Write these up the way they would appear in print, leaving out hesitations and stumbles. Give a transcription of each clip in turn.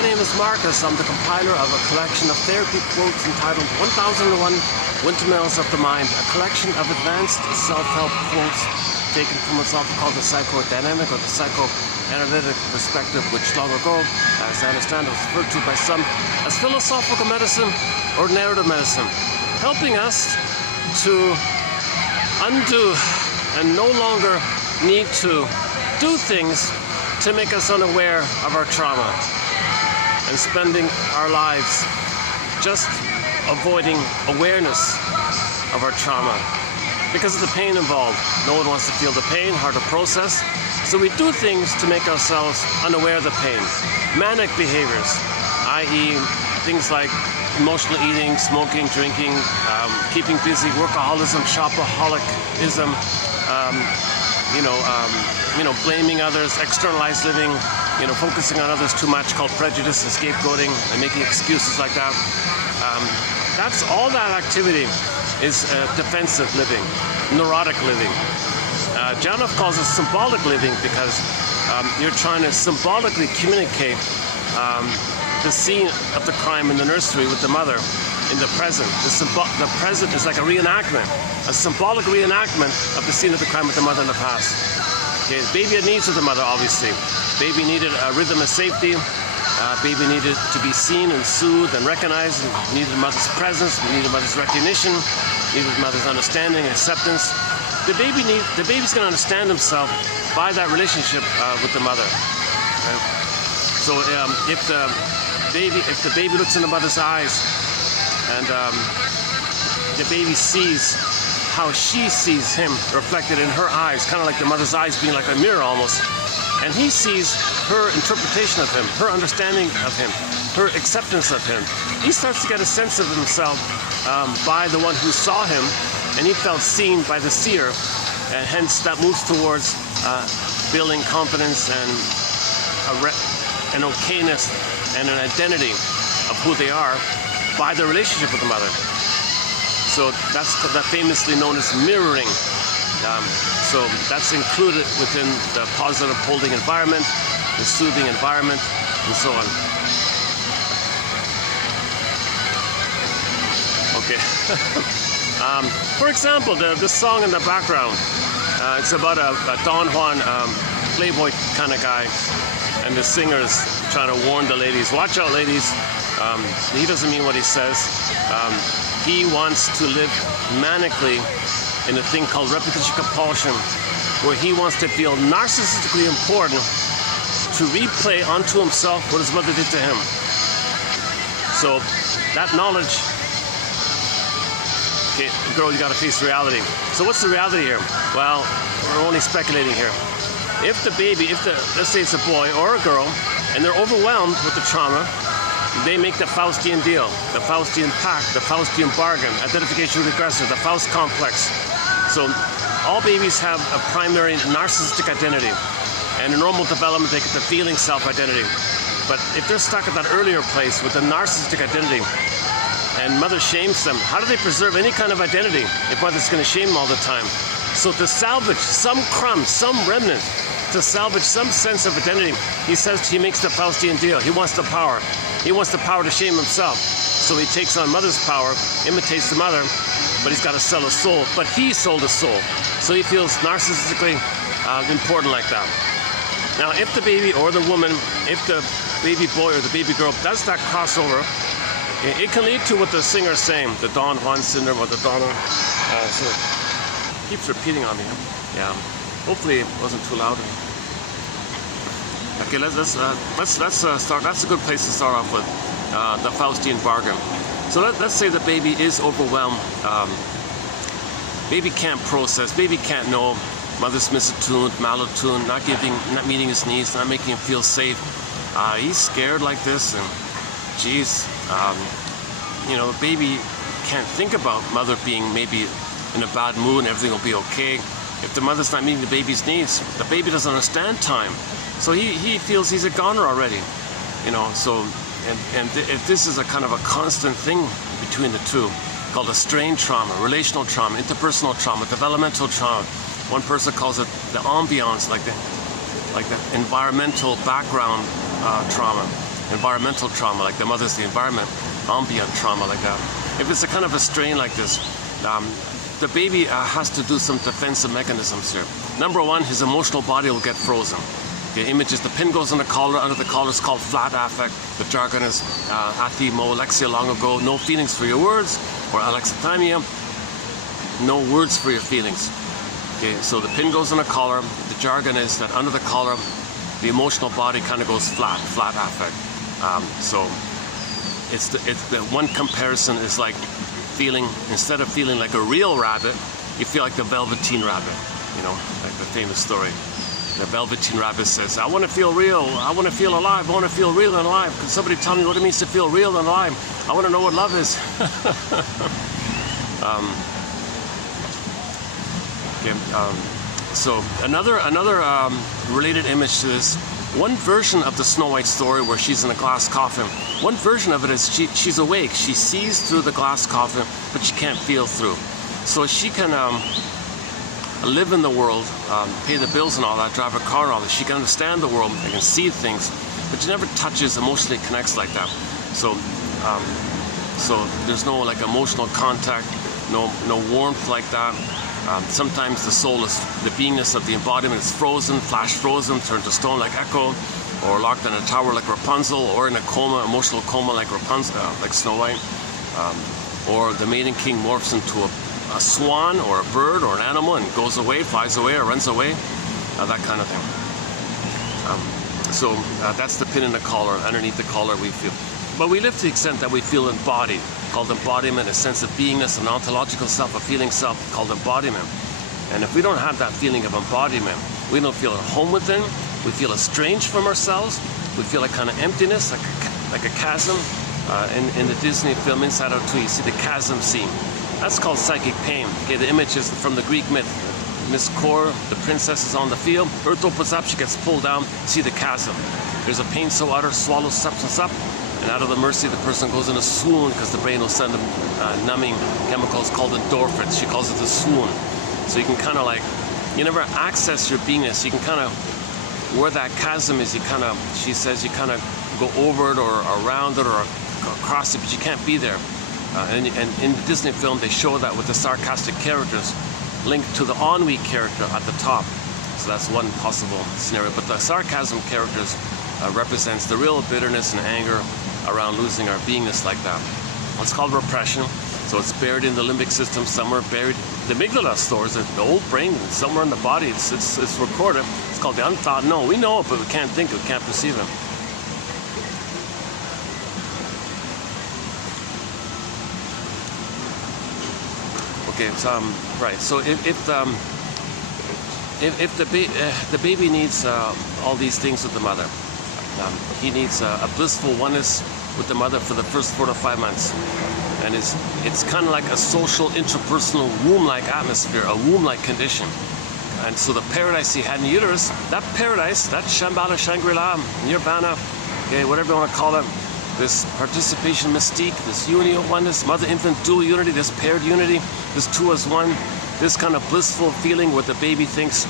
my name is Marcus. I'm the compiler of a collection of therapy quotes entitled 1001 Windmills of the Mind, a collection of advanced self-help quotes taken from what's often called the psychodynamic or the psychoanalytic perspective, which long ago, as I understand, was referred to by some as philosophical medicine or narrative medicine, helping us to undo and no longer need to do things to make us unaware of our trauma and spending our lives just avoiding awareness of our trauma because of the pain involved. No one wants to feel the pain, hard to process, so we do things to make ourselves unaware of the pain. Manic behaviors, i.e. things like emotional eating, smoking, drinking, keeping busy, workaholism, shopaholicism, blaming others, externalized living, focusing on others too much, called prejudice and scapegoating, and making excuses like that. That's all that activity is defensive living, neurotic living. Janov calls it symbolic living because you're trying to symbolically communicate the scene of the crime in the nursery with the mother in the present. The present is like a reenactment, a symbolic reenactment of the scene of the crime with the mother in the past. Okay, baby had needs of the mother, obviously. Baby needed a rhythm of safety. Baby needed to be seen and soothed and recognized, and needed mother's presence, needed mother's recognition, needed mother's understanding, acceptance. The baby's going to understand himself by that relationship with the mother. Right? So if the baby looks in the mother's eyes and the baby sees how she sees him reflected in her eyes, kind of like the mother's eyes being like a mirror almost, and he sees her interpretation of him, her understanding of him, her acceptance of him, he starts to get a sense of himself by the one who saw him, and he felt seen by the seer, and hence that moves towards building confidence and an okayness and an identity of who they are by the relationship with the mother. So that's that famously known as mirroring. So that's included within the positive holding environment, the soothing environment, and so on. Okay. For example, this song in the background, it's about a Don Juan playboy kind of guy, and the singer's trying to warn the ladies, watch out ladies, he doesn't mean what he says. He wants to live manically in a thing called repetition compulsion, where he wants to feel narcissistically important to replay onto himself what his mother did to him. So that knowledge, okay, girl, you gotta face reality. So what's the reality here? Well, we're only speculating here. If let's say it's a boy or a girl, and they're overwhelmed with the trauma, they make the Faustian deal, the Faustian pact, the Faustian bargain, identification with aggressor, the Faust complex. So all babies have a primary narcissistic identity, and in normal development they get the feeling self-identity. But if they're stuck at that earlier place with the narcissistic identity, and mother shames them, how do they preserve any kind of identity if mother's going to shame them all the time? So to salvage some crumb, some remnant, to salvage some sense of identity, he makes the Faustian deal. He wants the power. He wants the power to shame himself. So he takes on mother's power, imitates the mother, but he's got to sell his soul. But he sold his soul. So he feels narcissistically important like that. Now, if the baby or the woman, if the baby boy or the baby girl does that crossover, it can lead to what the singer is saying, the Don Juan syndrome or the Donna. So it keeps repeating on me. Yeah. Hopefully it wasn't too loud. Okay, let's start. That's a good place to start off with the Faustian bargain. So let's say the baby is overwhelmed. Baby can't process. Baby can't know. Mother's misattuned, malattuned, not meeting his needs, not making him feel safe. He's scared like this, and geez, the baby can't think about mother being maybe in a bad mood and everything will be okay. If the mother's not meeting the baby's needs, the baby doesn't understand time. So he feels he's a goner already, so, and this is a kind of a constant thing between the two, called a strain trauma, relational trauma, interpersonal trauma, developmental trauma. One person calls it the ambiance, like the environmental background trauma. environmental trauma, like the mother's the environment, ambient trauma like that. If it's a kind of a strain like this, the baby has to do some defensive mechanisms here. Number one, his emotional body will get frozen. The image is the pin goes in the collar, under the collar is called flat affect. The jargon is athi mo lexia long ago, no feelings for your words, or alexithymia, no words for your feelings. Okay, so the pin goes in the collar. The jargon is that under the collar, the emotional body kind of goes flat affect. So it's the one comparison is like feeling, instead of feeling like a real rabbit, you feel like the Velveteen Rabbit, you know, like the famous story. The Velveteen Rabbit says, I want to feel real, I want to feel alive, I want to feel real and alive. Can somebody tell me what it means to feel real and alive? I want to know what love is. So another related image to this, one version of the Snow White story where she's in a glass coffin, one version of it is she's awake, she sees through the glass coffin, but she can't feel through. So she can live in the world, pay the bills and all that, drive a car and all that. She can understand the world and can see things, but she never touches, emotionally connects like that. So there's no like emotional contact, no warmth like that. Sometimes the soul is, the beingness of the embodiment is frozen, flash frozen, turned to stone like Echo, or locked in a tower like Rapunzel, or in a coma, emotional coma like Rapunzel, like Snow White, or the maiden king morphs into a swan or a bird or an animal and goes away, flies away, or runs away, that kind of thing. So that's the pin in the collar. Underneath the collar we feel. But we live to the extent that we feel embodied, called embodiment, a sense of beingness, an ontological self, a feeling self, called embodiment. And if we don't have that feeling of embodiment, we don't feel at home within, we feel estranged from ourselves, we feel a kind of emptiness, like a chasm. In the Disney film Inside Out 2, you see the chasm scene. That's called psychic pain. Okay, the image is from the Greek myth. Miss Kor, the princess, is on the field. Earth opens up, she gets pulled down. See the chasm. There's a pain so utter, swallows substance up, and out of the mercy, the person goes in a swoon because the brain will send them numbing chemicals called endorphins. She calls it the swoon. So you can kind of like, you never access your beingness. You can kind of, where that chasm is, you kind of, she says, you kind of go over it or around it or across it, but you can't be there. And in the Disney film, they show that with the sarcastic characters linked to the ennui character at the top. So that's one possible scenario. But the sarcasm characters represents the real bitterness and anger around losing our beingness like that. It's called repression. So it's buried in the limbic system somewhere, buried. The amygdala stores it, the old brain, somewhere in the body. It's recorded. It's called the unthought know. We know it, but we can't think it, we can't perceive it. Okay, so, right. So if the baby needs all these things with the mother, he needs a blissful oneness with the mother for the first 4 to 5 months, and it's kind of like a social, interpersonal, womb-like atmosphere, a womb-like condition. And so the paradise he had in the uterus, that paradise, that Shambhala, Shangri-La, Nirvana, okay, whatever you want to call it, this participation mystique, this unity of oneness, mother-infant dual unity, this paired unity, this two as one, this kind of blissful feeling where the baby thinks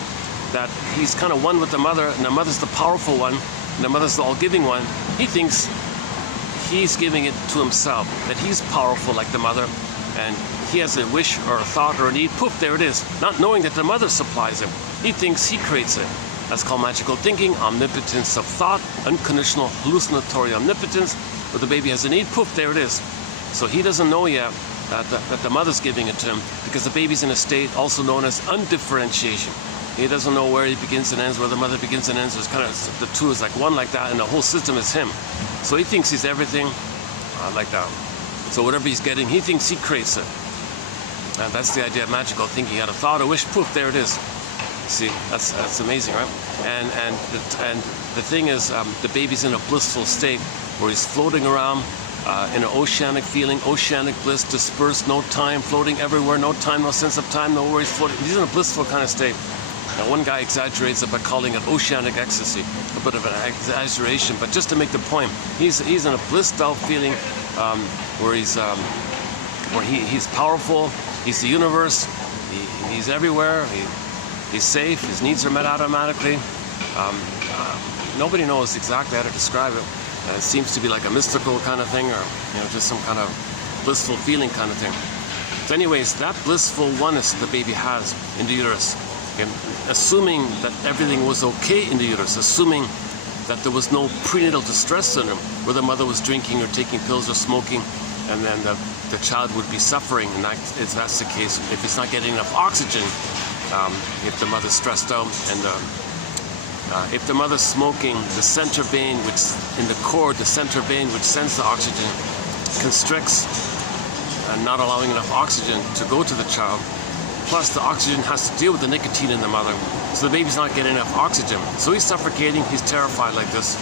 that he's kind of one with the mother, and the mother's the powerful one, and the mother's the all-giving one. He thinks he's giving it to himself, that he's powerful like the mother, and he has a wish or a thought or a need, poof, there it is, not knowing that the mother supplies him. He thinks he creates it. That's called magical thinking, omnipotence of thought, unconditional hallucinatory omnipotence, where the baby has a need, poof, there it is. So he doesn't know yet that the mother's giving it to him, because the baby's in a state also known as undifferentiation. He doesn't know where he begins and ends, where the mother begins and ends. There's kind of, the two is like one like that, and the whole system is him. So he thinks he's everything like that. So whatever he's getting, he thinks he creates it. And that's the idea of magical thinking. He had a thought, a wish, poof, there it is. See, that's amazing, right? And the thing is, the baby's in a blissful state where he's floating around in an oceanic feeling, oceanic bliss, dispersed, no time, floating everywhere, no time, no sense of time, no worries, floating. He's in a blissful kind of state. Now, one guy exaggerates it by calling it oceanic ecstasy, a bit of an exaggeration, but just to make the point, he's in a blissed out feeling where he's powerful, he's the universe, he's everywhere, he's safe, his needs are met automatically. Nobody knows exactly how to describe it. It seems to be like a mystical kind of thing, or just some kind of blissful feeling kind of thing. So anyways, that blissful oneness the baby has in the uterus, assuming that everything was okay in the uterus, assuming that there was no prenatal distress syndrome where the mother was drinking or taking pills or smoking, and then the child would be suffering. And if that's the case, if it's not getting enough oxygen, if the mother's stressed out, and if the mother's smoking, the center vein, which in the cord, the center vein which sends the oxygen, constricts and not allowing enough oxygen to go to the child. Plus the oxygen has to deal with the nicotine in the mother, so the baby's not getting enough oxygen. So he's suffocating, he's terrified like this,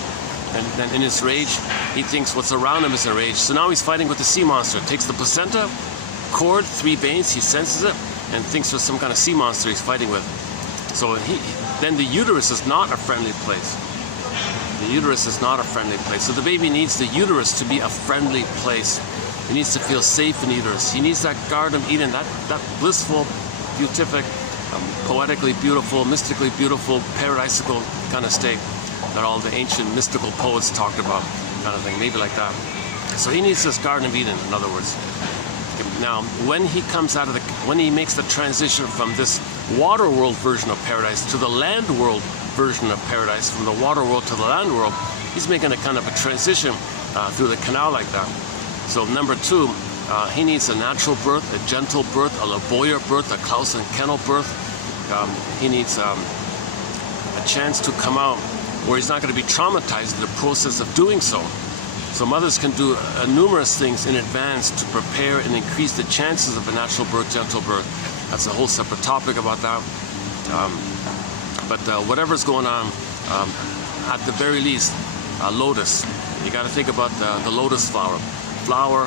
and then in his rage, he thinks what's around him is a rage. So now he's fighting with the sea monster. Takes the placenta, cord, 3 veins, he senses it, and thinks there's some kind of sea monster he's fighting with. So then the uterus is not a friendly place. The uterus is not a friendly place. So the baby needs the uterus to be a friendly place. He needs to feel safe in the uterus. He needs that Garden of Eden, that blissful, beatific, poetically beautiful, mystically beautiful, paradisical kind of state that all the ancient mystical poets talked about, kind of thing, maybe like that. So he needs this Garden of Eden, in other words. Now, when he makes the transition from this water world version of paradise to the land world version of paradise, from the water world to the land world, he's making a kind of a transition through the canal like that. So number 2, he needs a natural birth, a gentle birth, a Lavoyer birth, a Klaus and Kennel birth. He needs a chance to come out where he's not going to be traumatized in the process of doing so. So mothers can do numerous things in advance to prepare and increase the chances of a natural birth, gentle birth. That's a whole separate topic about that. But whatever's going on, at the very least, lotus. You got to think about the lotus flower. Flower,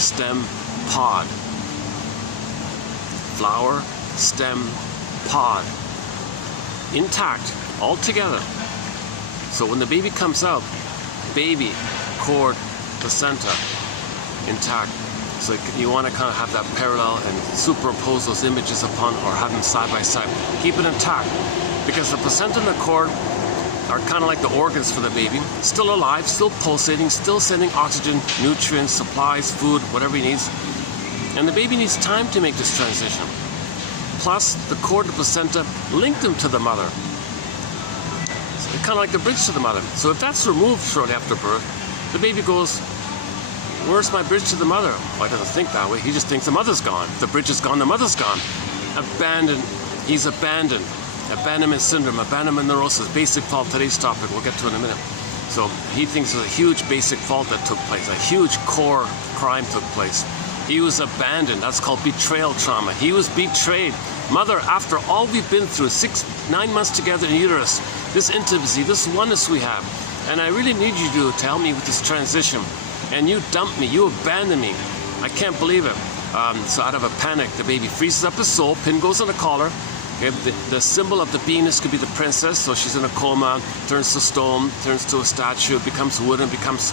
stem, pod. Flower, stem, pod. Intact, all together. So when the baby comes out, baby, cord, placenta, intact. So you want to kind of have that parallel and superimpose those images upon, or have them side by side. Keep it intact, because the placenta and the cord are kind of like the organs for the baby. Still alive, still pulsating, still sending oxygen, nutrients, supplies, food, whatever he needs. And the baby needs time to make this transition. Plus, the cord and placenta link them to the mother. So they're kind of like the bridge to the mother. So if that's removed shortly after birth, the baby goes, where's my bridge to the mother? Well, he doesn't think that way. He just thinks the mother's gone. If the bridge is gone, the mother's gone. Abandoned. He's abandoned. Abandonment syndrome, abandonment neurosis, basic fault, today's topic, we'll get to in a minute. So he thinks there's a huge basic fault that took place, a huge core crime took place. He was abandoned. That's called betrayal trauma. He was betrayed. Mother, after all we've been through, 9 months together in uterus, this intimacy, this oneness we have, and I really need you to help me with this transition. And you dumped me, you abandoned me. I can't believe it. So out of a panic, the baby freezes up his soul, pin goes on the collar. Okay, the symbol of the beingness could be the princess, so she's in a coma, turns to stone, turns to a statue, becomes wooden, becomes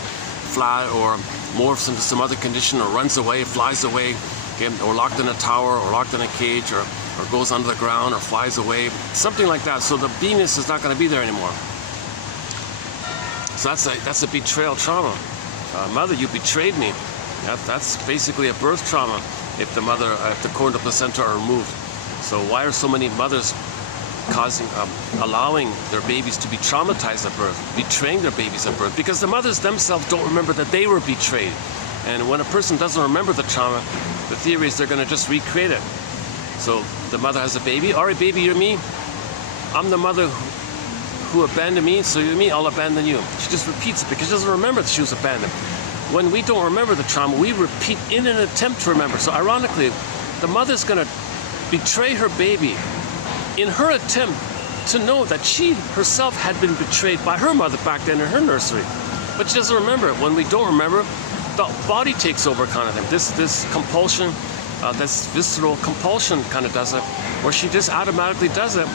flat, or morphs into some other condition, or runs away, flies away, okay, or locked in a tower, or locked in a cage, or goes under the ground, or flies away, something like that. So the beingness is not going to be there anymore. So that's a betrayal trauma. Mother, you betrayed me. That's basically a birth trauma if the cord and the placenta are removed. So why are so many mothers allowing their babies to be traumatized at birth, betraying their babies at birth? Because the mothers themselves don't remember that they were betrayed. And when a person doesn't remember the trauma, the theory is they're going to just recreate it. So the mother has a baby. All right, baby, you're me. I'm the mother who abandoned me, so you're me, I'll abandon you. She just repeats it because she doesn't remember that she was abandoned. When we don't remember the trauma, we repeat in an attempt to remember. So ironically, the mother's going to betray her baby in her attempt to know that she herself had been betrayed by her mother back then in her nursery. But she doesn't remember it. When we don't remember, the body takes over kind of thing. This compulsion, this visceral compulsion kind of does it, where she just automatically does it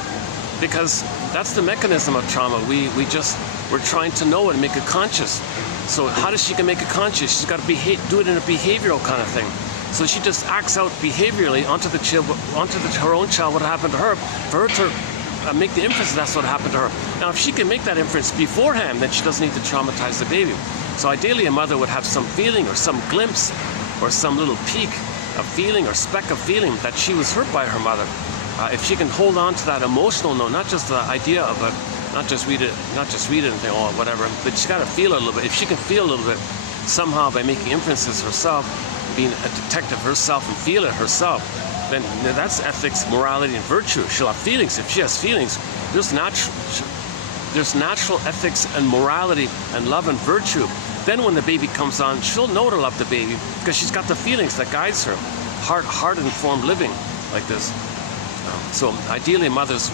because that's the mechanism of trauma. We're trying to know it and make it conscious. So how does she can make it conscious? She's got to do it in a behavioral kind of thing. So she just acts out behaviorally onto her own child what happened to her, for her to make the inference that's what happened to her. Now, if she can make that inference beforehand, then she doesn't need to traumatize the baby. So ideally, a mother would have some feeling or some glimpse or some little peak of feeling or speck of feeling that she was hurt by her mother. If she can hold on to that emotional note, not just the idea of it, not just read it and think, oh, whatever, but she's got to feel it a little bit. If she can feel a little bit somehow by making inferences herself, being a detective herself and feel it herself, then that's ethics, morality, and virtue. She'll have feelings. If she has feelings, there's natural ethics and morality and love and virtue. Then when the baby comes on, she'll know to love the baby because she's got the feelings that guides her. Heart-informed living like this. So ideally, mothers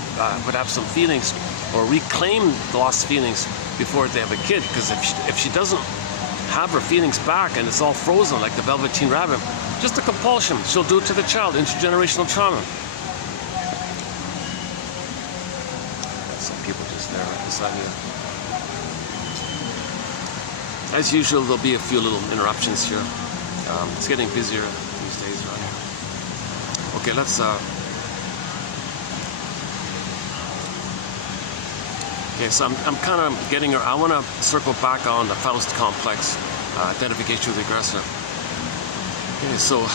would have some feelings or reclaim lost feelings before they have a kid, because if she doesn't have her feelings back and it's all frozen like the Velveteen Rabbit, just a compulsion, she'll do it to the child, intergenerational trauma. Some people just there right beside me. As usual, there'll be a few little interruptions here. It's getting busier these days, right? Okay, let's okay, so I'm kind of getting her. I want to circle back on the Faust complex, identification with the aggressor. Okay, so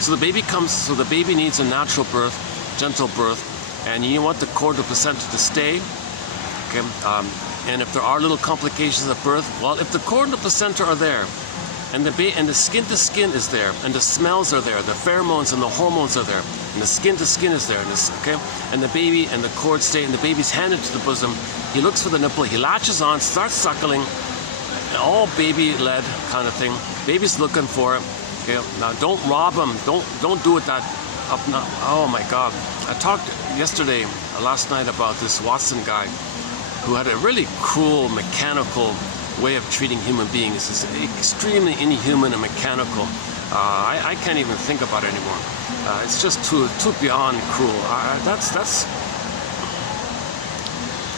so the baby comes. So the baby needs a natural birth, gentle birth, and you want the cord of placenta to stay. Okay, and if there are little complications at birth, well, if the cord and the placenta are there, and the skin to skin is there, and the smells are there, the pheromones and the hormones are there, and the skin to skin is there, and and the baby and the cord stay, and the baby's handed to the bosom. He looks for the nipple, he latches on, starts suckling, all baby-led kind of thing. Baby's looking for it. Okay, now don't rob him. Don't do it that up now. Oh my God! I talked yesterday, last night, about this Watson guy who had a really cruel, mechanical way of treating human beings. It's extremely inhuman and mechanical. I can't even think about it anymore. It's just too beyond cruel.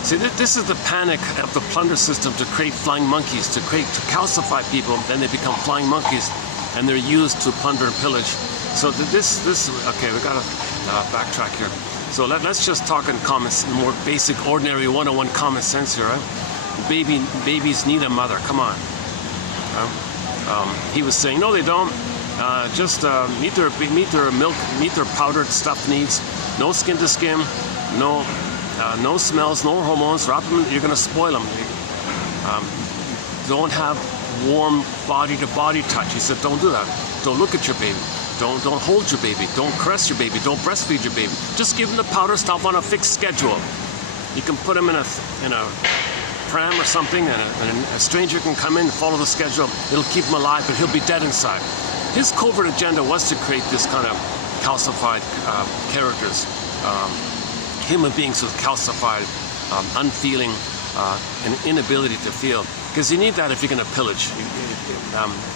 See, this is the panic of the plunder system to create flying monkeys, to calcify people, then they become flying monkeys, and they're used to plunder and pillage. So okay, we gotta backtrack here. So let's just talk in more basic, ordinary, one-on-one common sense here, right? Babies need a mother. Come on. He was saying, no, they don't. Just meet their milk, meet their powdered stuff needs. No skin to skin. No smells. No hormones. You're gonna spoil them. Don't have warm body-to-body touch. He said, don't do that. Don't look at your baby. Don't hold your baby. Don't caress your baby. Don't breastfeed your baby. Just give him the powder stuff on a fixed schedule. You can put him in a pram or something, and a stranger can come in and follow the schedule. It'll keep him alive, but he'll be dead inside. His covert agenda was to create this kind of calcified characters, human beings with calcified, unfeeling, and inability to feel. Because you need that if you're going to pillage.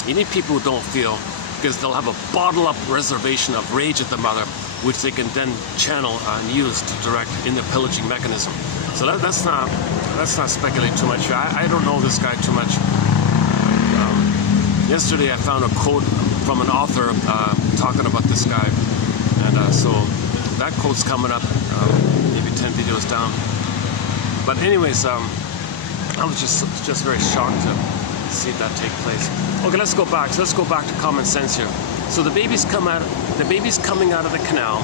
You need people who don't feel, because they'll have a bottle-up reservation of rage at the mother, which they can then channel and use to direct in the pillaging mechanism. So let's not speculate too much here. I don't know this guy too much. Yesterday I found a quote from an author talking about this guy, and so that quote's coming up maybe 10 videos down. But anyways, I was just very shocked to see that take place. Okay, let's go back. So let's go back to common sense here. So the baby's coming out of the canal.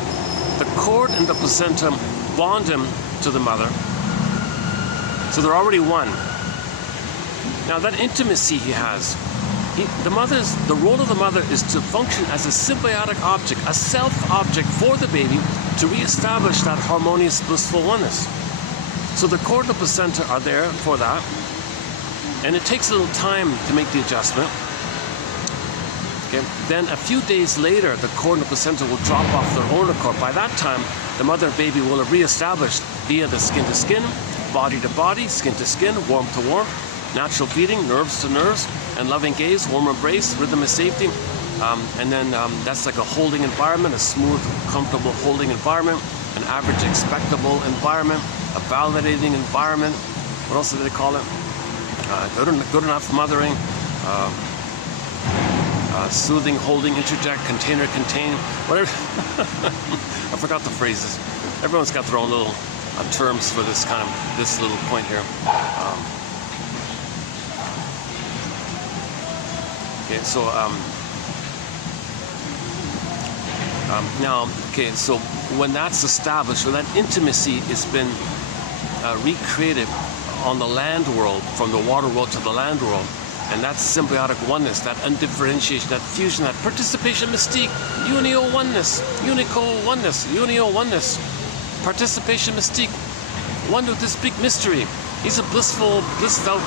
The cord and the placenta bond him to the mother. So they're already one. Now that intimacy he has, the role of the mother is to function as a symbiotic object, a self-object for the baby to reestablish that harmonious, blissful oneness. So the cord and the placenta are there for that. And it takes a little time to make the adjustment. Okay. Then a few days later, the cord and the placenta will drop off their own accord. By that time, the mother and baby will have reestablished via the skin to skin, body to body, skin to skin, warmth to warmth, natural feeding, nerves to nerves, and loving gaze, warm embrace, rhythm of safety. And then that's like a holding environment, a smooth, comfortable holding environment, an average expectable environment, a validating environment. What else do they call it? Good enough mothering, soothing, holding, interject, container, contain, whatever. I forgot the phrases. Everyone's got their own little terms for this this little point here. Okay, so now, okay, so when that's established, when that intimacy has been recreated on the land world, from the water world to the land world, and that symbiotic oneness, that undifferentiation, that fusion, that participation mystique, unio oneness, unico oneness, unio oneness, participation mystique, one with this big mystery. He's a blissed out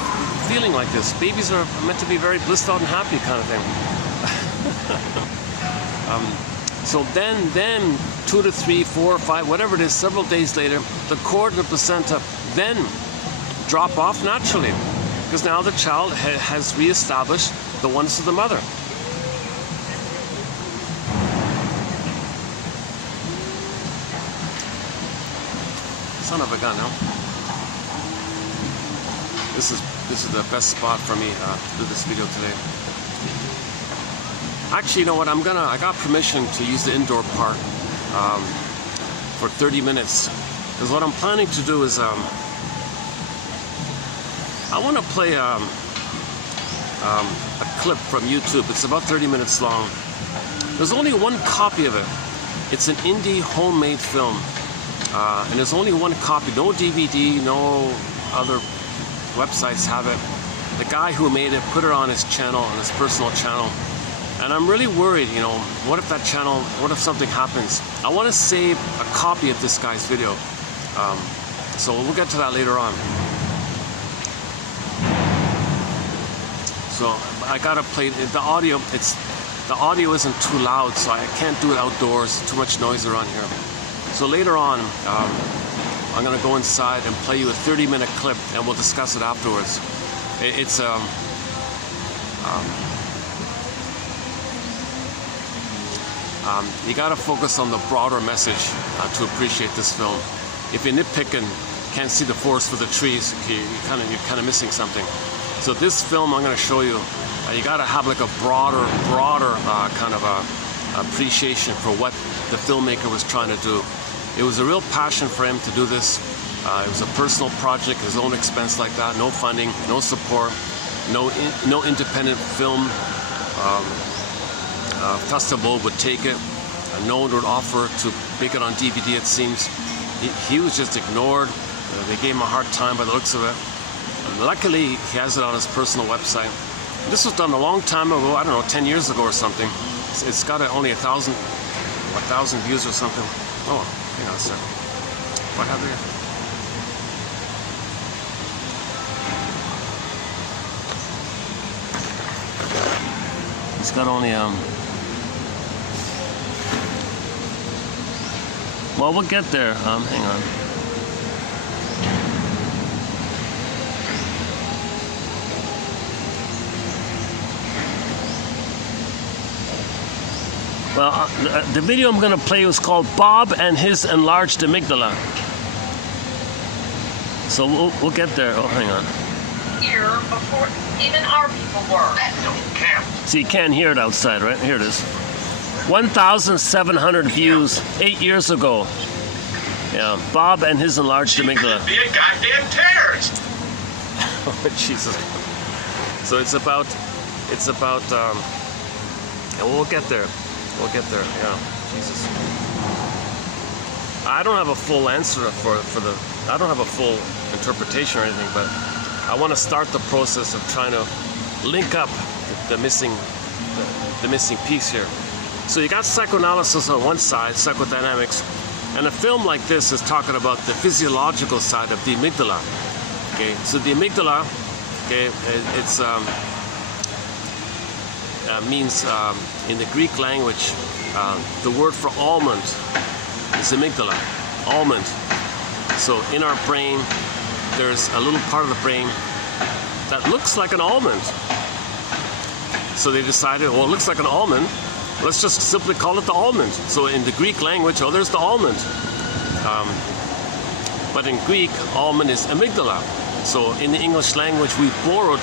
feeling like this. Babies are meant to be very blissed out and happy kind of thing. So then 2 to 3, 4 or 5, whatever it is, several days later, the cord and the placenta then drop off naturally, because now the child has reestablished the oneness of the mother. Son of a gun, no? This is the best spot for me to do this video today. Actually, you know what? I got permission to use the indoor park for 30 minutes. Because what I'm planning to do is I want to play a clip from YouTube. It's about 30 minutes long. There's only one copy of it. It's an indie homemade film. And there's only one copy. No DVD, no other websites have it. The guy who made it put it on his channel, on his personal channel. And I'm really worried, you know, what if something happens? I want to save a copy of this guy's video. So we'll get to that later on. So I gotta play the audio. The audio isn't too loud, so I can't do it outdoors. Too much noise around here. So later on, I'm gonna go inside and play you a 30-minute clip, and we'll discuss it afterwards. You gotta focus on the broader message to appreciate this film. If you're nitpicking, can't see the forest for the trees, you're kind of missing something. So this film I'm gonna show you, you gotta have like a broader kind of appreciation for what the filmmaker was trying to do. It was a real passion for him to do this. It was a personal project, his own expense like that, no funding, no support, no independent film festival would take it. No one would offer to make it on DVD, it seems. He was just ignored. They gave him a hard time by the looks of it. And luckily, he has it on his personal website. This was done a long time ago, I don't know, 10 years ago or something. It's got only 1,000 views or something. Oh, hang on a second. What happened here? It's got only well, we'll get there. Hang on. Well, the video I'm going to play was called Bob and His Enlarged Amygdala. So we'll get there. Oh, hang on. Here before even our people were. That don't count. So you can't hear it outside, right? Here it is. 1,700 views 8 years ago. Yeah, Bob and His Enlarged Amygdala. Be a goddamn terrorist. Oh, Jesus. So it's about. We'll get there. We'll get there. Yeah, Jesus. I don't have a full answer for the. I don't have a full interpretation or anything, but I want to start the process of trying to link up the missing piece here. So you got psychoanalysis on one side, psychodynamics, and a film like this is talking about the physiological side of the amygdala. Okay, so the amygdala, okay, it's means in the Greek language, the word for almond is amygdala, almond. So in our brain, there's a little part of the brain that looks like an almond. So they decided, well, it looks like an almond. Let's just simply call it the almond. So in the Greek language, oh, there's the almond. But in Greek, almond is amygdala. So in the English language, we borrowed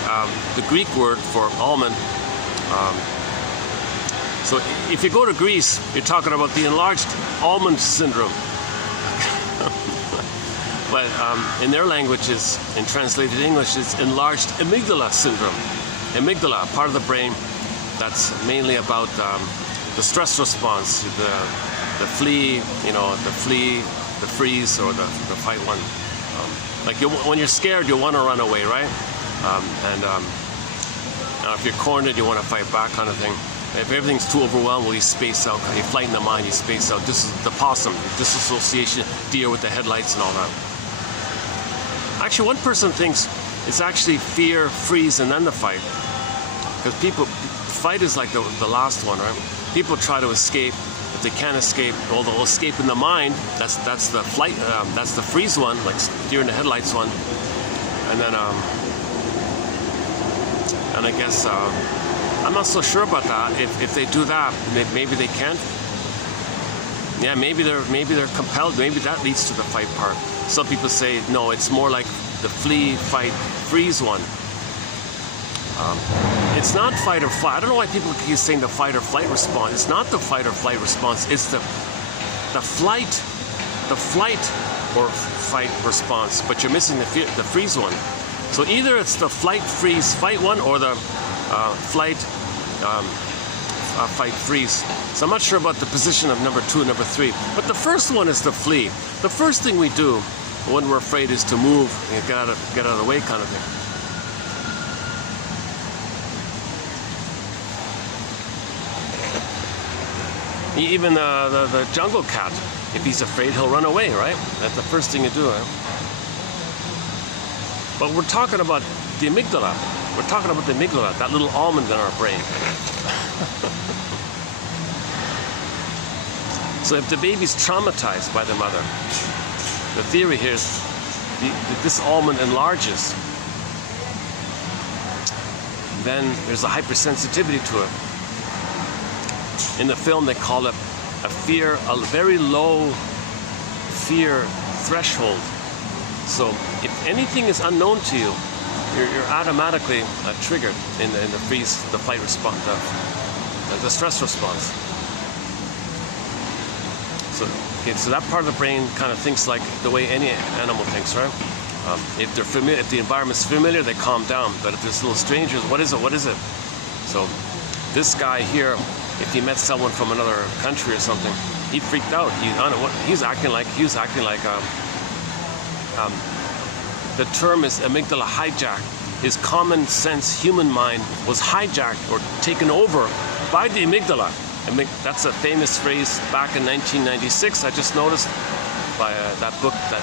the Greek word for almond. So if you go to Greece, you're talking about the enlarged almond syndrome. But in their languages, in translated English, it's enlarged amygdala syndrome. Amygdala, part of the brain that's mainly about the stress response, the flee, the freeze, or the fight one. Like when you're scared, you want to run away, right? Now if you're cornered, you want to fight back, kind of thing. If everything's too overwhelmed, well, you space out. You flight in the mind, you space out. This is the possum, disassociation, deer with the headlights and all that. Actually, one person thinks it's actually fear, freeze, and then the fight. Because fight is like the last one, right? People try to escape. If they can't escape, well, they'll escape in the mind. That's the flight. That's the freeze one, like deer in the headlights one. And then, and I guess I'm not so sure about that. If they do that, maybe they can't. Yeah, maybe they're compelled. Maybe that leads to the fight part. Some people say no. It's more like the flee, fight, freeze one. It's not fight or flight. I don't know why people keep saying the fight or flight response. It's not the fight or flight response. It's the flight or fight response. But you're missing the freeze one. So either it's the flight, freeze, fight one, or the flight, fight, freeze. So I'm not sure about the position of number 2 and number 3. But the first one is the flee. The first thing we do when we're afraid is to move and get out of the way, kind of thing. Even the jungle cat, if he's afraid, he'll run away, right? That's the first thing you do, right? But we're talking about the amygdala. We're talking about the amygdala, that little almond in our brain. So if the baby's traumatized by the mother, the theory here is this almond enlarges. Then there's a hypersensitivity to it. In the film, they call it a very low fear threshold. So if anything is unknown to you, you're automatically triggered in the freeze, the fight response, the stress response. So that part of the brain kind of thinks like the way any animal thinks, right? If they're familiar, if the environment's familiar, they calm down. But if there's little strangers, what is it? What is it? So this guy here, if he met someone from another country or something, he freaked out. He's acting like the term is amygdala hijack. His common sense human mind was hijacked or taken over by the amygdala. That's a famous phrase back in 1996. I just noticed by that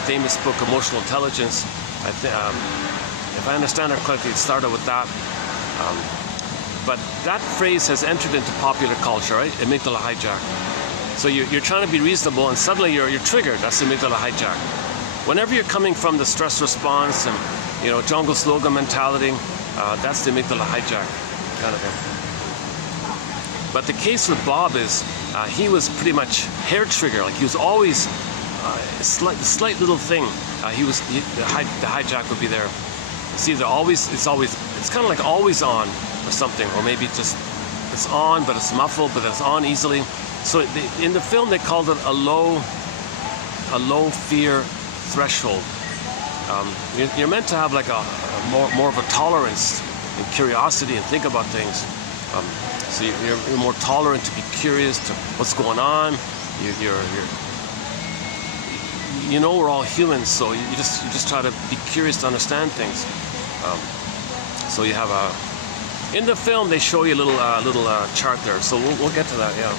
famous book, Emotional Intelligence. If I understand it correctly, it started with that. But that phrase has entered into popular culture, right? Amygdala hijack. So you're trying to be reasonable, and suddenly you're triggered. That's amygdala hijack. Whenever you're coming from the stress response and jungle slogan mentality, that's the amygdala hijack kind of thing. But the case with Bob is he was pretty much hair trigger. Like he was always a slight little thing. The hijack would be there. See, it's kind of like always on or something, or maybe just it's on, but it's muffled, but it's on easily. So in the film, they called it a low fear threshold. You're meant to have like a more of a tolerance and curiosity and think about things. So you're more tolerant to be curious to what's going on. We're all humans, so you just try to be curious to understand things. So you have in the film they show you a little chart there. So we'll get to that, yeah.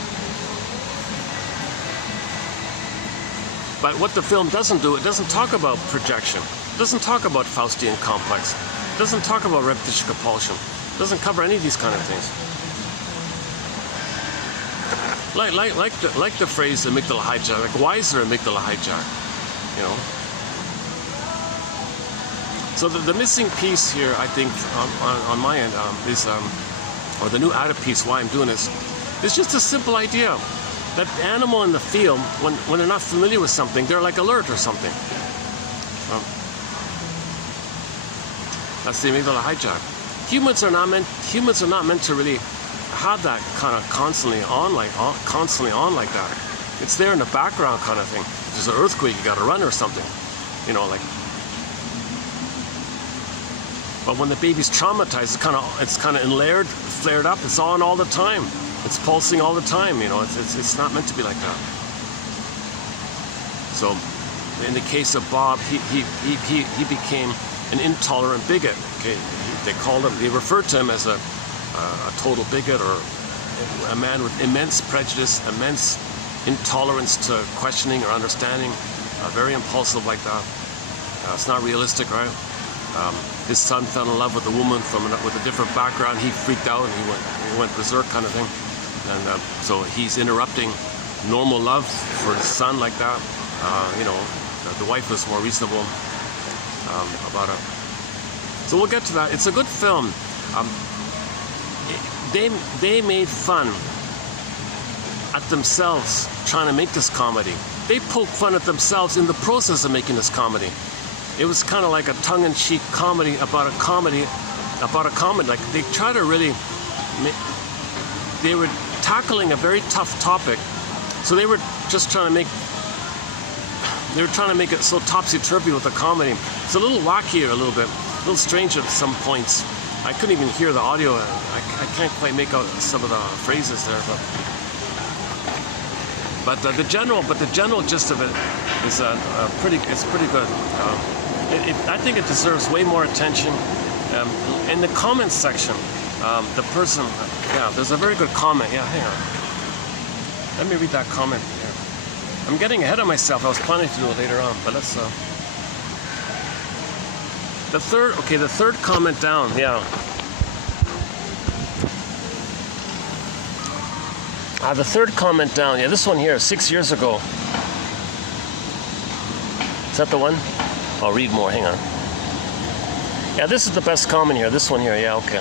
But what the film doesn't do, it doesn't talk about projection. It doesn't talk about Faustian complex. It doesn't talk about repetition compulsion. It doesn't cover any of these kind of things. Like the phrase amygdala hijack. Like, why is there amygdala hijack? So the missing piece here, I think, on my end is, or the new added piece. Why I'm doing this, is just a simple idea that the animal in the field, when they're not familiar with something, they're like alert or something. That's the amygdala hijack. Humans are not meant to really have that kind of constantly on like that. It's there in the background kind of thing. If there's an earthquake, you got to run or something. you know, like. But when the baby's traumatized, it's kind of enlayered, flared up. It's on all the time. It's pulsing all the time. You know, it's not meant to be like that. So, in the case of Bob, he became an intolerant bigot. Okay, they referred to him as a total bigot, or a man with immense prejudice, immense intolerance to questioning or understanding, very impulsive like that. It's not realistic, right? His son fell in love with a woman with a different background. He freaked out and he went berserk, kind of thing. And so he's interrupting normal love for his son like that. You know, the wife was more reasonable about it. So we'll get to that. It's a good film. They made fun at themselves trying to make this comedy. They poked fun at themselves in the process of making this comedy. It was kind of like a tongue-in-cheek comedy about a comedy. Like, they try to really, they were tackling a very tough topic. So they were just trying to make it so topsy-turvy with the comedy. It's a little wackier a little bit, a little strange at some points. I couldn't even hear the audio. I can't quite make out some of the phrases there, but the general gist of it is pretty good. I think it deserves way more attention. In the comments section, the person, there's a very good comment. Yeah, hang on. Let me read that comment here. I'm getting ahead of myself. I was planning to do it later on, but let's. The third comment down. Yeah. The third comment down. Yeah, this one here, 6 years ago. Is that the one? I'll read more, hang on. Yeah, this is the best comment here. This one here, yeah, okay.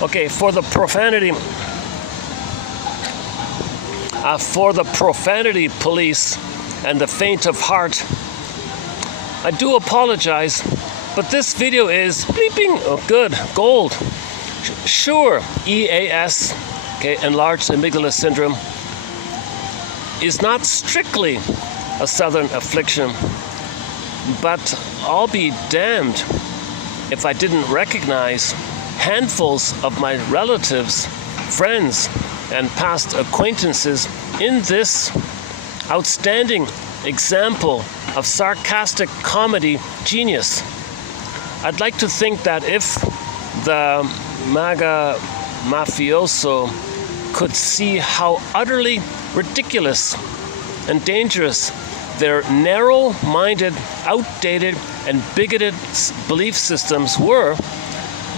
Okay, for the profanity police and the faint of heart, I do apologize, but this video is bleeping good, gold. Sure, EAS, okay, enlarged amygdala syndrome, is not strictly a southern affliction, but I'll be damned if I didn't recognize handfuls of my relatives, friends, and past acquaintances in this outstanding example of sarcastic comedy genius. I'd like to think that if the MAGA mafioso could see how utterly ridiculous and dangerous their narrow-minded, outdated, and bigoted belief systems were,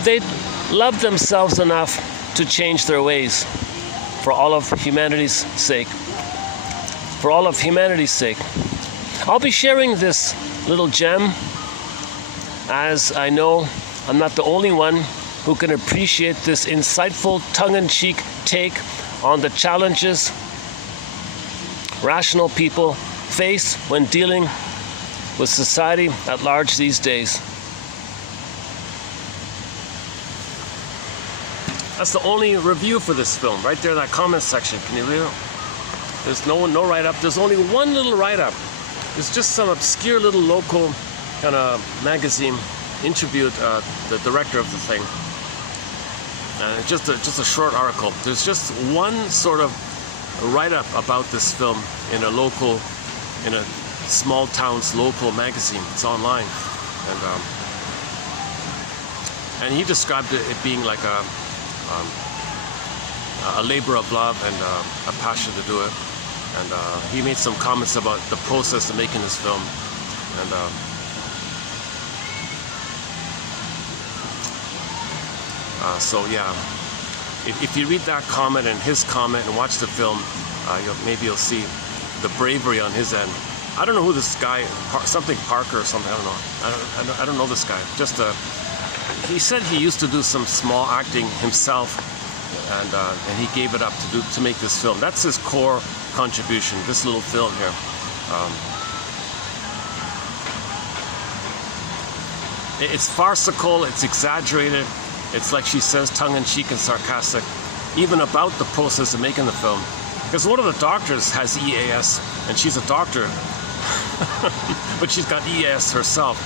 they'd love themselves enough to change their ways for all of humanity's sake. For all of humanity's sake. I'll be sharing this little gem, as I know I'm not the only one who can appreciate this insightful, tongue-in-cheek take on the challenges rational people face when dealing with society at large these days. That's the only review for this film, right there in that comment section. Can you believe it? There's no write-up. There's only one little write-up. It's just some obscure little local kind of magazine interviewed the director of the thing. And it's just a short article. There's just one sort of write-up about this film in a small town's local magazine. It's online, and he described it being like a labor of love and a passion to do it. And he made some comments about the process of making this film. And so yeah, if you read that comment and his comment and watch the film, maybe you'll see the bravery on his end. I don't know who this guy, something Parker or something. I don't know. I don't know this guy. Just he said he used to do some small acting himself, and he gave it up to make this film. That's his core contribution. This little film here. It's farcical. It's exaggerated. It's like she says, tongue-in-cheek and sarcastic, even about the process of making the film. Because one of the doctors has EAS, and she's a doctor, but she's got EAS herself,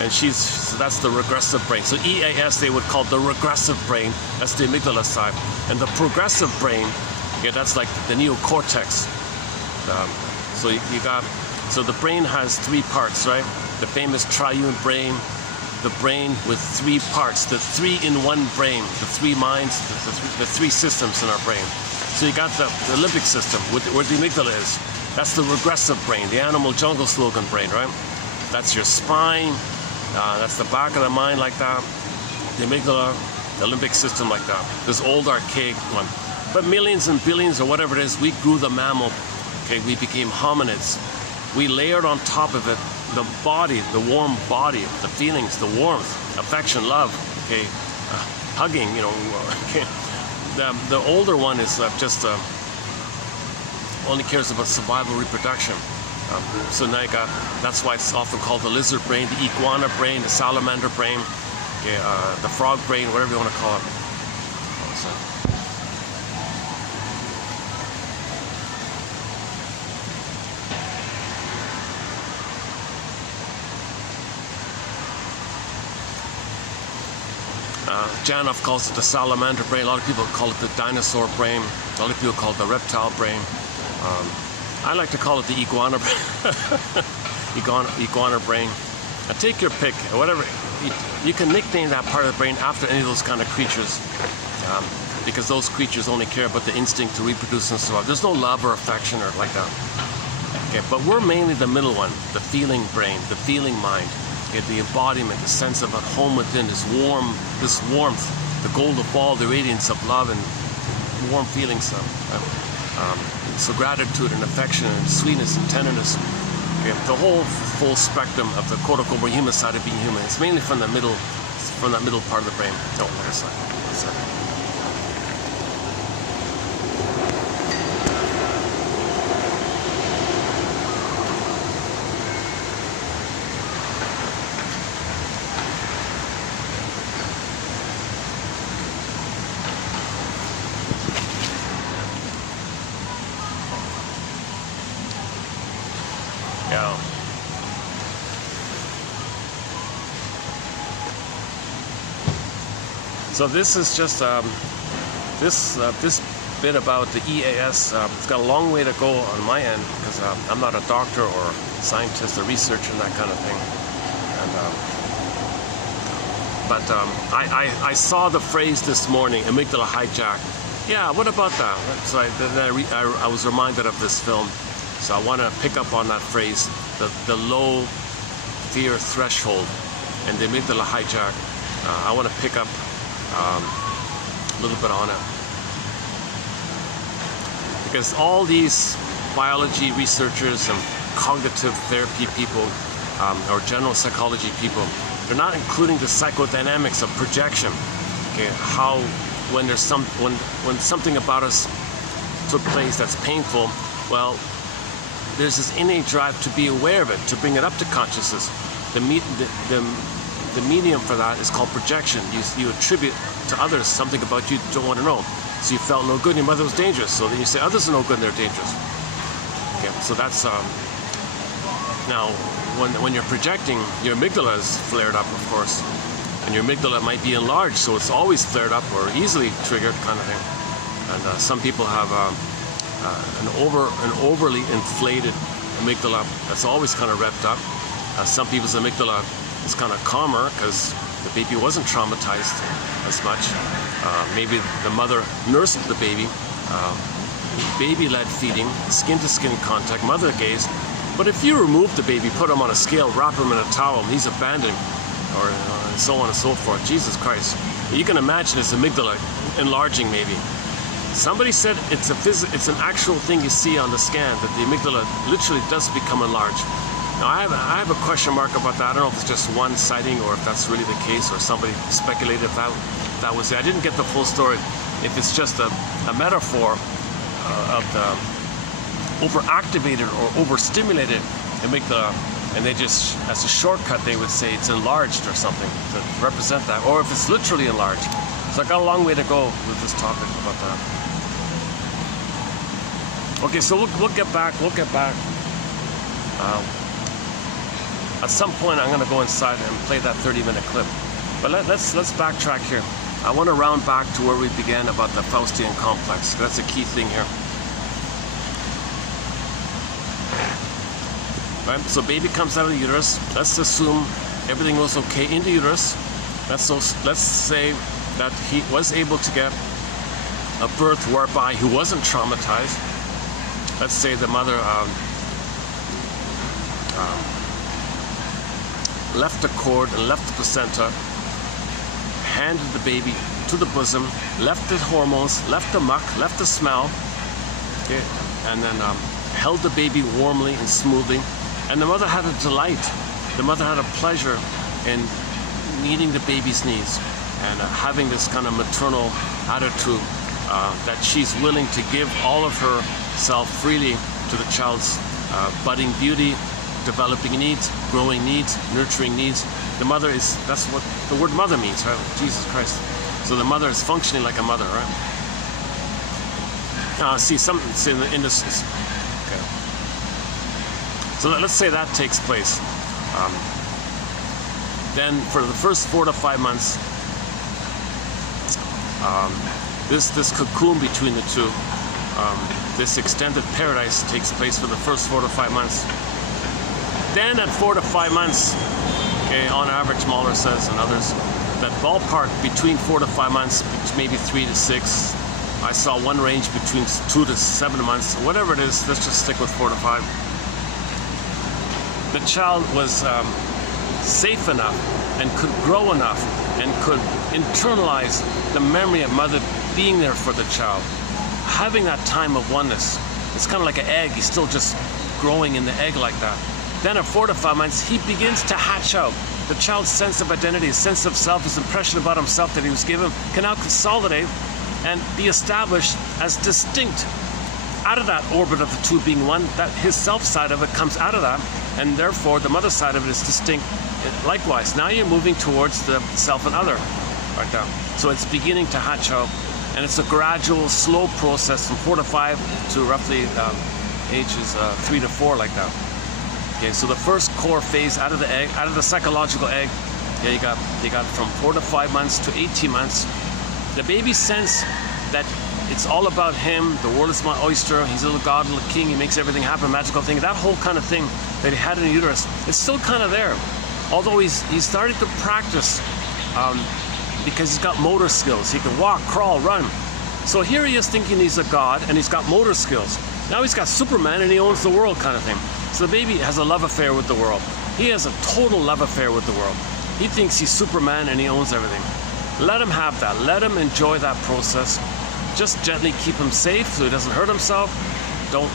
and so that's the regressive brain. So EAS they would call the regressive brain. That's the amygdala side, and the progressive brain, yeah, that's like the neocortex. So the brain has three parts, right? The famous triune brain, the brain with three parts, the three-in-one brain, the three minds, the three systems in our brain. So you got the limbic system, where the amygdala is. That's the regressive brain, the animal jungle slogan brain, right? That's your spine, that's the back of the mind like that, the amygdala, the limbic system like that, this old archaic one. But millions and billions or whatever it is, we grew the mammal, okay, we became hominids. We layered on top of it the body, the warm body, the feelings, the warmth, affection, love, okay, hugging, you know, okay. The older one is just only cares about survival, reproduction. So now you got, that's why it's often called the lizard brain, the iguana brain, the salamander brain, okay, the frog brain, whatever you want to call it. Janov calls it the salamander brain. A lot of people call it the dinosaur brain. A lot of people call it the reptile brain. I like to call it the iguana iguana brain. Take your pick, whatever. You can nickname that part of the brain after any of those kind of creatures, because those creatures only care about the instinct to reproduce and survive. There's no love or affection or like that. Okay, but we're mainly the middle one, the feeling brain, the feeling mind. The embodiment, the sense of at home within, this warmth, the golden ball, the radiance of love and warm feelings, so gratitude and affection and sweetness and tenderness. Okay, the whole full spectrum of the quote-unquote more human side of being human. It's mainly from that middle part of the brain. Oh, wait a second. Yeah. So this is just this bit about the EAS. It's got a long way to go on my end because I'm not a doctor or scientist or researcher and that kind of thing. And I saw the phrase this morning, amygdala hijack. Yeah, what about that? So I was reminded of this film. So I want to pick up on that phrase, the low fear threshold and the amygdala hijack. I want to pick up a little bit on it. Because all these biology researchers and cognitive therapy people or general psychology people, they're not including the psychodynamics of projection. Okay, how when something about us took place that's painful, well, there's this innate drive to be aware of it, to bring it up to consciousness. The medium for that is called projection. You attribute to others something about you don't want to know. So you felt no good and your mother was dangerous. So then you say others are no good and they're dangerous. Okay, so that's now when you're projecting, your amygdala is flared up, of course, and your amygdala might be enlarged, so it's always flared up or easily triggered kind of thing. And some people have an overly inflated amygdala that's always kind of revved up. Some people's amygdala is kind of calmer because the baby wasn't traumatized as much. Maybe the mother nursed the baby, baby-led feeding, skin-to-skin contact, mother gaze. But if you remove the baby, put him on a scale, wrap him in a towel, he's abandoned, or and so on and so forth. Jesus Christ! You can imagine his amygdala enlarging maybe. Somebody said it's an actual thing you see on the scan, that the amygdala literally does become enlarged. Now I have a question mark about that. I don't know if it's just one sighting or if that's really the case, or somebody speculated if that was it. I didn't get the full story. If it's just a metaphor of the overactivated or overstimulated amygdala, and they just, as a shortcut, they would say it's enlarged or something to represent that, or if it's literally enlarged. So I got a long way to go with this topic about that. Okay, so we'll get back. At some point, I'm going to go inside and play that 30-minute clip. But let's backtrack here. I want to round back to where we began about the Faustian complex. That's a key thing here. Right? So baby comes out of the uterus. Let's assume everything was okay in the uterus. Let's say that he was able to get a birth whereby he wasn't traumatized. Let's say the mother left the cord and left the placenta, handed the baby to the bosom, left the hormones, left the muck, left the smell, okay, and then held the baby warmly and smoothly. And the mother had a delight. The mother had a pleasure in meeting the baby's needs and having this kind of maternal attitude that she's willing to give all of herself freely to the child's budding beauty, developing needs, growing needs, nurturing needs. The mother is, that's what the word mother means, right? Jesus Christ. So the mother is functioning like a mother, right? See, something in this. Okay. So let's say that takes place. Then for the first 4 to 5 months, this cocoon between the two, this extended paradise takes place for the first 4 to 5 months. Then at 4 to 5 months, okay, on average, Mahler says, and others, that ballpark between 4 to 5 months, maybe 3 to 6. I saw one range between 2 to 7 months, whatever it is. Let's just stick with 4 to 5. The child was safe enough and could grow enough and could internalize the memory of mother being there for the child, having that time of oneness. It's kind of like an egg. He's still just growing in the egg like that. Then at 4 to 5 months, he begins to hatch out. The child's sense of identity, his sense of self, his impression about himself that he was given can now consolidate and be established as distinct out of that orbit of the two being one. That his self side of it comes out of that, and therefore the mother side of it is distinct. Likewise, now you're moving towards the self and other, right there. So it's beginning to hatch out, and it's a gradual, slow process from 4 to 5 to roughly ages 3 to 4, like that. Okay, so the first core phase out of the egg, out of the psychological egg, yeah, you got from 4 to 5 months to 18 months. The baby sense that it's all about him. The world is my oyster. He's a little god, a little king. He makes everything happen, magical thing. That whole kind of thing that he had in the uterus, it's still kind of there. Although he's starting to practice because he's got motor skills. He can walk, crawl, run. So here he is thinking he's a god and he's got motor skills. Now he's got Superman and he owns the world, kind of thing. So the baby has a love affair with the world. He has a total love affair with the world. He thinks he's Superman and he owns everything. Let him have that. Let him enjoy that process. Just gently keep him safe so he doesn't hurt himself. Don't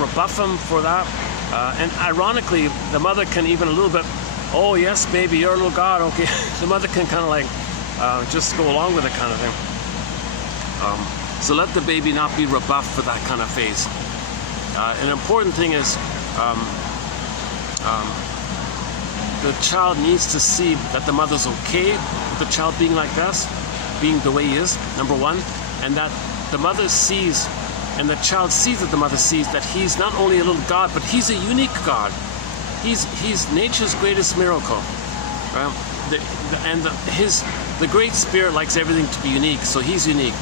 rebuff him for that. And ironically, the mother can even a little bit, oh yes, baby, you're a little god, okay. The mother can kind of like just go along with it, kind of thing. So let the baby not be rebuffed for that kind of phase. An important thing is the child needs to see that the mother's okay with the child being like this, being the way he is, number one, and that the mother sees, and the child sees that the mother sees that he's not only a little god, but he's a unique god. He's nature's greatest miracle, right? The Great Spirit likes everything to be unique, so he's unique.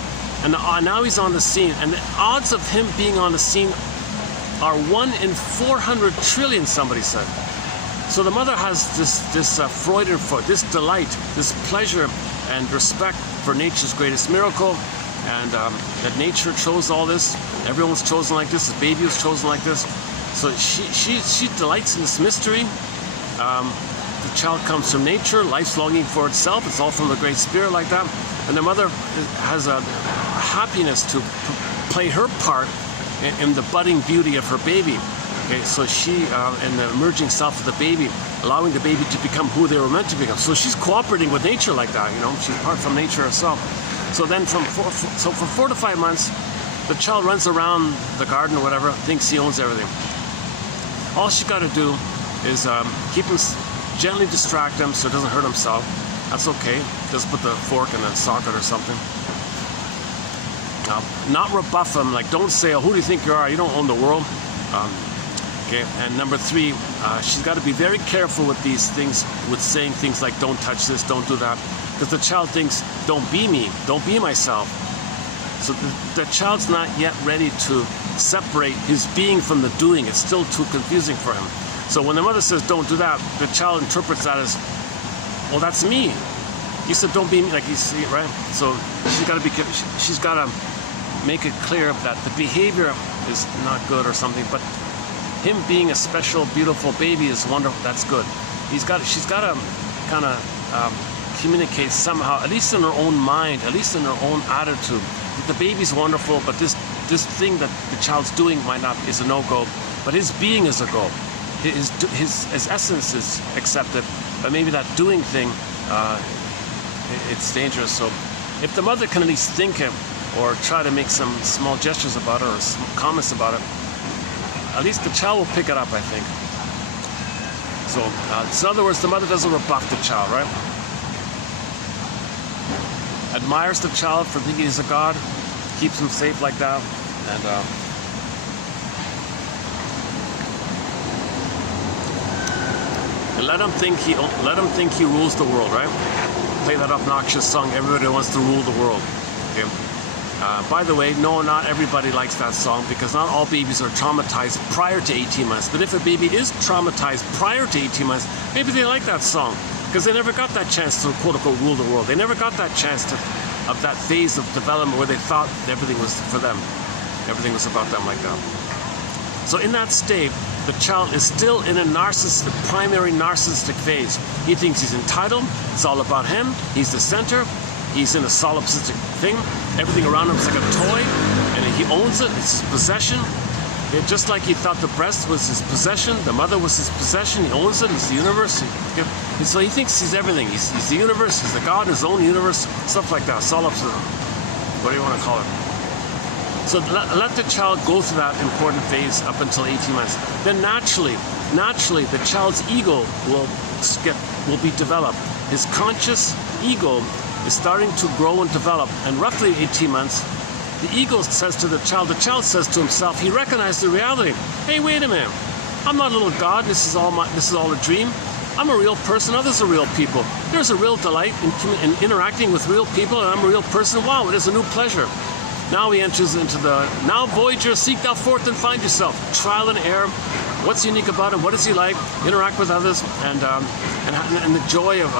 And now he's on the scene, and the odds of him being on the scene are 1 in 400 trillion, somebody said. So the mother has this Freudenfurt, this delight, this pleasure and respect for nature's greatest miracle, and that nature chose all this. Everyone's chosen like this. The baby was chosen like this. So she delights in this mystery. The child comes from nature. Life's longing for itself. It's all from the Great Spirit, like that. And the mother has a happiness to play her part in the budding beauty of her baby. Okay, so she, in the emerging self of the baby, allowing the baby to become who they were meant to become. So she's cooperating with nature like that, you know. She's apart from nature herself. So then from 4 to 5 months, the child runs around the garden or whatever, thinks he owns everything. All she got to do is keep him, gently distract him so he doesn't hurt himself. That's okay. Just put the fork in the socket or something. Not rebuff him, like don't say, oh, who do you think you are? You don't own the world. Okay, and number 3, she's got to be very careful with these things, with saying things like don't touch this, don't do that, because the child thinks don't be me, don't be myself. So the child's not yet ready to separate his being from the doing. It's still too confusing for him. So when the mother says don't do that, the child interprets that as, well, that's me. You said don't be me, like you see, right? So she's got to be careful. She's got to make it clear that the behavior is not good or something, but him being a special, beautiful baby is wonderful. That's good. She's got to kind of communicate somehow, at least in her own mind, at least in her own attitude. The baby's wonderful, but this thing that the child's doing is a no-go, but his being is a go. His essence is accepted, but maybe that doing thing, it's dangerous. So if the mother can at least think it or try to make some small gestures about it or some comments about it, at least the child will pick it up, I think. So in other words, the mother doesn't rebuff the child, right? Admires the child for thinking he's a god, keeps him safe like that, and let him think he rules the world, right? Play that obnoxious song, "Everybody Wants to Rule the World." Okay. By the way, no, not everybody likes that song, because not all babies are traumatized prior to 18 months. But if a baby is traumatized prior to 18 months, maybe they like that song, because they never got that chance to quote-unquote rule the world. They never got that chance of that phase of development where they thought everything was for them. Everything was about them like that. So in that state, the child is still in a primary narcissistic phase. He thinks he's entitled, it's all about him, he's the center, he's in a solipsistic thing, everything around him is like a toy, and he owns it, it's his possession. Just like he thought the breast was his possession, the mother was his possession, he owns it, he's the universe. So he thinks he's everything. He's the universe, he's the God in his own universe, stuff like that, solipsism, what do you want to call it? So let the child go through that important phase up until 18 months. Then naturally, the child's ego will be developed. His conscious ego is starting to grow and develop, and roughly 18 months, the ego says to the child says to himself, he recognizes the reality. Hey, wait a minute. I'm not a little god. This is all a dream. I'm a real person. Others are real people. There's a real delight in interacting with real people, and I'm a real person. Wow, it is a new pleasure. Now he enters into now Voyager, seek thou forth and find yourself. Trial and error. What's unique about him? What is he like? Interact with others, and the joy of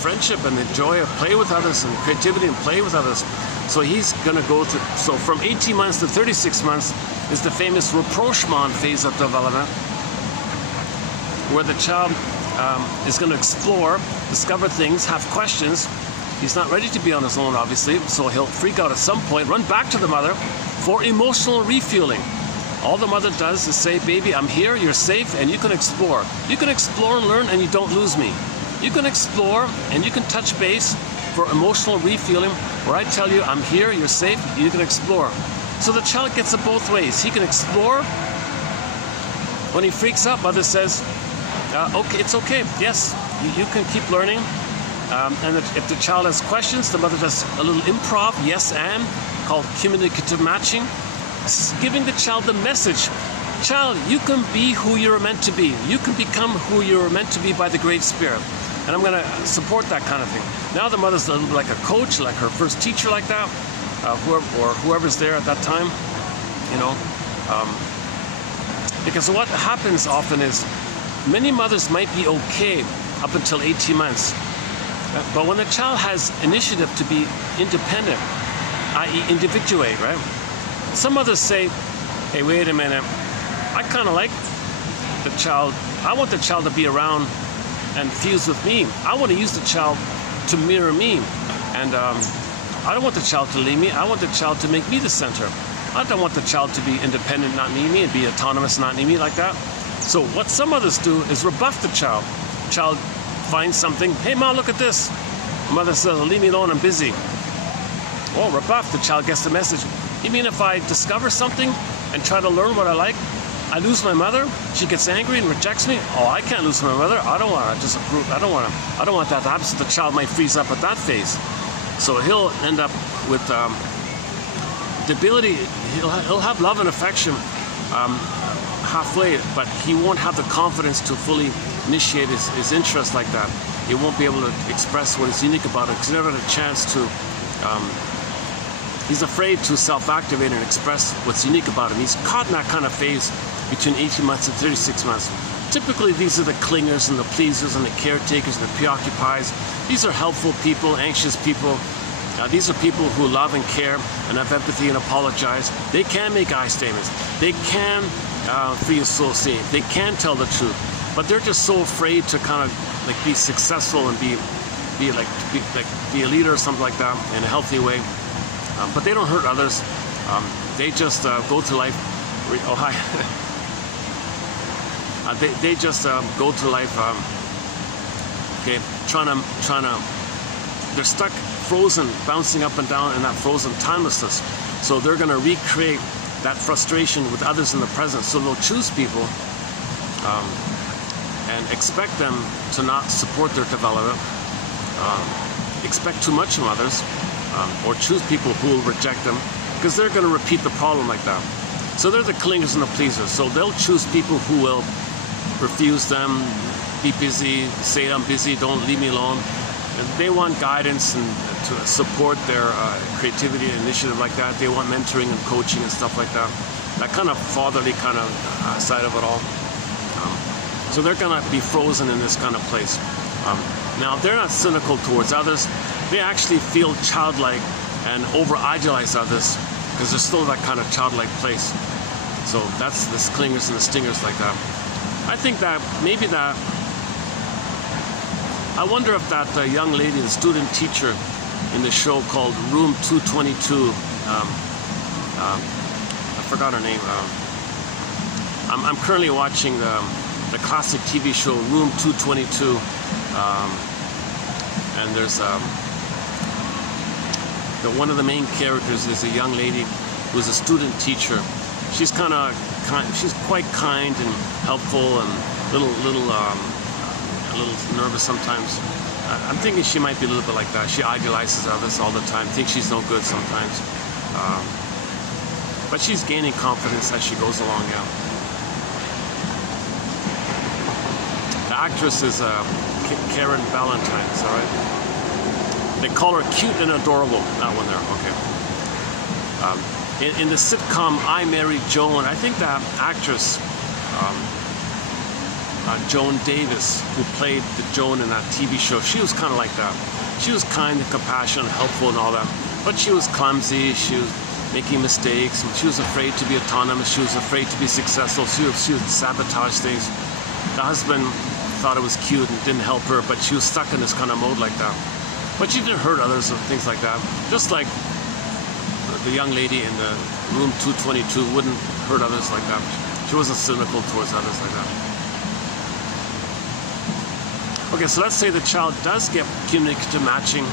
friendship, and the joy of play with others, and creativity and play with others. So he's going to go through. So from 18 months to 36 months is the famous rapprochement phase of development, where the child is going to explore, discover things, have questions. He's not ready to be on his own, obviously, so he'll freak out at some point, run back to the mother for emotional refueling. All the mother does is say, baby, I'm here, you're safe, and you can explore. You can explore and learn, and you don't lose me. You can explore, and you can touch base for emotional refueling, where I tell you, I'm here, you're safe, you can explore. So the child gets it both ways. He can explore. When he freaks out, mother says, okay, it's okay, yes, you can keep learning. And if the child has questions, the mother does a little improv, yes and, called communicative matching, giving the child the message. Child, you can be who you're meant to be. You can become who you're meant to be by the Great Spirit. And I'm going to support that kind of thing. Now the mother's a little bit like a coach, like her first teacher like that, whoever's there at that time, you know. Because what happens often is many mothers might be okay up until 18 months. But when the child has initiative to be independent, i.e. individuate, right? Some mothers say, hey, wait a minute, I kind of like the child. I want the child to be around and fuse with me. I want to use the child to mirror me. And I don't want the child to leave me. I want the child to make me the center. I don't want the child to be independent, not need me, and be autonomous, not need me like that. So what some mothers do is rebuff the child. Child finds something. Hey, Mom, look at this. Mother says, leave me alone, I'm busy. Oh, rebuff. The child gets the message. You mean if I discover something and try to learn what I like, I lose my mother? She gets angry and rejects me? Oh, I can't lose my mother. I don't want to disapprove. I don't want that to happen. So the child might freeze up at that phase. So he'll end up with debility. He'll have love and affection halfway, but he won't have the confidence to fully initiate his interest like that. He won't be able to express what is unique about it because he never had a chance to. He's afraid to self-activate and express what's unique about him. He's caught in that kind of phase between 18 months and 36 months. Typically, these are the clingers and the pleasers and the caretakers and the preoccupies. These are helpful people, anxious people. These are people who love and care and have empathy and apologize. They can make I statements. They can free associate. They can tell the truth. But they're just so afraid to kind of like be successful and be a leader or something like that in a healthy way. But they don't hurt others. They just go through life. Oh hi. They just go through life. Okay, trying to. They're stuck, frozen, bouncing up and down in that frozen timelessness. So they're going to recreate that frustration with others in the present. So they'll choose people and expect them to not support their development, expect too much from others, or choose people who will reject them because they're going to repeat the problem like that. So they're the clingers and the pleasers. So they'll choose people who will refuse them, be busy, say I'm busy, don't leave me alone. And they want guidance and to support their creativity and initiative like that. They want mentoring and coaching and stuff like that. That kind of fatherly kind of side of it all. So they're going to be frozen in this kind of place. Now, they're not cynical towards others. They actually feel childlike and over-idealize others because they're still that kind of childlike place. So that's the clingers and the stingers like that. I think that maybe that, I wonder if that young lady, the student teacher in the show called Room 222, I forgot her name. I'm currently watching the classic TV show Room 222, and there's one of the main characters is a young lady who's a student teacher. She's she's quite kind and helpful and a little nervous sometimes. I'm thinking she might be a little bit like that. She idealizes others all the time, thinks she's no good sometimes. But she's gaining confidence as she goes along now. The actress is Karen Ballantyne, is that right? They call her cute and adorable. That one there, okay. In the sitcom I Married Joan, I think that actress, Joan Davis, who played the Joan in that TV show, she was kind of like that. She was kind and compassionate, helpful and all that, but she was clumsy, she was making mistakes, and she was afraid to be autonomous, she was afraid to be successful, she would sabotage things. The husband thought it was cute and didn't help her, but she was stuck in this kind of mode like that. But she didn't hurt others or things like that. Just like the young lady in the Room 222 wouldn't hurt others like that. She wasn't cynical towards others like that. Okay, so let's say the child does get communicative matching,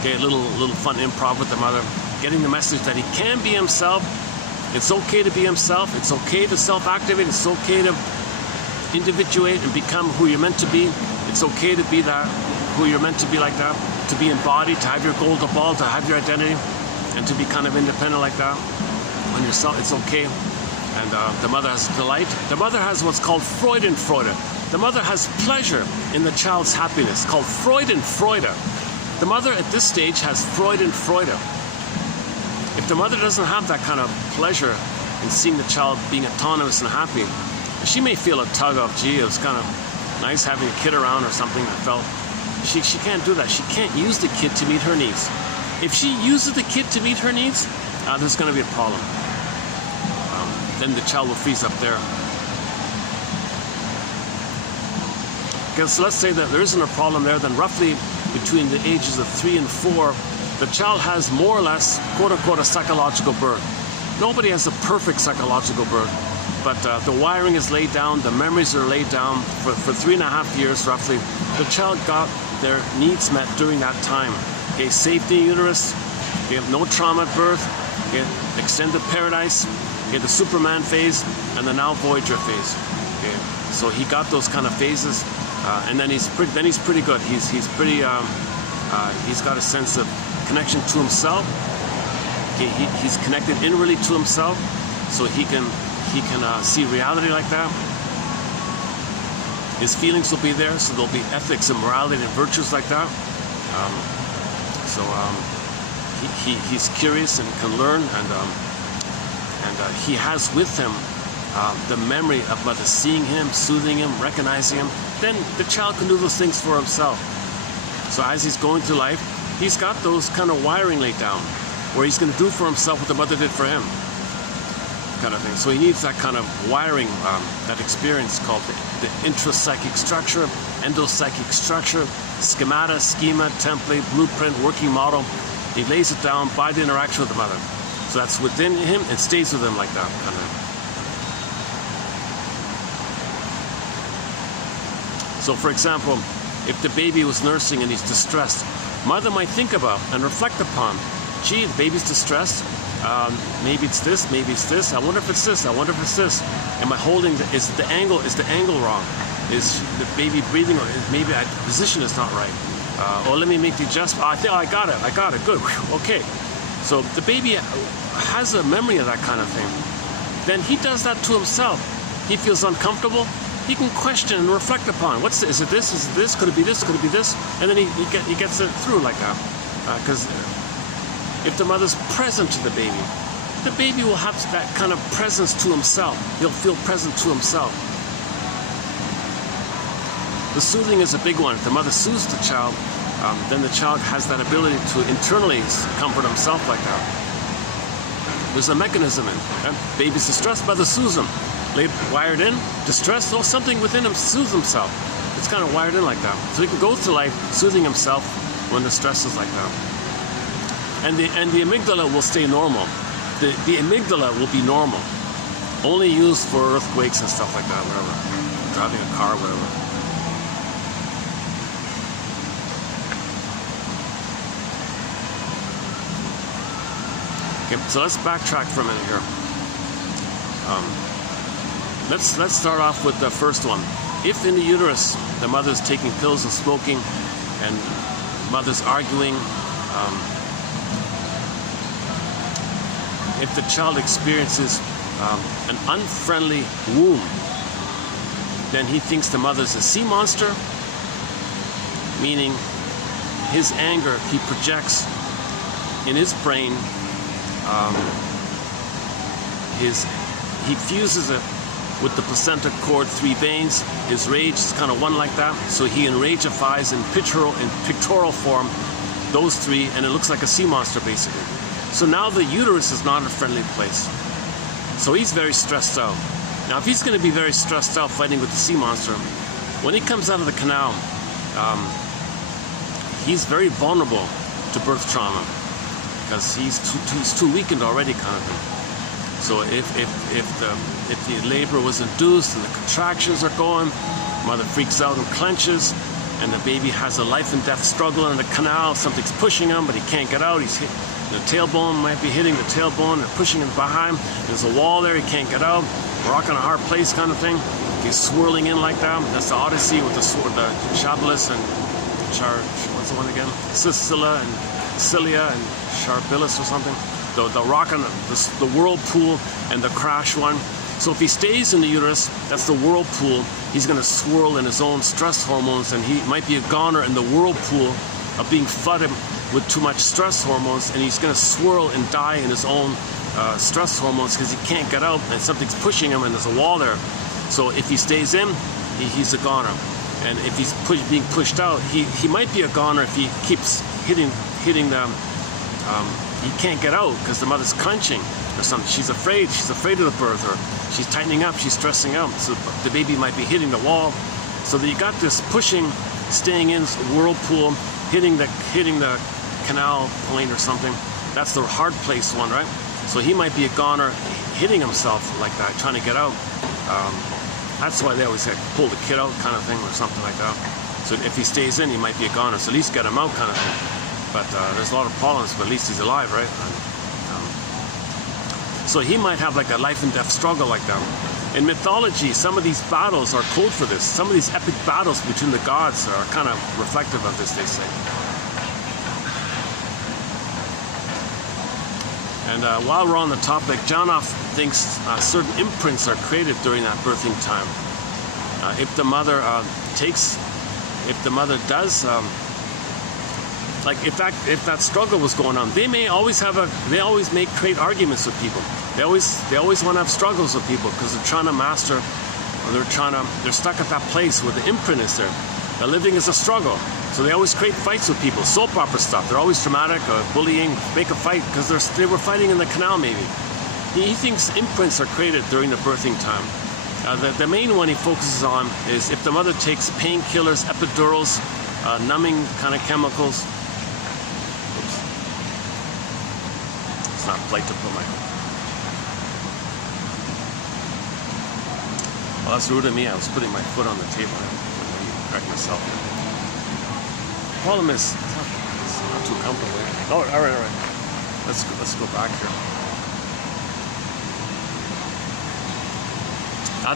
okay, a little fun improv with the mother, getting the message that he can be himself. It's okay to be himself. It's okay to self-activate. It's okay to individuate and become who you're meant to be. It's okay to be that, who you're meant to be like that, to be embodied, to have your golden ball, to have your identity, and to be kind of independent like that. On yourself, it's okay. And the mother has delight. The mother has what's called Freudenfreude. The mother has pleasure in the child's happiness, called Freudenfreude. The mother at this stage has Freudenfreude. If the mother doesn't have that kind of pleasure in seeing the child being autonomous and happy, she may feel a tug of, gee, it was kind of nice having a kid around or something that felt. She can't do that. She can't use the kid to meet her needs. If she uses the kid to meet her needs, there's going to be a problem. Then the child will freeze up there. Because let's say that there isn't a problem there, then roughly between the ages of 3 and 4, the child has more or less, quote unquote, a psychological birth. Nobody has a perfect psychological birth, but the wiring is laid down, the memories are laid down for 3.5 years roughly. The child got their needs met during that time. Okay, safety in uterus, okay, no trauma at birth, okay, extended paradise, okay, the Superman phase, and the now Voyager phase. Okay, so he got those kind of phases. And then he's pretty good. He's pretty. He's got a sense of connection to himself. Okay, he's connected inwardly to himself, so he see reality like that. His feelings will be there, so there'll be ethics and morality and virtues like that. He's curious and can learn, and he has with him the memory of mother seeing him, soothing him, recognizing him. Then the child can do those things for himself. So as he's going through life, he's got those kind of wiring laid down, where he's going to do for himself what the mother did for him, kind of thing. So he needs that kind of wiring, that experience called the intrapsychic structure, endopsychic structure, schemata, schema, template, blueprint, working model. He lays it down by the interaction with the mother. So that's within him and stays with him like that, kind of. So for example, if the baby was nursing and he's distressed, mother might think about and reflect upon, gee, the baby's distressed, maybe it's this, maybe it's this, I wonder if it's this, I wonder if it's this. Am I holding, is the angle wrong? Is the baby breathing, or maybe the position is not right? Or let me make the adjustment. I think I got it, good, okay. So the baby has a memory of that kind of thing. Then he does that to himself. He feels uncomfortable. He can question and reflect upon, is it this, is it this, could it be this, could it be this? And then he gets it through like that. Because if the mother's present to the baby will have that kind of presence to himself. He'll feel present to himself. The soothing is a big one. If the mother soothes the child, then the child has that ability to internally comfort himself like that. There's a mechanism in it. Baby's distressed, mother soothes him. Wired in, distressed, something within him soothes himself. It's kind of wired in like that. So he can go through life soothing himself when the stress is like that. And the amygdala will stay normal. The amygdala will be normal. Only used for earthquakes and stuff like that, whatever. Driving a car, whatever. Okay, so let's backtrack for a minute here. Let's start off with the first one. If in the uterus the mother's taking pills and smoking, and mother's arguing, if the child experiences an unfriendly womb, then he thinks the mother's a sea monster, meaning his anger he projects in his brain. He fuses it with the placenta cord 3 veins. His rage is kind of one like that, so he enragifies in pictorial form those 3, and it looks like a sea monster basically. So now the uterus is not a friendly place. So he's very stressed out. Now if he's going to be very stressed out fighting with the sea monster, when he comes out of the canal, he's very vulnerable to birth trauma, because he's too weakened already, kind of thing. So if the labor was induced and the contractions are going, mother freaks out and clenches, and the baby has a life and death struggle in the canal. Something's pushing him, but he can't get out. He's hit, the tailbone might be hitting the tailbone and pushing him behind. There's a wall there, he can't get out. Rock in a hard place, kind of thing. He's swirling in like that. That's the Odyssey with the sword, the Chabalus and what's the one again? Scylla and Cilia and Charbilus or something. The rock and the whirlpool and the crash one. So if he stays in the uterus, that's the whirlpool. He's going to swirl in his own stress hormones, and he might be a goner in the whirlpool of being flooded with too much stress hormones, and he's going to swirl and die in his own stress hormones because he can't get out and something's pushing him and there's a wall there. So if he stays in, he's a goner. And if he's being pushed out, he might be a goner if he keeps hitting the he can't get out because the mother's clenching or something. She's afraid of the birth, or she's tightening up, she's stressing out. So the baby might be hitting the wall. So that you got this pushing, staying in whirlpool, hitting the canal point or something. That's the hard place one, right? So he might be a goner hitting himself like that, trying to get out. That's why they always say pull the kid out kind of thing or something like that. So if he stays in, he might be a goner. So at least get him out kind of thing. But there's a lot of problems, but at least he's alive, right? So he might have like a life and death struggle like that. In mythology, some of these battles are code for this. Some of these epic battles between the gods are kind of reflective of this, they say. And while we're on the topic, Janoff thinks certain imprints are created during that birthing time. If the mother does, like if that struggle was going on, they always may create arguments with people. They always want to have struggles with people because they're trying to master, or they're stuck at that place where the imprint is there. The living is a struggle. So they always create fights with people, soap opera stuff. They're always dramatic, bullying, make a fight because they were fighting in the canal maybe. He thinks imprints are created during the birthing time. The main one he focuses on is if the mother takes painkillers, epidurals, numbing kind of chemicals. Oops. It's not polite to put my... Well, that's rude of me. I was putting my foot on the table. I correct myself. The problem is, it's not too comfortable. Oh, all right. Let's go back here.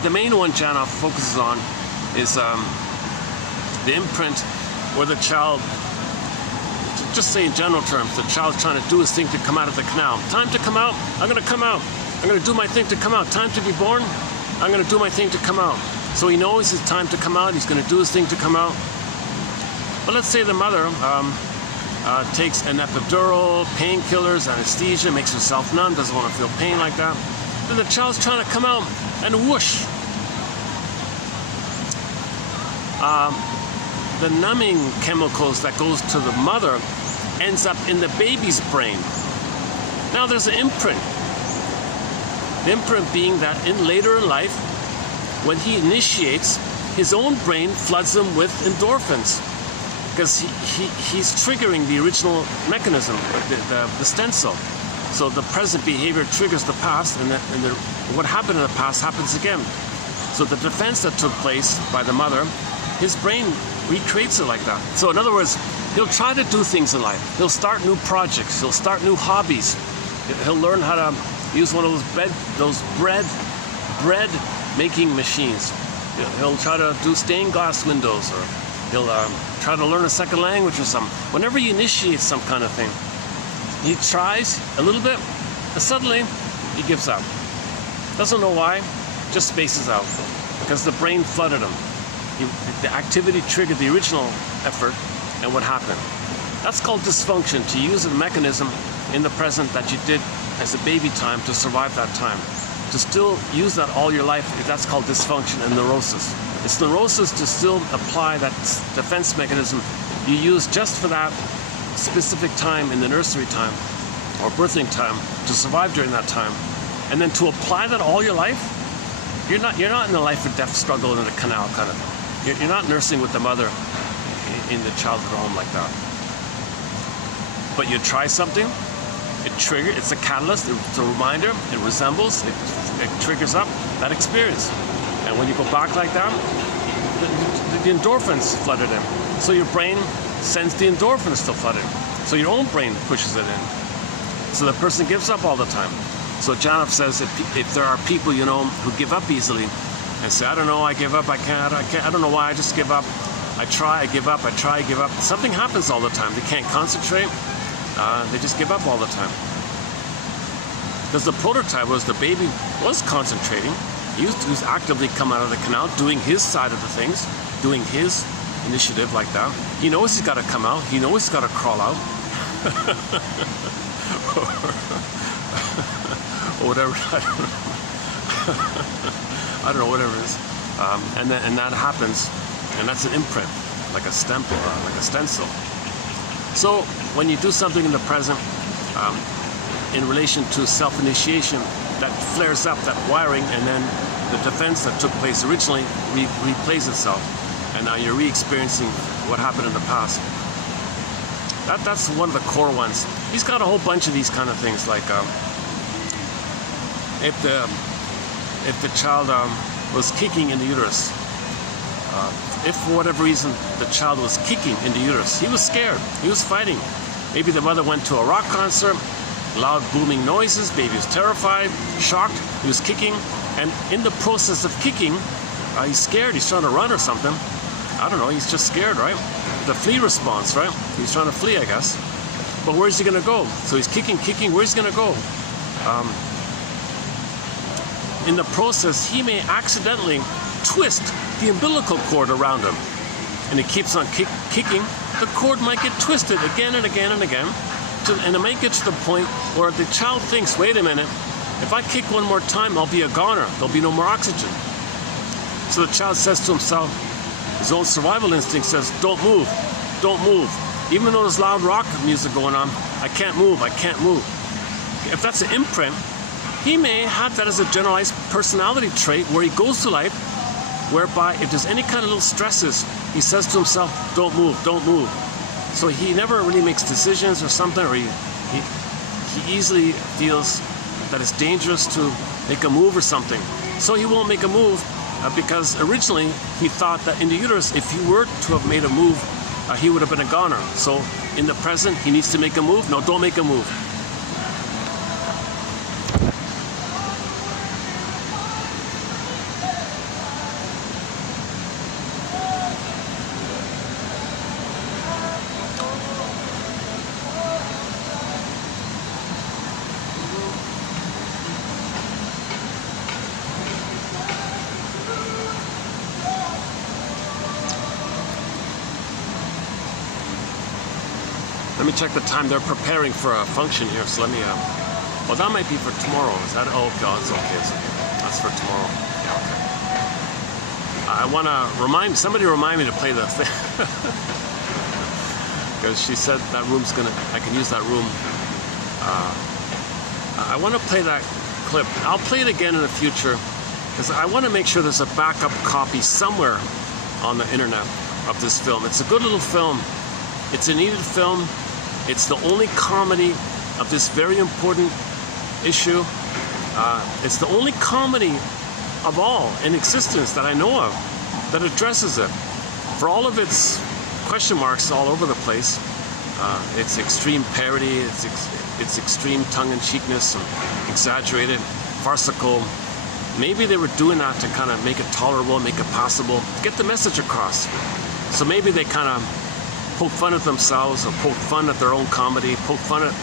The main one Janoff focuses on is the imprint where the child, just say in general terms, the child's trying to do his thing to come out of the canal. Time to come out, I'm going to come out. I'm going to do my thing to come out. Time to be born, I'm going to do my thing to come out. So he knows it's time to come out, he's going to do his thing to come out. But let's say the mother takes an epidural, painkillers, anesthesia, makes herself numb, doesn't want to feel pain like that. Then the child's trying to come out, and whoosh. The numbing chemicals that goes to the mother ends up in the baby's brain. Now there's an imprint. The imprint being that later in life, when he initiates, his own brain floods him with endorphins. Because he's triggering the original mechanism, the stem cell. So the present behavior triggers the past, and what happened in the past happens again. So the defense that took place by the mother, his brain recreates it like that. So in other words, he'll try to do things in life. He'll start new projects. He'll start new hobbies. He'll learn how to use one of those bread making machines. He'll try to do stained glass windows, or he'll try to learn a second language or something. Whenever he initiates some kind of thing, he tries a little bit, and suddenly he gives up. Doesn't know why, just spaces out, because the brain flooded him. The activity triggered the original effort, and what happened? That's called dysfunction, to use a mechanism in the present that you did as a baby time to survive that time. To still use that all your life, that's called dysfunction and neurosis. It's neurosis to still apply that defense mechanism you use just for that specific time in the nursery time or birthing time to survive during that time, and then to apply that all your life. You're not in the life or death struggle in the canal kind of. You're not nursing with the mother in the childhood home like that. But you try something, it triggers, it's a catalyst, it's a reminder, it resembles, it triggers up that experience. And when you go back like that, the endorphins flooded in. So your brain sends the endorphins to flood in. So your own brain pushes it in. So the person gives up all the time. So Janoff says if there are people you know who give up easily and say, I don't know, I give up, I can't, I don't know why, I just give up. I try, I give up, I try, I give up. Something happens all the time. They can't concentrate. They just give up all the time. Because the prototype was the baby was concentrating. He was actively coming out of the canal, doing his side of the things, doing his initiative like that. He knows he's got to come out. He knows he's got to crawl out. Or whatever. I don't know, whatever it is. And that happens, and that's an imprint, like a stamp or like a stencil. So when you do something in the present, in relation to self-initiation, that flares up, that wiring, and then the defense that took place originally replays itself, and now you're re-experiencing what happened in the past. That's one of the core ones. He's got a whole bunch of these kind of things, like if the child was kicking in the uterus, if for whatever reason the child was kicking in the uterus, he was scared, he was fighting. Maybe the mother went to a rock concert, loud booming noises, baby was terrified, shocked, he was kicking, and in the process of kicking, he's scared, he's trying to run or something. I don't know, he's just scared, right? The flee response, right? He's trying to flee, I guess. But where's he gonna go? So he's kicking, where's he gonna go? in the process, he may accidentally twist the umbilical cord around him. And he keeps on kicking. The cord might get twisted again and again and again. And it might get to the point where the child thinks, wait a minute, if I kick one more time, I'll be a goner. There'll be no more oxygen. So the child says to himself, his own survival instinct says, don't move, don't move. Even though there's loud rock music going on, I can't move, I can't move. If that's an imprint, he may have that as a generalized personality trait where he goes through life, whereby if there's any kind of little stresses, he says to himself, don't move, don't move. So he never really makes decisions or something, or he easily feels that it's dangerous to make a move or something. So he won't make a move because originally he thought that in the uterus, if he were to have made a move, he would have been a goner. So in the present, he needs to make a move. No, don't make a move. Let me check the time. They're preparing for a function here, so let me, well, that might be for tomorrow. Is that, oh, okay, it's okay, it's okay. That's for tomorrow. Yeah, okay. I want to somebody remind me to play the thing. Because she said that room's I can use that room. I want to play that clip. I'll play it again in the future, because I want to make sure there's a backup copy somewhere on the internet of this film. It's a good little film. It's a needed film. It's the only comedy of this very important issue. It's the only comedy of all in existence that I know of that addresses it. For all of its question marks all over the place, it's extreme parody, it's extreme tongue-in-cheekness and exaggerated, farcical. Maybe they were doing that to kind of make it tolerable, make it possible, get the message across. So maybe they kind of poke fun at themselves or poke fun at their own comedy, poke fun at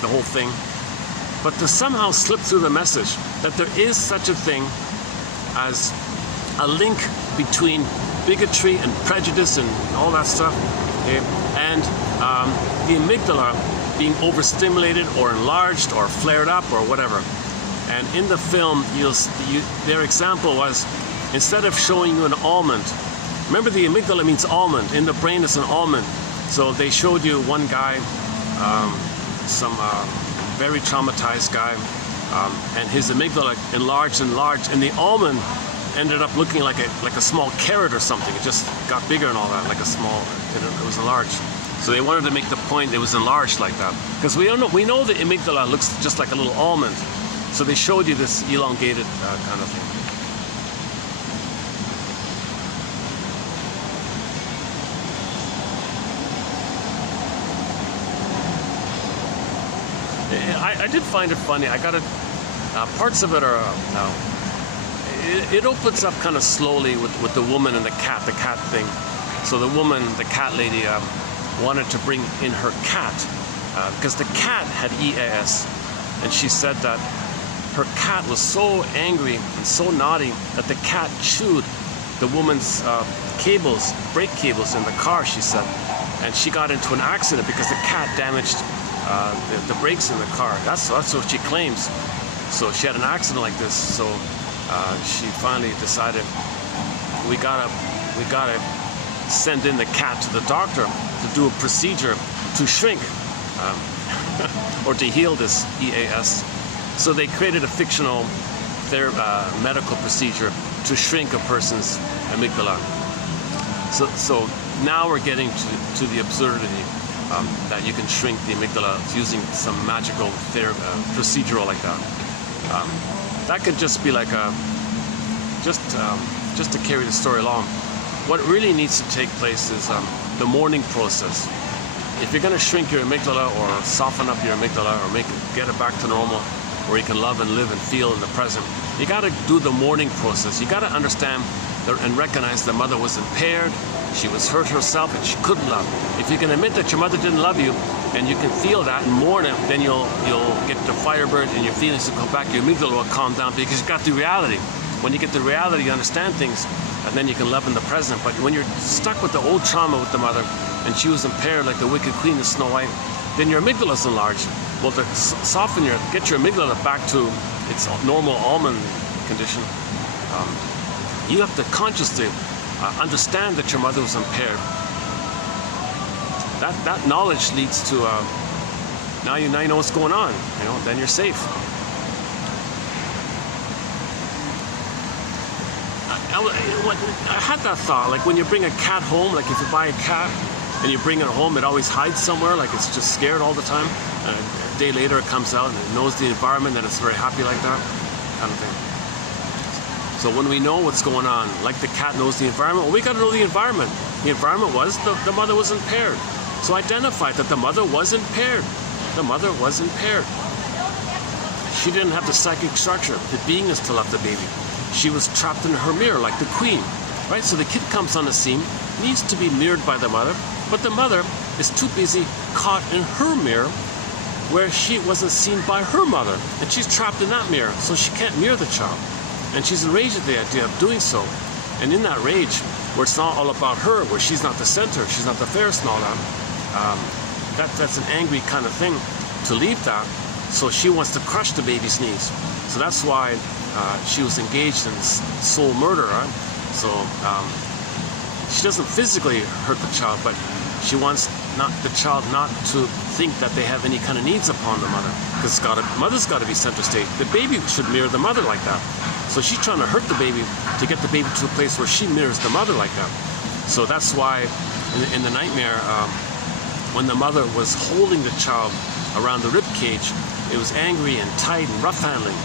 the whole thing, but to somehow slip through the message that there is such a thing as a link between bigotry and prejudice and all that stuff, okay? And the amygdala being overstimulated or enlarged or flared up or whatever. And in the film, their example was, instead of showing you an almond, remember, the amygdala means almond. In the brain, it's an almond. So they showed you one guy, some very traumatized guy, and his amygdala enlarged, and the almond ended up looking like a small carrot or something. It just got bigger and all that, like a small. It was enlarged. So they wanted to make the point it was enlarged like that, because we know the amygdala looks just like a little almond. So they showed you this elongated kind of thing. I did find it funny. I got it. Parts of it are it opens up kind of slowly with the woman and the cat thing. So the woman, the cat lady, wanted to bring in her cat because the cat had EAS, and she said that her cat was so angry and so naughty that the cat chewed the woman's cables, brake cables in the car, she said, and she got into an accident because the cat damaged the brakes in the car. That's what she claims. So she had an accident like this. So she finally decided we gotta send in the cat to the doctor to do a procedure to shrink or to heal this EAS. So they created a fictional medical procedure to shrink a person's amygdala. So now we're getting to the absurdity that you can shrink the amygdala using some magical procedural like that. That could just be like just to carry the story along. What really needs to take place is the mourning process. If you're going to shrink your amygdala or soften up your amygdala or get it back to normal, where you can love and live and feel in the present, you got to do the mourning process. You got to understand and recognize the mother was impaired, she was hurt herself, and she couldn't love. If you can admit that your mother didn't love you, and you can feel that and mourn it, then you'll get the firebird and your feelings will come back, your amygdala will calm down because you got the reality. When you get the reality, you understand things, and then you can love in the present. But when you're stuck with the old trauma with the mother, and she was impaired like the Wicked Queen of Snow White, then your amygdala is enlarged. Well, to soften get your amygdala back to its normal almond condition, you have to consciously understand that your mother was impaired. That knowledge leads to now you know what's going on. Then you're safe. I had that thought, like when you bring a cat home, like if you buy a cat and you bring it home, it always hides somewhere, like it's just scared all the time. And a day later it comes out and it knows the environment and it's very happy like that, kind of thing. So when we know what's going on, like the cat knows the environment, well, we got to know the environment. The environment was the mother was impaired. So identify that the mother was impaired. The mother was impaired. She didn't have the psychic structure, the beingness to love the baby. She was trapped in her mirror like the queen, right? So the kid comes on the scene, needs to be mirrored by the mother, but the mother is too busy caught in her mirror where she wasn't seen by her mother, and she's trapped in that mirror, so she can't mirror the child. And she's enraged at the idea of doing so. And in that rage, where it's not all about her, where she's not the center, she's not the fairest and all that, that's an angry kind of thing to leave that. So she wants to crush the baby's knees. So that's why she was engaged in soul murder. Right? So she doesn't physically hurt the child, but she wants the child not to think that they have any kind of needs upon the mother, because mother's got to be center stage. The baby should mirror the mother like that. So she's trying to hurt the baby to get the baby to a place where she mirrors the mother like that. So that's why in the nightmare, when the mother was holding the child around the rib cage, it was angry and tight and rough handling.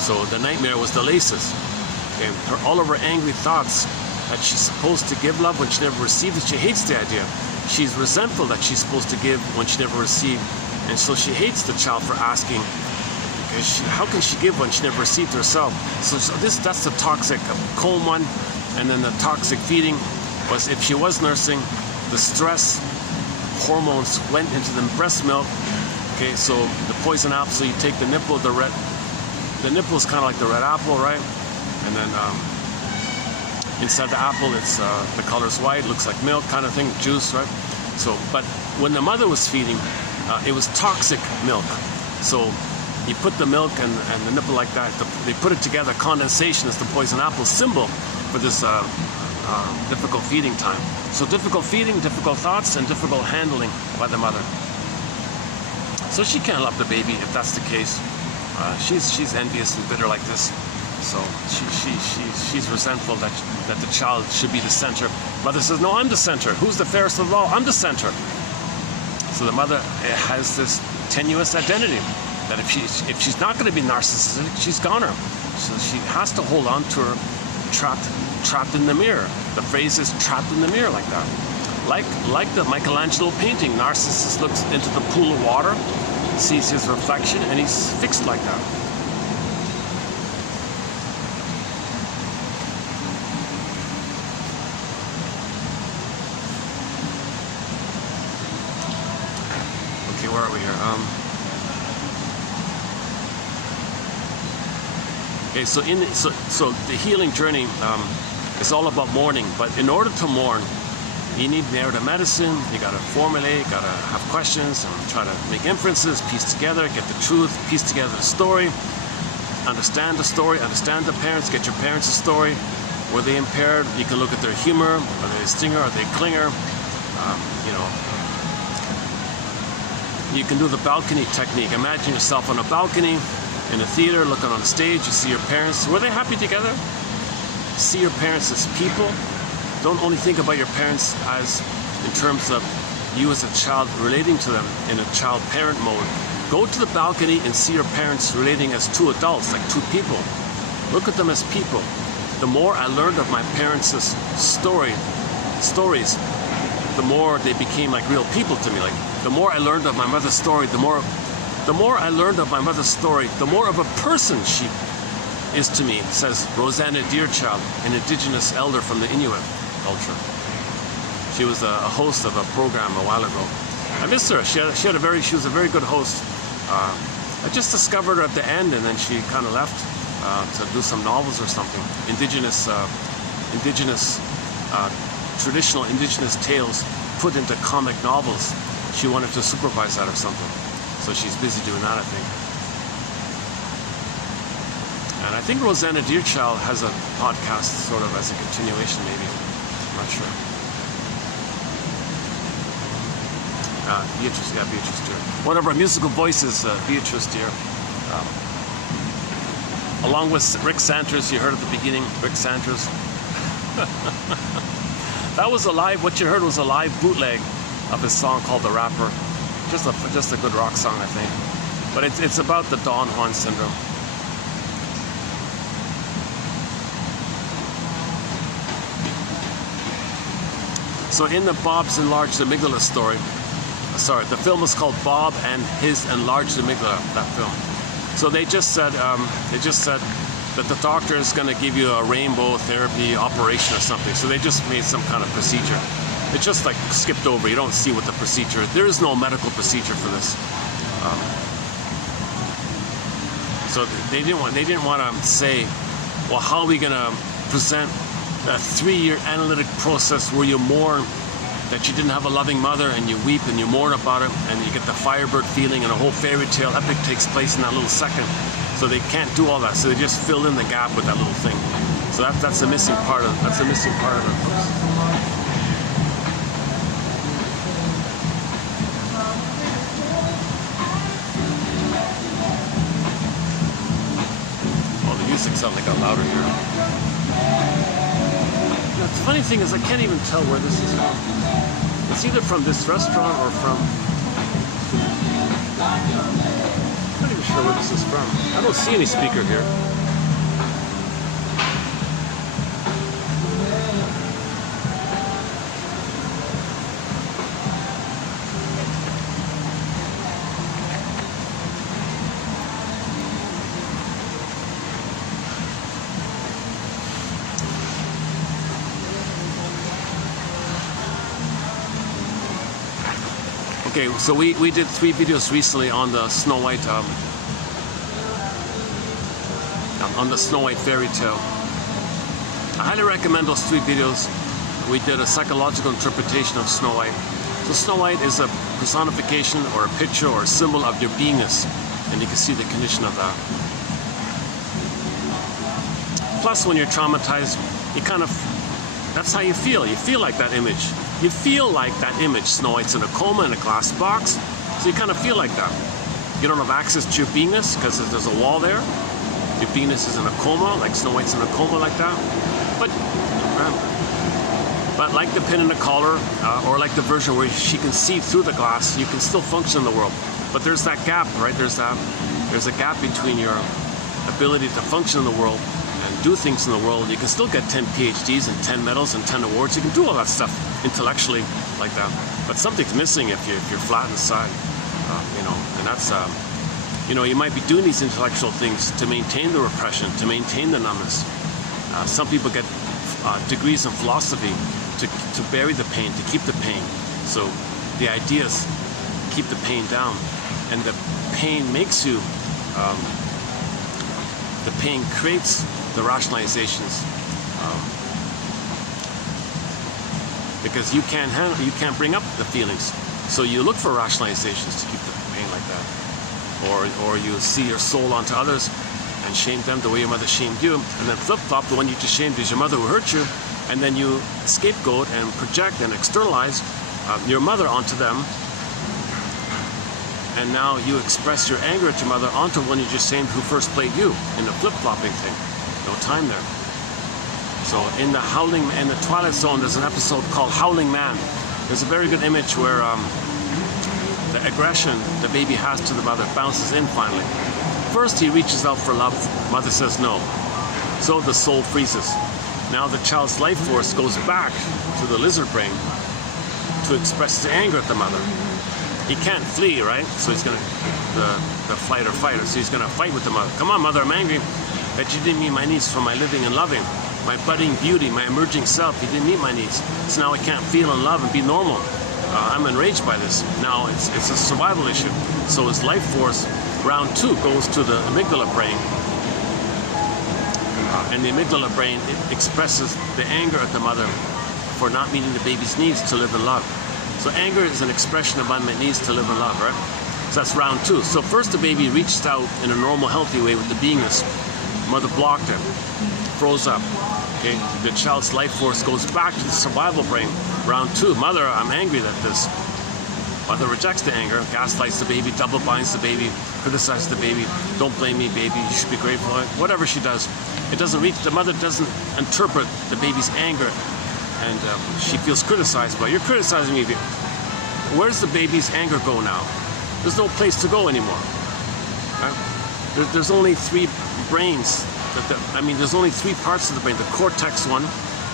So the nightmare was the laces. And all of her angry thoughts that she's supposed to give love when she never received it, she hates the idea. She's resentful that she's supposed to give when she never received. And so she hates the child for asking, because how can she give when she never received herself? So that's the toxic comb one. And then the toxic feeding was, if she was nursing, the stress hormones went into the breast milk. Okay, so the poison apple, so you take the nipple, the nipple is kind of like the red apple, right? And then inside the apple, it's the color's white, looks like milk kind of thing, juice, right? So, but when the mother was feeding, it was toxic milk. So you put the milk and the nipple like that, they put it together. Condensation is the poison apple symbol for this difficult feeding time. So difficult feeding, difficult thoughts, and difficult handling by the mother. So she can't love the baby if that's the case. She's envious and bitter like this. So she's resentful that the child should be the center. Mother says, no, I'm the center. Who's the fairest of all? I'm the center. So the mother has this tenuous identity that if she's not going to be narcissistic, she's goner. So she has to hold on to her trapped in the mirror. The phrase is trapped in the mirror like that. Like the Michelangelo painting, Narcissus looks into the pool of water, sees his reflection, and he's fixed like that. Okay, where are we here? Okay, so the healing journey is all about mourning, but in order to mourn, you need narrative medicine. You gotta formulate, gotta have questions, and try to make inferences, piece together, get the truth, piece together the story, understand the story, understand the parents, get your parents a story. Were they impaired? You can look at their humor. Are they a stinger? Are they a clinger? You can do the balcony technique. Imagine yourself on a balcony in a theater, looking on a stage. You see your parents. Were they happy together? See your parents as people. Don't only think about your parents as in terms of you as a child relating to them in a child-parent mode. Go to the balcony and see your parents relating as two adults, like two people. Look at them as people. The more I learned of my parents' stories, the more they became like real people to me. Like the more I learned of my mother's story, the more I learned of my mother's story, the more of a person she is to me, says Rosanna Deerchild, an indigenous elder from the Inuit culture. She was a host of a program a while ago. I miss her. She was a very good host. I just discovered her at the end, and then she kind of left to do some novels or something. Traditional indigenous tales put into comic novels. She wanted to supervise that or something. So she's busy doing that, I think. And I think Rosanna Deerchild has a podcast sort of as a continuation, maybe. I'm not sure. Beatrice Deer. One of our musical voices, Beatrice Deer. Along with Rick Santers, you heard at the beginning, Rick Santers. That was a live, what you heard was a live bootleg of his song called The Rapper. Just a good rock song, I think. But it's about the Don Juan syndrome. So in the Bob's Enlarged Amygdala story, the film was called Bob and His Enlarged Amygdala, that film. So they just said that the doctor is going to give you a rainbow therapy operation or something. So they just made some kind of procedure. It just like skipped over. You don't see what the procedure is. There is no medical procedure for this. So they didn't want to say, well, how are we going to present a 3-year analytic process where you mourn that you didn't have a loving mother, and you weep and you mourn about it, and you get the Firebird feeling, and a whole fairy tale epic takes place in that little second. So they can't do all that. So they just fill in the gap with that little thing. So that's the missing part of it. Oops. Oh, the music sounds like a louder here. The funny thing is I can't even tell where this is from. It's either from this restaurant or from... I'm not even sure where this is from. I don't see any speaker here. Okay, so we did 3 videos recently on the Snow White fairy tale. I highly recommend those 3 videos. We did a psychological interpretation of Snow White. So Snow White is a personification or a picture or a symbol of your beingness, and you can see the condition of that. Plus, when you're traumatized, you kind of, that's how you feel. You feel like that image. You feel like that image. Snow White's in a coma in a glass box, so you kind of feel like that. You don't have access to your beingness because there's a wall there. Your beingness is in a coma, like Snow White's in a coma like that. But like the pin in the collar, or like the version where she can see through the glass, you can still function in the world. But there's that gap, right? There's a gap between your ability to function in the world and do things in the world. You can still get 10 PhDs and 10 medals and 10 awards. You can do all that stuff intellectually like that. But something's missing if you're flat inside, and that's, you might be doing these intellectual things to maintain the repression, to maintain the numbness. Some people get degrees in philosophy to bury the pain, to keep the pain. So the idea is keep the pain down, and the pain makes you, the pain creates the rationalizations, because you can't bring up the feelings. So you look for rationalizations to keep the pain like that. Or you see your soul onto others and shame them the way your mother shamed you, and then flip-flop, the one you just shamed is your mother who hurt you, and then you scapegoat and project and externalize your mother onto them, and now you express your anger at your mother onto one you just shamed who first played you in the flip-flopping thing. No time there. So in the Twilight Zone, there's an episode called Howling Man. There's a very good image where the aggression the baby has to the mother bounces in finally. First he reaches out for love, mother says no. So the soul freezes. Now the child's life force goes back to the lizard brain to express his anger at the mother. He can't flee, right? So he's gonna, the flight or fighter, so he's gonna fight with the mother. Come on, mother, I'm angry that you didn't meet my needs for my living and loving, my budding beauty, my emerging self. You didn't meet my needs. So now I can't feel and love and be normal. I'm enraged by this. Now it's a survival issue. So his life force, round 2, goes to the amygdala brain. And the amygdala brain, it expresses the anger at the mother for not meeting the baby's needs to live in love. So anger is an expression of unmet needs to live in love, right? So that's round 2. So first the baby reached out in a normal, healthy way with the beingness. Mother blocked him, froze up. Okay, the child's life force goes back to the survival brain. Round 2, mother, I'm angry at this. Mother rejects the anger, gaslights the baby, double binds the baby, criticizes the baby, don't blame me, baby, you should be grateful. Whatever she does, it doesn't reach, the mother doesn't interpret the baby's anger, and she feels criticized by, you're criticizing me. Where's the baby's anger go now? There's no place to go anymore. Right? There's only 3 brains. There's only 3 parts of the brain: the cortex one,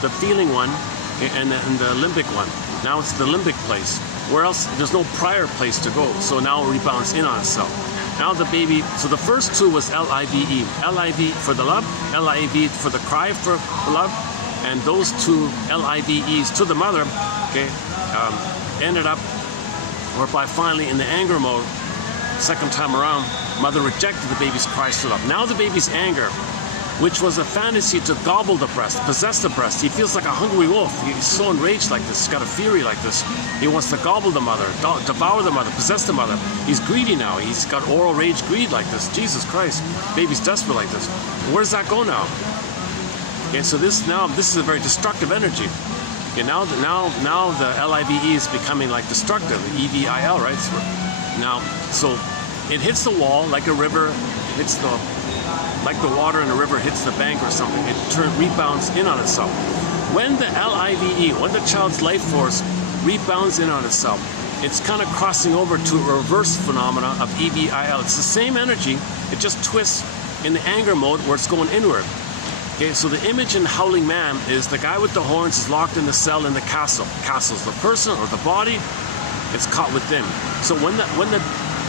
the feeling one, and the limbic one. Now it's the limbic place. Where else? There's no prior place to go. So now it rebounds in on itself. Now the baby. So the first 2 was L-I-V-E. L-I-V for the love, L-I-V for the cry for love, and those 2 L-I-V-Es to the mother, okay, ended up whereby finally in the anger mode, second time around, mother rejected the baby's cries for love. Now the baby's anger, which was a fantasy to gobble the breast, possess the breast. He feels like a hungry wolf. He's so enraged like this. He's got a fury like this. He wants to gobble the mother, devour the mother, possess the mother. He's greedy now. He's got oral rage greed like this. Jesus Christ. Baby's desperate like this. Where does that go now? Okay, so this is a very destructive energy. Okay, now the L-I-V-E is becoming like destructive, E-V-I-L, right? So it hits the wall like a river, like the water in a river hits the bank or something. It rebounds in on itself. When the L-I-V-E, when the child's life force rebounds in on itself, it's kind of crossing over to a reverse phenomena of E-V-I-L. It's the same energy, it just twists in the anger mode where it's going inward. Okay, so the image in Howling Man is the guy with the horns is locked in the cell in the castle. Castle's the person or the body, it's caught within. So when the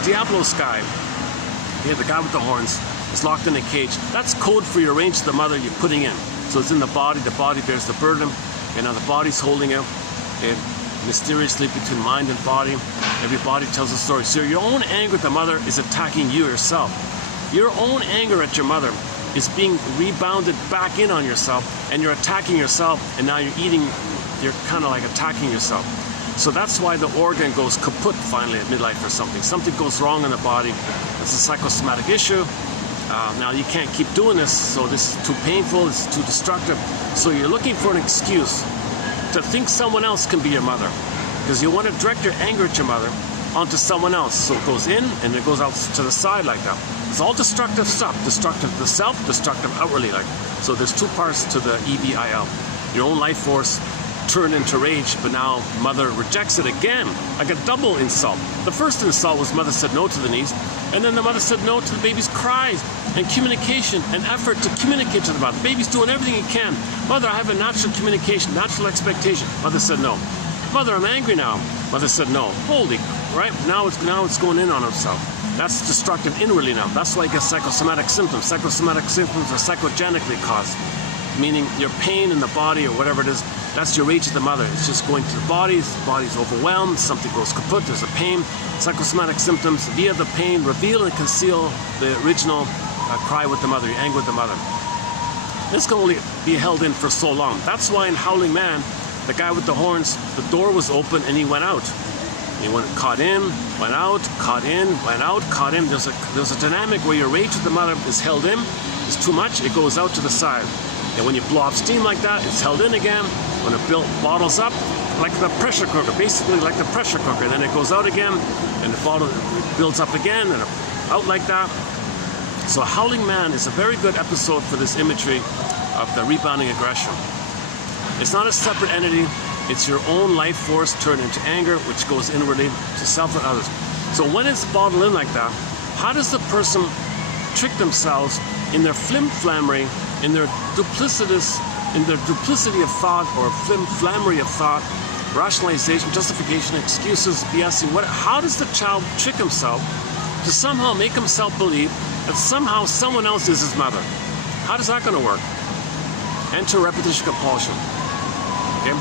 Diablos guy, the guy with the horns, is locked in a cage, that's code for your range of the mother you're putting in. So it's in the body bears the burden, and now the body's holding it, and mysteriously between mind and body, every body tells a story. So your own anger at the mother is attacking you yourself. Your own anger at your mother is being rebounded back in on yourself, and you're attacking yourself, and now you're kind of like attacking yourself. So that's why the organ goes kaput finally at midlife or something. Something goes wrong in the body. It's a psychosomatic issue. Now you can't keep doing this, so this is too painful, it's too destructive. So you're looking for an excuse to think someone else can be your mother, because you want to direct your anger at your mother onto someone else. So it goes in and it goes out to the side like that. It's all destructive stuff, destructive to the self, destructive outwardly. So there's 2 parts to the E-V-I-L. Your own life force turned into rage, but now mother rejects it again, like a double insult. The first insult was mother said no to the needs, and then the mother said no to the baby's cries and communication and effort to communicate to the mother. The baby's doing everything he can. Mother, I have a natural communication, natural expectation. Mother said no. Mother, I'm angry now. Mother said no. Holy, right? Now it's going in on himself. That's destructive inwardly now. That's why you get psychosomatic symptoms. Psychosomatic symptoms are psychogenically caused, meaning your pain in the body or whatever it is. That's your rage at the mother. It's just going to the body's overwhelmed, something goes kaput, there's a pain. Psychosomatic symptoms via the pain reveal and conceal the original cry with the mother, your anger with the mother. This can only be held in for so long. That's why in Howling Man, the guy with the horns, the door was open and he went out. He went caught in, went out, caught in, went out, caught in. There's a dynamic where your rage with the mother is held in, it's too much, it goes out to the side. And when you blow off steam like that, it's held in again. When it bottles up, like the pressure cooker, basically like the pressure cooker. And then it goes out again, and the bottle builds up again, and out like that. So Howling Man is a very good episode for this imagery of the rebounding aggression. It's not a separate entity. It's your own life force turned into anger, which goes inwardly to self and others. So when it's bottled in like that, how does the person trick themselves in their flim-flammery, in their duplicity of thought, or flim-flammery of thought, rationalization, justification, excuses, BSing? How does the child trick himself to somehow make himself believe that somehow someone else is his mother? How is that going to work? Enter repetition compulsion. Okay?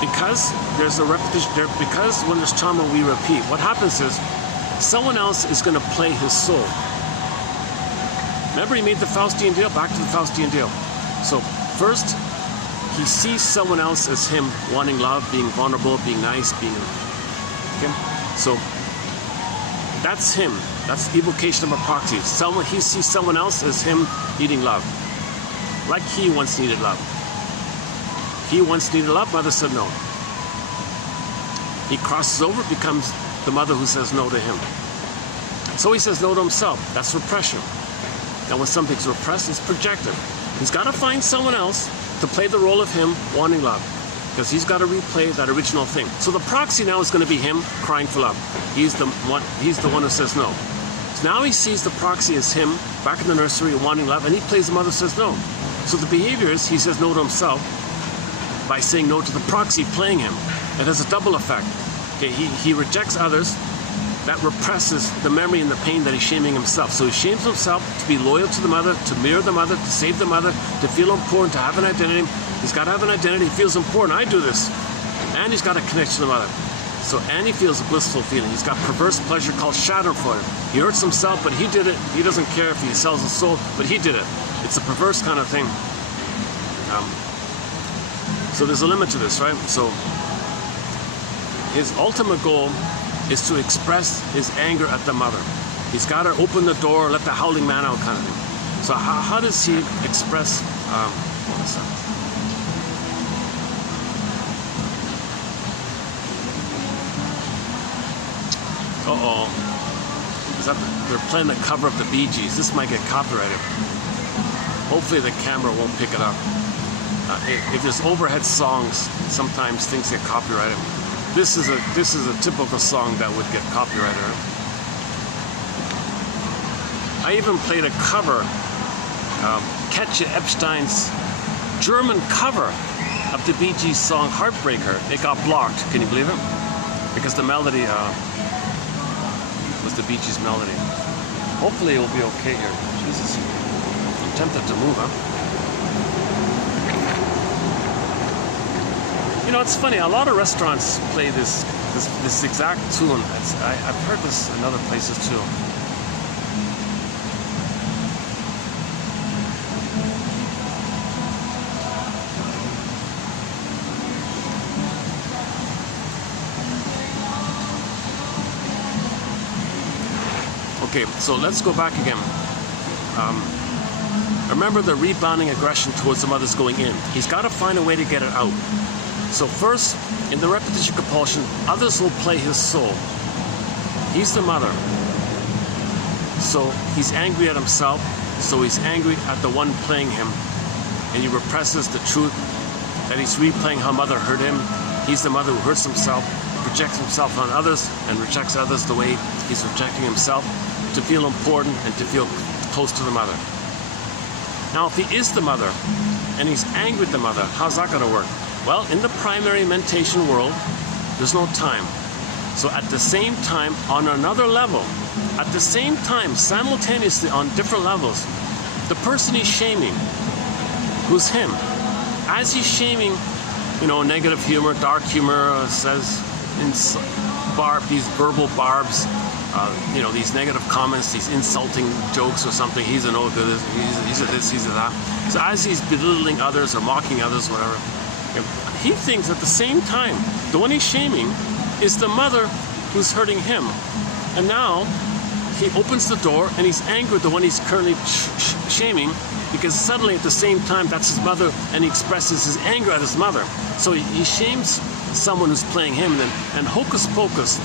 Because there's a repetition there, because when there's trauma we repeat. What happens is someone else is going to play his soul. Remember, he made the Faustian deal? Back to the Faustian deal. So first, he sees someone else as him wanting love, being vulnerable, being nice, being... Okay? So that's him. That's the evocation of a proxy. He sees someone else as him needing love. Like he once needed love. He once needed love, mother said no. He crosses over, becomes the mother who says no to him. So he says no to himself. That's repression. Now when something's repressed, it's projected. He's got to find someone else to play the role of him wanting love, because he's got to replay that original thing. So the proxy now is going to be him crying for love. He's the one who says no. So now he sees the proxy as him back in the nursery wanting love, and he plays the mother says no. So the behavior is he says no to himself by saying no to the proxy playing him. It has a double effect. Okay, he rejects others. That represses the memory and the pain that he's shaming himself. So he shames himself to be loyal to the mother, to mirror the mother, to save the mother, to feel important, to have an identity. He's got to have an identity. He feels important. I do this. And he's got a connection to the mother. So, and he feels a blissful feeling. He's got perverse pleasure called schadenfreude. He hurts himself, but he did it. He doesn't care if he sells his soul, but he did it. It's a perverse kind of thing. So there's a limit to this, right? So his ultimate goal is to express his anger at the mother. He's got to open the door, let the howling man out kind of thing. So how does he express... hold on a second. They're playing the cover of the Bee Gees. This might get copyrighted. Hopefully the camera won't pick it up. If there's overhead songs, sometimes things get copyrighted. This is a typical song that would get copyrighted. I even played a cover, Katja Epstein's German cover of the Bee Gees song Heartbreaker. It got blocked. Can you believe it? Because the melody was the Bee Gees melody. Hopefully it will be okay here. Jesus, I'm tempted to move, huh? You know, it's funny. A lot of restaurants play this exact tune. I've heard this in other places too. Okay, so let's go back again. Remember the rebounding aggression towards the mother's going in. He's got to find a way to get it out. So first, in the repetition compulsion, others will play his soul. He's the mother. So he's angry at himself, so he's angry at the one playing him, and he represses the truth that he's replaying how mother hurt him. He's the mother who hurts himself, projects himself on others, and rejects others the way he's rejecting himself, to feel important and to feel close to the mother. Now, if he is the mother, and he's angry at the mother, how's that going to work? Well, in the primary mentation world, there's no time. So at the same time, on another level, at the same time, simultaneously on different levels, the person he's shaming, who's him, as he's shaming, you know, negative humor, dark humor, says these verbal barbs, you know, these negative comments, these insulting jokes or something. He's a no good, he's a this, he's a that. So as he's belittling others or mocking others, whatever, he thinks at the same time, the one he's shaming is the mother who's hurting him. And now he opens the door and he's angry at the one he's currently shaming, because suddenly at the same time that's his mother, and he expresses his anger at his mother. So he shames someone who's playing him, and hocus pocus,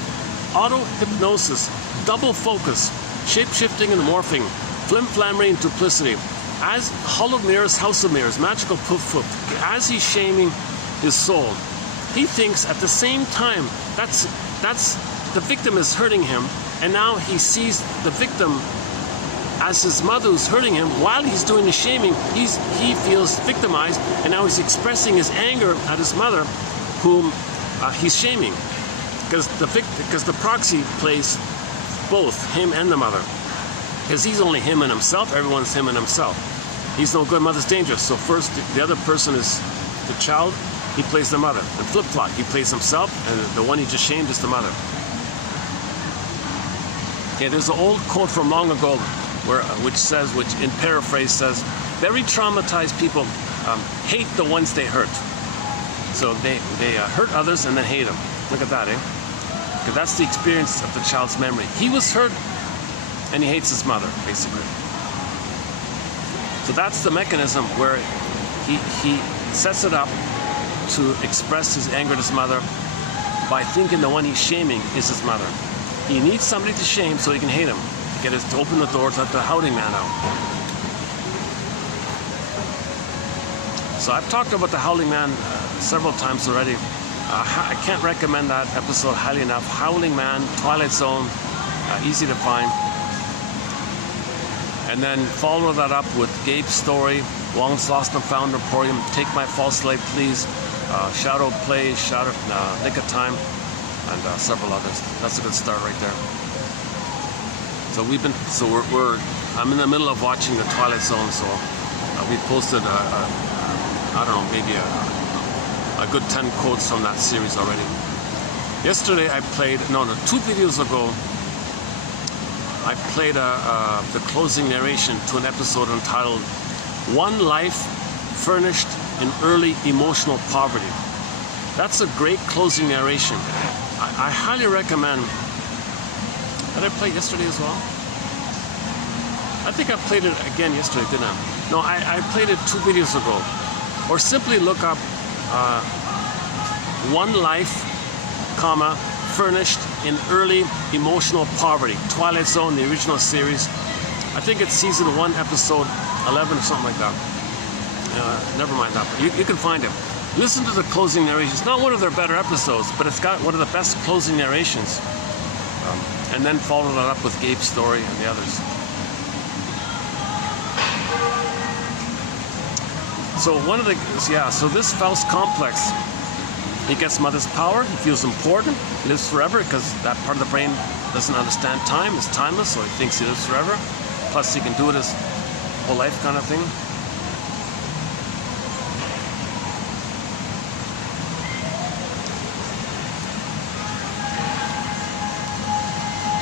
auto-hypnosis, double focus, shape-shifting and morphing, flim-flammery and duplicity, as hollowed mirrors, house of mirrors, magical poof-poof, as he's shaming his soul, he thinks at the same time that's the victim is hurting him, and now he sees the victim as his mother who's hurting him. While he's doing the shaming, he feels victimized, and now he's expressing his anger at his mother, whom he's shaming, because the proxy plays both him and the mother, because he's only him and himself. Everyone's him and himself. He's no good, mother's dangerous. So first, the other person is the child, he plays the mother. And flip-flop, he plays himself, and the one he just shamed is the mother. Okay, there's an old quote from long ago which in paraphrase says, very traumatized people hate the ones they hurt. So they hurt others and then hate them. Look at that, eh? Because that's the experience of the child's memory. He was hurt and he hates his mother, basically. So that's the mechanism where he sets it up to express his anger at his mother by thinking the one he's shaming is his mother. He needs somebody to shame so he can hate him, to open the door to let the howling man out. So I've talked about the howling man several times already. I can't recommend that episode highly enough. Howling Man, Twilight Zone, easy to find. And then follow that up with Gabe's story, Long's Lost and Found Emporium, Take My False Light Please, Shadow Plays, Nick of Time, and several others. That's a good start right there. So I'm in the middle of watching the Twilight Zone, so we posted I don't know, maybe a good 10 quotes from that series already. Yesterday I played, 2 videos ago, I played the closing narration to an episode entitled One Life Furnished in Early Emotional Poverty. That's a great closing narration. I highly recommend. Did I play it yesterday as well? I think I played it again yesterday, didn't I? No, I played it 2 videos ago. Or simply look up One Life, Furnished in Early Emotional Poverty. Twilight Zone, the original series. I think it's season 1, episode 11 or something like that. Never mind that. You can find it. Listen to the closing narration. It's not one of their better episodes, but it's got one of the best closing narrations. And then follow that up with Gabe's story and the others. So so this Faust complex, he gets mother's power, he feels important, lives forever because that part of the brain doesn't understand time, it's timeless, so he thinks he lives forever. Plus he can do it his whole life kind of thing.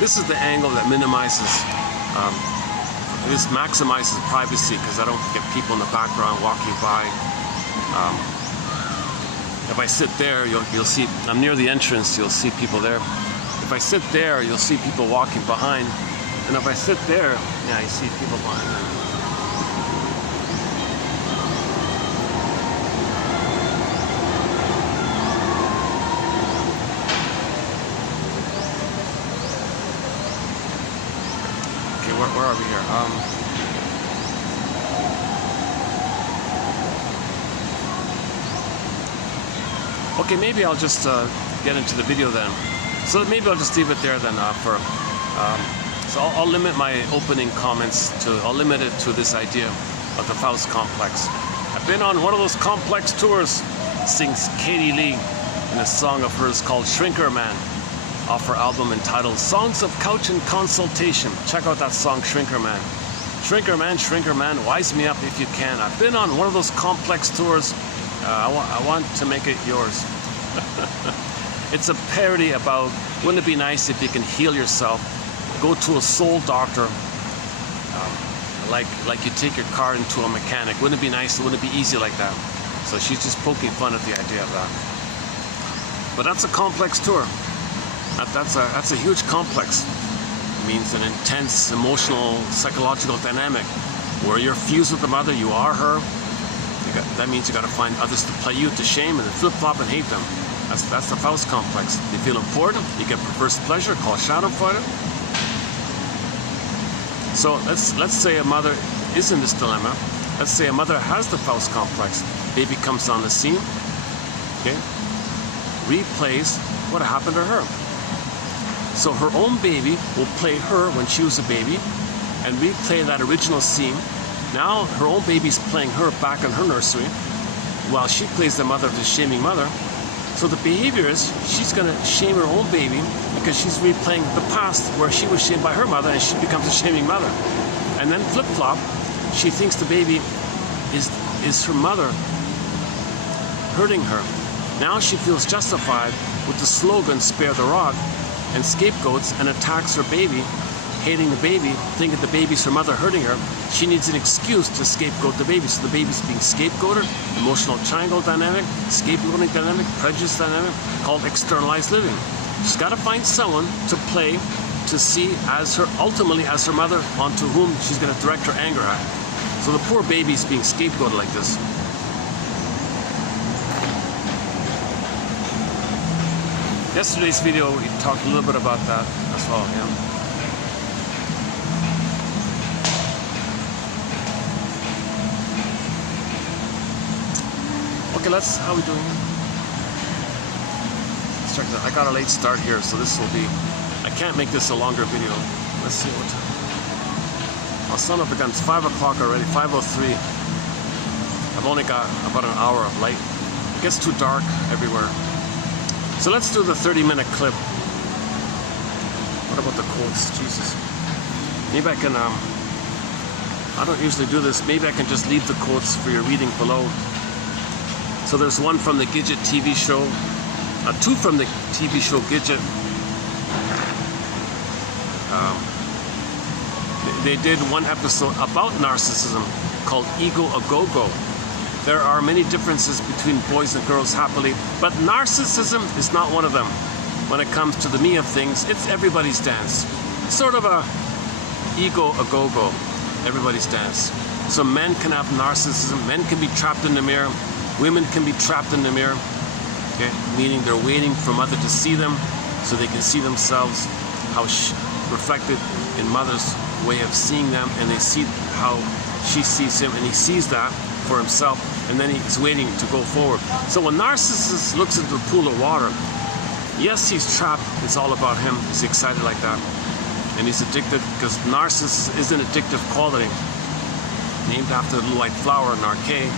This is the angle that minimizes, this maximizes privacy because I don't get people in the background walking by. If I sit there, you'll see, I'm near the entrance, you'll see people there. If I sit there, you'll see people walking behind. And if I sit there, yeah, you see people behind them. Where are we here? Okay, maybe I'll just get into the video then. So maybe I'll just leave it there then so I'll limit my opening comments I'll limit it to this idea of the Faust complex. I've been on one of those complex tours, sings Katie Lee in a song of hers called Shrinker Man, off her album entitled Songs of Couch and Consultation. Check out that song, Shrinker Man. Shrinker Man, wise me up if you can. I've been on one of those complex tours. I want to make it yours. It's a parody about, wouldn't it be nice if you can heal yourself? Go to a soul doctor, like you take your car into a mechanic. Wouldn't it be nice? Wouldn't it be easy like that? So she's just poking fun at the idea of that. But that's a complex tour. That's a huge complex. It means an intense emotional, psychological dynamic where you're fused with the mother, you are her. That means you got to find others to play you, to shame and to flip-flop and hate them. That's the Faust complex. You feel important, you get perverse pleasure, called Schadenfreude. So let's say a mother is in this dilemma. Let's say a mother has the Faust complex. Baby comes on the scene, okay, replays what happened to her. So her own baby will play her when she was a baby and replay that original scene. Now her own baby's playing her back in her nursery while she plays the mother of the shaming mother. So the behavior is she's going to shame her own baby because she's replaying the past where she was shamed by her mother and she becomes a shaming mother. And then flip-flop, she thinks the baby is her mother hurting her. Now she feels justified with the slogan "Spare the Rod" and scapegoats and attacks her baby, hating the baby, thinking the baby's her mother hurting her. She needs an excuse to scapegoat the baby. So the baby's being scapegoated, emotional triangle dynamic, scapegoating dynamic, prejudice dynamic, called externalized living. She's got to find someone to play, to see as her, ultimately as her mother, onto whom she's going to direct her anger at. So the poor baby's being scapegoated like this. Yesterday's video, we talked a little bit about that as well, yeah. Okay, how are we doing? Let's check that. I got a late start here, so this will be, I can't make this a longer video. Let's see what time. Oh, son of a gun, it's 5 o'clock already, 5:03. I've only got about an hour of light. It gets too dark everywhere. So let's do the 30-minute clip. What about the quotes? Jesus. Maybe I can, I don't usually do this. Maybe I can just leave the quotes for your reading below. So there's one from the Gidget TV show, two from the TV show Gidget. They did one episode about narcissism called Ego a Go-Go. There are many differences between boys and girls happily, but narcissism is not one of them. When it comes to the me of things, it's everybody's dance. Sort of a ego a go-go, everybody's dance. So men can have narcissism, men can be trapped in the mirror, women can be trapped in the mirror, okay? Meaning they're waiting for mother to see them so they can see themselves, how reflected in mother's way of seeing them, and they see how she sees him, and he sees that for himself, and then he's waiting to go forward. So when narcissist looks into a pool of water, yes, he's trapped, it's all about him, he's excited like that, and he's addicted, because narcissism is an addictive quality, named after the little white flower, narke.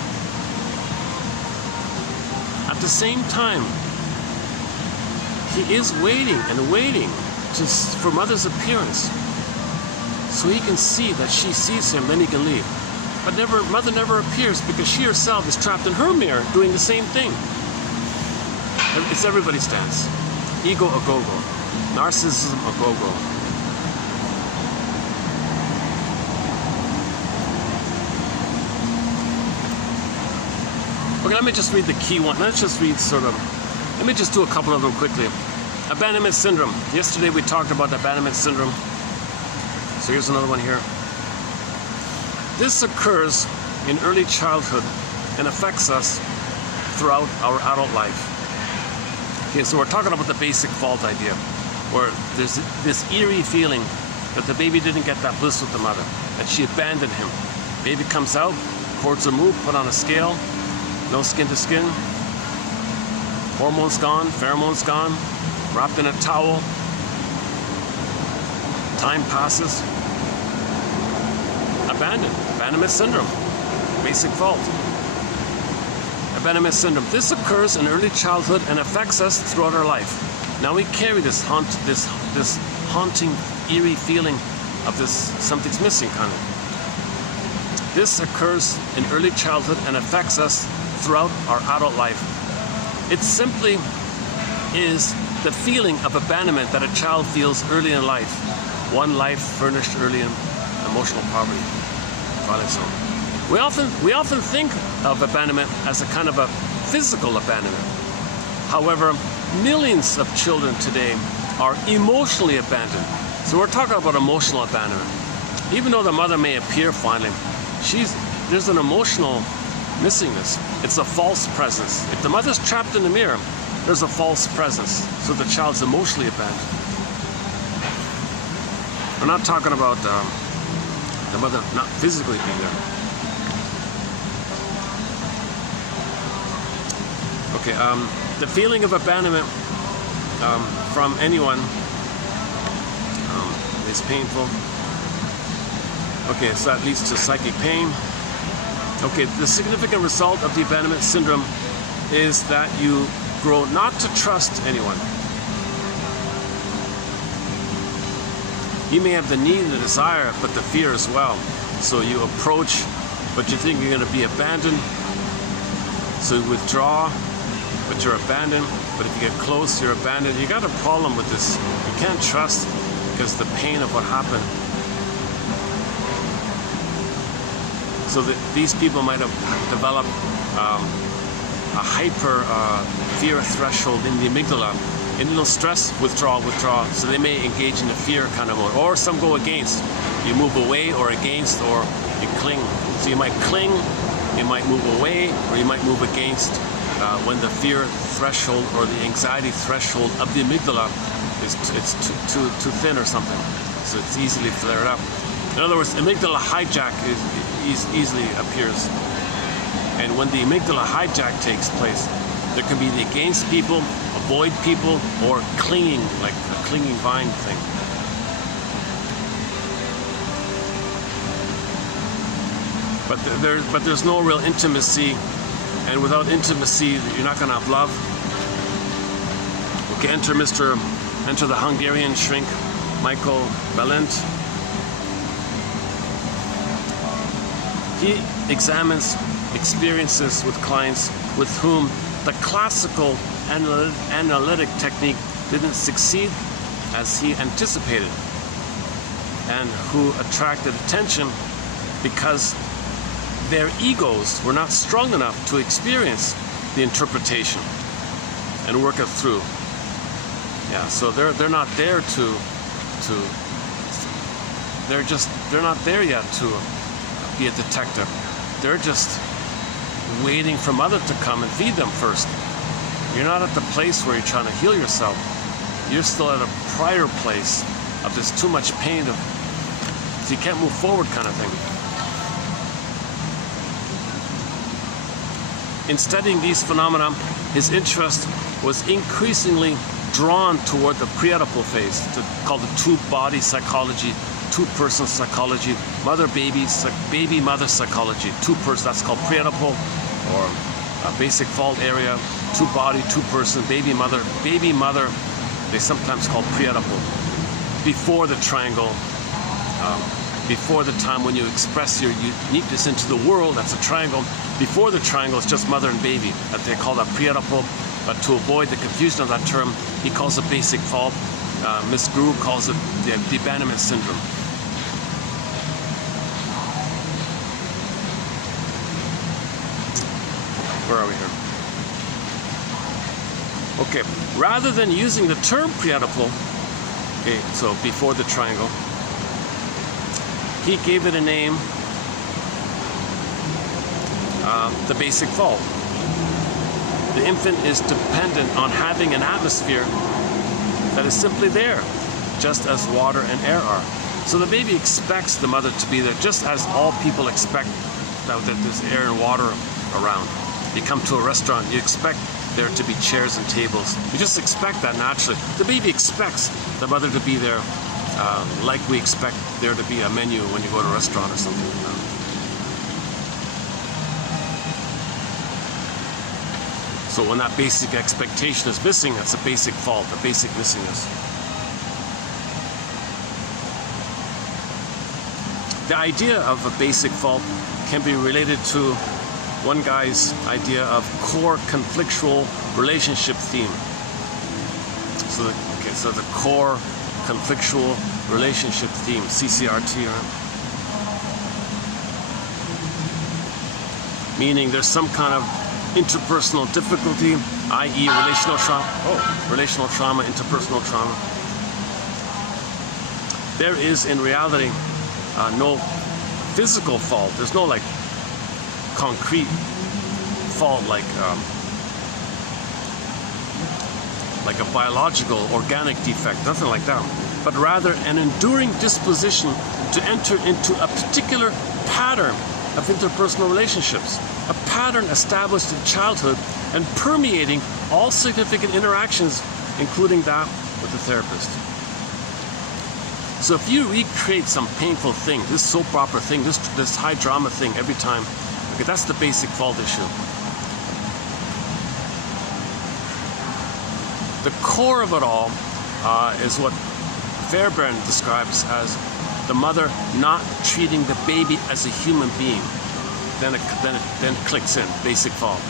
At the same time, he is waiting and waiting for mother's appearance, so he can see that she sees him, then he can leave. But mother never appears because she herself is trapped in her mirror doing the same thing. It's everybody's dance. Ego a go-go. Narcissism a go-go. Okay, let me just read the key one. Let me just do a couple of them quickly. Abandonment syndrome. Yesterday we talked about abandonment syndrome. So here's another one here. This occurs in early childhood and affects us throughout our adult life. Okay, so we're talking about the basic fault idea, where there's this eerie feeling that the baby didn't get that bliss with the mother, that she abandoned him. Baby comes out, cords are moved, put on a scale, no skin to skin, hormones gone, pheromones gone, wrapped in a towel, time passes. Abandonment syndrome, basic fault. Abandonment syndrome. This occurs in early childhood and affects us throughout our life. Now we carry this haunting, eerie feeling of this something's missing kind of. This occurs in early childhood and affects us throughout our adult life. It simply is the feeling of abandonment that a child feels early in life. One life furnished early in emotional poverty. We often think of abandonment as a kind of a physical abandonment. However, millions of children today are emotionally abandoned. So we're talking about emotional abandonment. Even though the mother may appear finally, there's an emotional missingness. It's a false presence. If the mother's trapped in the mirror, there's a false presence. So the child's emotionally abandoned. We're not talking about the mother not physically being there. Okay, the feeling of abandonment from anyone is painful. Okay, so that leads to psychic pain. Okay, the significant result of the abandonment syndrome is that you grow not to trust anyone. You may have the need and the desire, but the fear as well. So you approach, but you think you're going to be abandoned. So you withdraw, but but you're abandoned. But if you get close, you're abandoned. You got a problem with this. You can't trust because the pain of what happened. So that these people might have developed a hyper fear threshold in the amygdala. And it'll stress, withdraw. So they may engage in a fear kind of mode. Or some go against. You move away or against, or you cling. So you might cling, you might move away, or you might move against when the fear threshold or the anxiety threshold of the amygdala is too thin or something. So it's easily flared up. In other words, amygdala hijack easily appears. And when the amygdala hijack takes place, there can be the against people, avoid people, or clinging, like a clinging vine thing. But there's no real intimacy, and without intimacy, you're not going to have love. Okay, enter the Hungarian shrink, Michael Valent. He examines experiences with clients with whom the classical analytic technique didn't succeed as he anticipated, and who attracted attention because their egos were not strong enough to experience the interpretation and work it through. Yeah, so they're not there they're not there yet to be a detective. They're just waiting for mother to come and feed them first. You're not at the place where you're trying to heal yourself. You're still at a prior place of just too much pain, so you can't move forward kind of thing. In studying these phenomena, his interest was increasingly drawn toward the pre-Oedipal phase, called the two-body psychology, two-person psychology, baby-mother psychology. Two-person, that's called pre-Oedipal, or a basic fault area, two-body, two-person, baby-mother. Baby-mother, they sometimes call pre-Oedipal. Before the triangle, before the time when you express your uniqueness into the world, that's a triangle. Before the triangle, it's just mother and baby. That they call that pre-Oedipal. But to avoid the confusion of that term, he calls it basic fault. Miss Grew calls it the abandonment syndrome. Where are we here? Okay, rather than using the term pre-Oedipal, okay, so before the triangle, he gave it a name, the basic fault. The infant is dependent on having an atmosphere that is simply there, just as water and air are. So the baby expects the mother to be there, just as all people expect that there's air and water around. You come to a restaurant, you expect there to be chairs and tables. You just expect that naturally. The baby expects the mother to be there, like we expect there to be a menu when you go to a restaurant or something like that. So when that basic expectation is missing, that's a basic fault, a basic missingness. The idea of a basic fault can be related to one guy's idea of core conflictual relationship theme. So the core conflictual relationship theme, CCRT, right? Meaning there's some kind of interpersonal difficulty, i.e. relational trauma, interpersonal trauma. There is in reality no physical fault. There's no like concrete fault like a biological, organic defect, nothing like that. But rather an enduring disposition to enter into a particular pattern of interpersonal relationships, a pattern established in childhood and permeating all significant interactions, including that with the therapist. So if you recreate some painful thing, this soap opera thing, this high drama thing every time, okay, that's the basic fault issue. The core of it all is what Fairbairn describes as the mother not treating the baby as a human being. Then it clicks in, basic fault.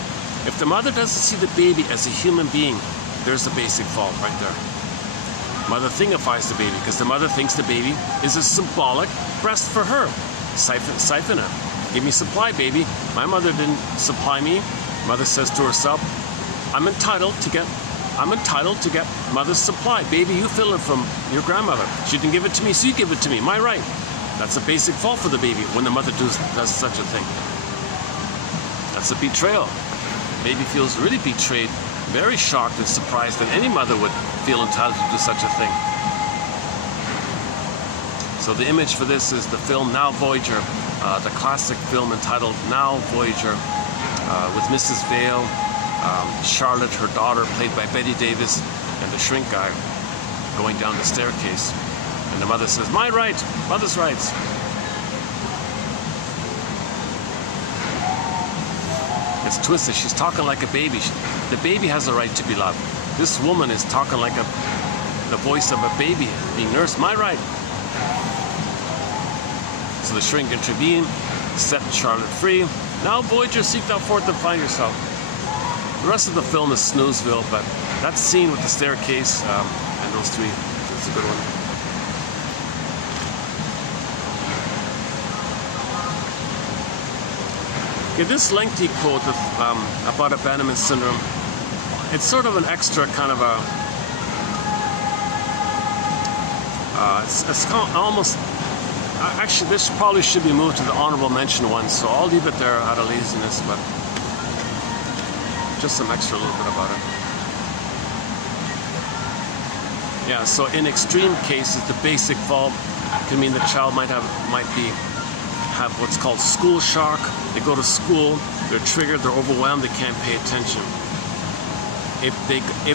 If the mother doesn't see the baby as a human being, there's the basic fault right there. Mother thingifies the baby because the mother thinks the baby is a symbolic breast for her. Siphon it. Give me supply, baby. My mother didn't supply me. Mother says to herself, I'm entitled to get mother's supply. Baby, you fill it from your grandmother. She didn't give it to me, so you give it to me. My right. That's a basic fault for the baby when the mother does such a thing. That's a betrayal. Baby feels really betrayed, very shocked and surprised that any mother would feel entitled to do such a thing. So the image for this is the film Now Voyager, the classic film entitled Now Voyager, with Mrs. Vale, Charlotte, her daughter, played by Betty Davis, and the shrink guy going down the staircase. And the mother says, my right, mother's rights. It's twisted. She's talking like a baby. The baby has a right to be loved. This woman is talking like the voice of a baby being nursed. My right. So the shrink intervened, set Charlotte free. Now Voyager, seek thou forth and find yourself. The rest of the film is Snoozeville, but that scene with the staircase and those three is a good one. Okay, this lengthy quote about abandonment syndrome, it's sort of an extra kind of a, it's almost, actually this probably should be moved to the honorable mention one, so I'll leave it there out of laziness, but just some extra little bit about it. Yeah, so in extreme cases, the basic fault can mean the child might have what's called school shock. They go to school, they're triggered, they're overwhelmed, they can't pay attention. If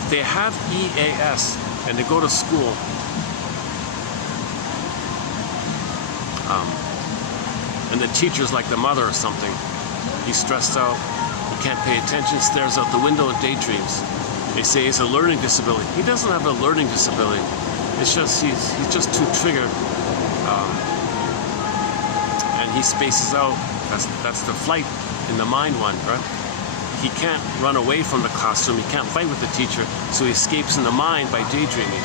they have EAS and they go to school, and the teacher's like the mother or something, he's stressed out, he can't pay attention, stares out the window and daydreams. They say it's a learning disability. He doesn't have a learning disability. It's just he's just too triggered. He spaces out. That's the flight in the mind one, right? He can't run away from the classroom. He can't fight with the teacher, so he escapes in the mind by daydreaming.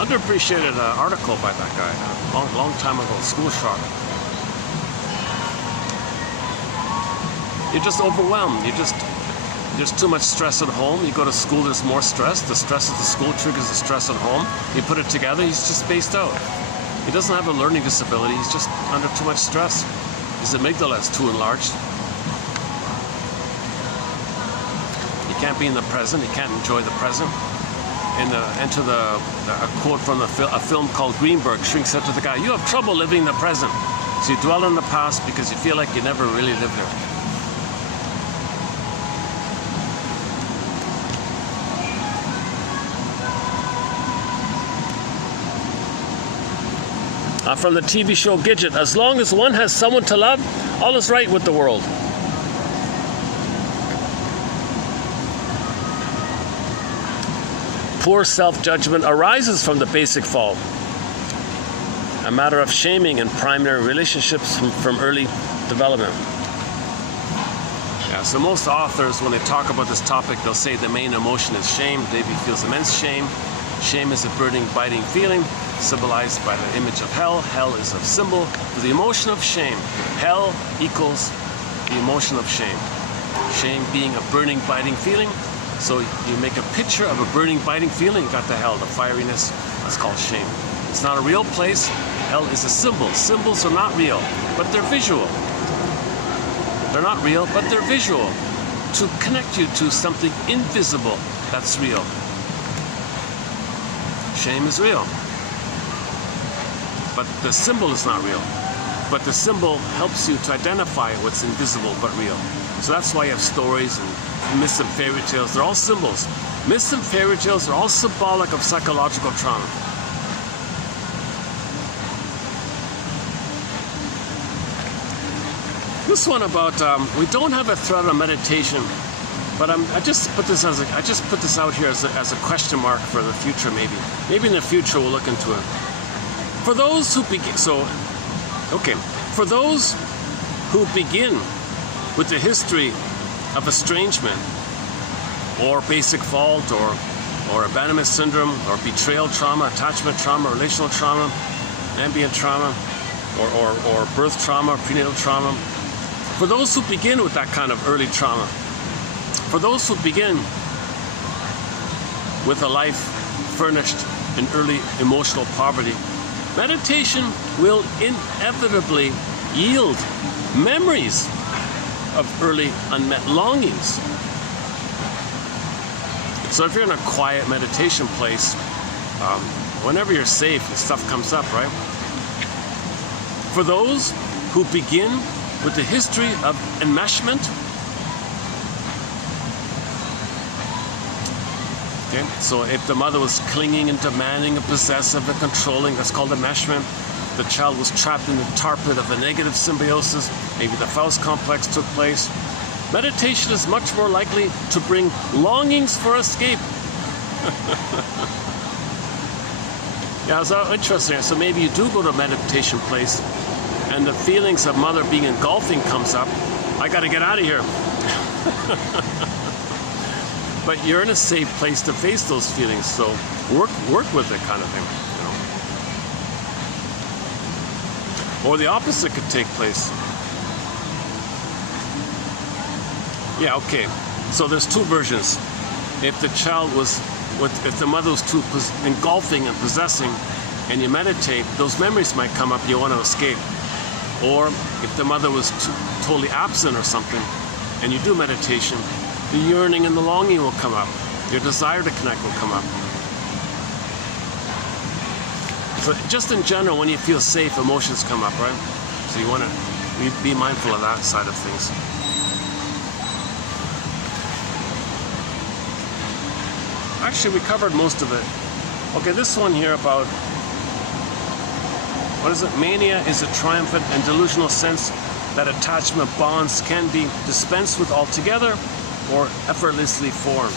Underappreciated article by that guy, long time ago. School shock. You're just overwhelmed. There's too much stress at home. You go to school, there's more stress. The stress of the school triggers the stress at home. You put it together, he's just spaced out. He doesn't have a learning disability. He's just under too much stress. His amygdala is too enlarged. He can't be in the present. He can't enjoy the present. Enter a quote from a film called Greenberg. Shrink said to the guy, "You have trouble living in the present. So you dwell in the past because you feel like you never really lived there." From the TV show Gidget, as long as one has someone to love, all is right with the world. Poor self-judgment arises from the basic fault, a matter of shaming in primary relationships from early development. Yeah, so most authors, when they talk about this topic, they'll say the main emotion is shame. Baby feels immense shame. Shame is a burning, biting feeling, symbolized by the image of hell. Hell is a symbol for the emotion of shame. Hell equals the emotion of shame. Shame being a burning, biting feeling. So you make a picture of a burning, biting feeling, you got the hell, the fieriness, that's called shame. It's not a real place. Hell is a symbol. Symbols are not real, but they're visual. They're not real, but they're visual. To connect you to something invisible that's real. Shame is real, but the symbol is not real. But the symbol helps you to identify what's invisible but real. So that's why you have stories and myths and fairy tales. They're all symbols. Myths and fairy tales are all symbolic of psychological trauma. This one about we don't have a thread on meditation. But I just put this out here as a question mark for the future. Maybe in the future we'll look into it. For those who begin, so Okay, for those who begin with the history of estrangement or basic fault or abandonment syndrome or betrayal trauma, attachment trauma, relational trauma, ambient trauma, or birth trauma, prenatal trauma, for those who begin with that kind of early trauma, for those who begin with a life furnished in early emotional poverty, meditation will inevitably yield memories of early unmet longings. So if you're in a quiet meditation place, whenever you're safe, this stuff comes up, right? For those who begin with the history of enmeshment, okay, so if the mother was clinging and demanding and possessive and controlling, that's called enmeshment. The child was trapped in the tar pit of a negative symbiosis, maybe the Faust complex took place. Meditation is much more likely to bring longings for escape. Yeah, it's interesting. So maybe you do go to a meditation place and the feelings of mother being engulfing comes up. I got to get out of here. But you're in a safe place to face those feelings, so work with it, kind of thing, you know. Or the opposite could take place. Yeah, okay. So there's two versions. If the child was, if the mother was too engulfing and possessing, and you meditate, those memories might come up. You want to escape. Or if the mother was totally absent or something, and you do meditation, the yearning and the longing will come up. Your desire to connect will come up. So just in general, when you feel safe, emotions come up, right? So you want to be mindful of that side of things. Actually, we covered most of it. Okay, this one here about, what is it? Mania is a triumphant and delusional sense that attachment bonds can be dispensed with altogether or effortlessly formed.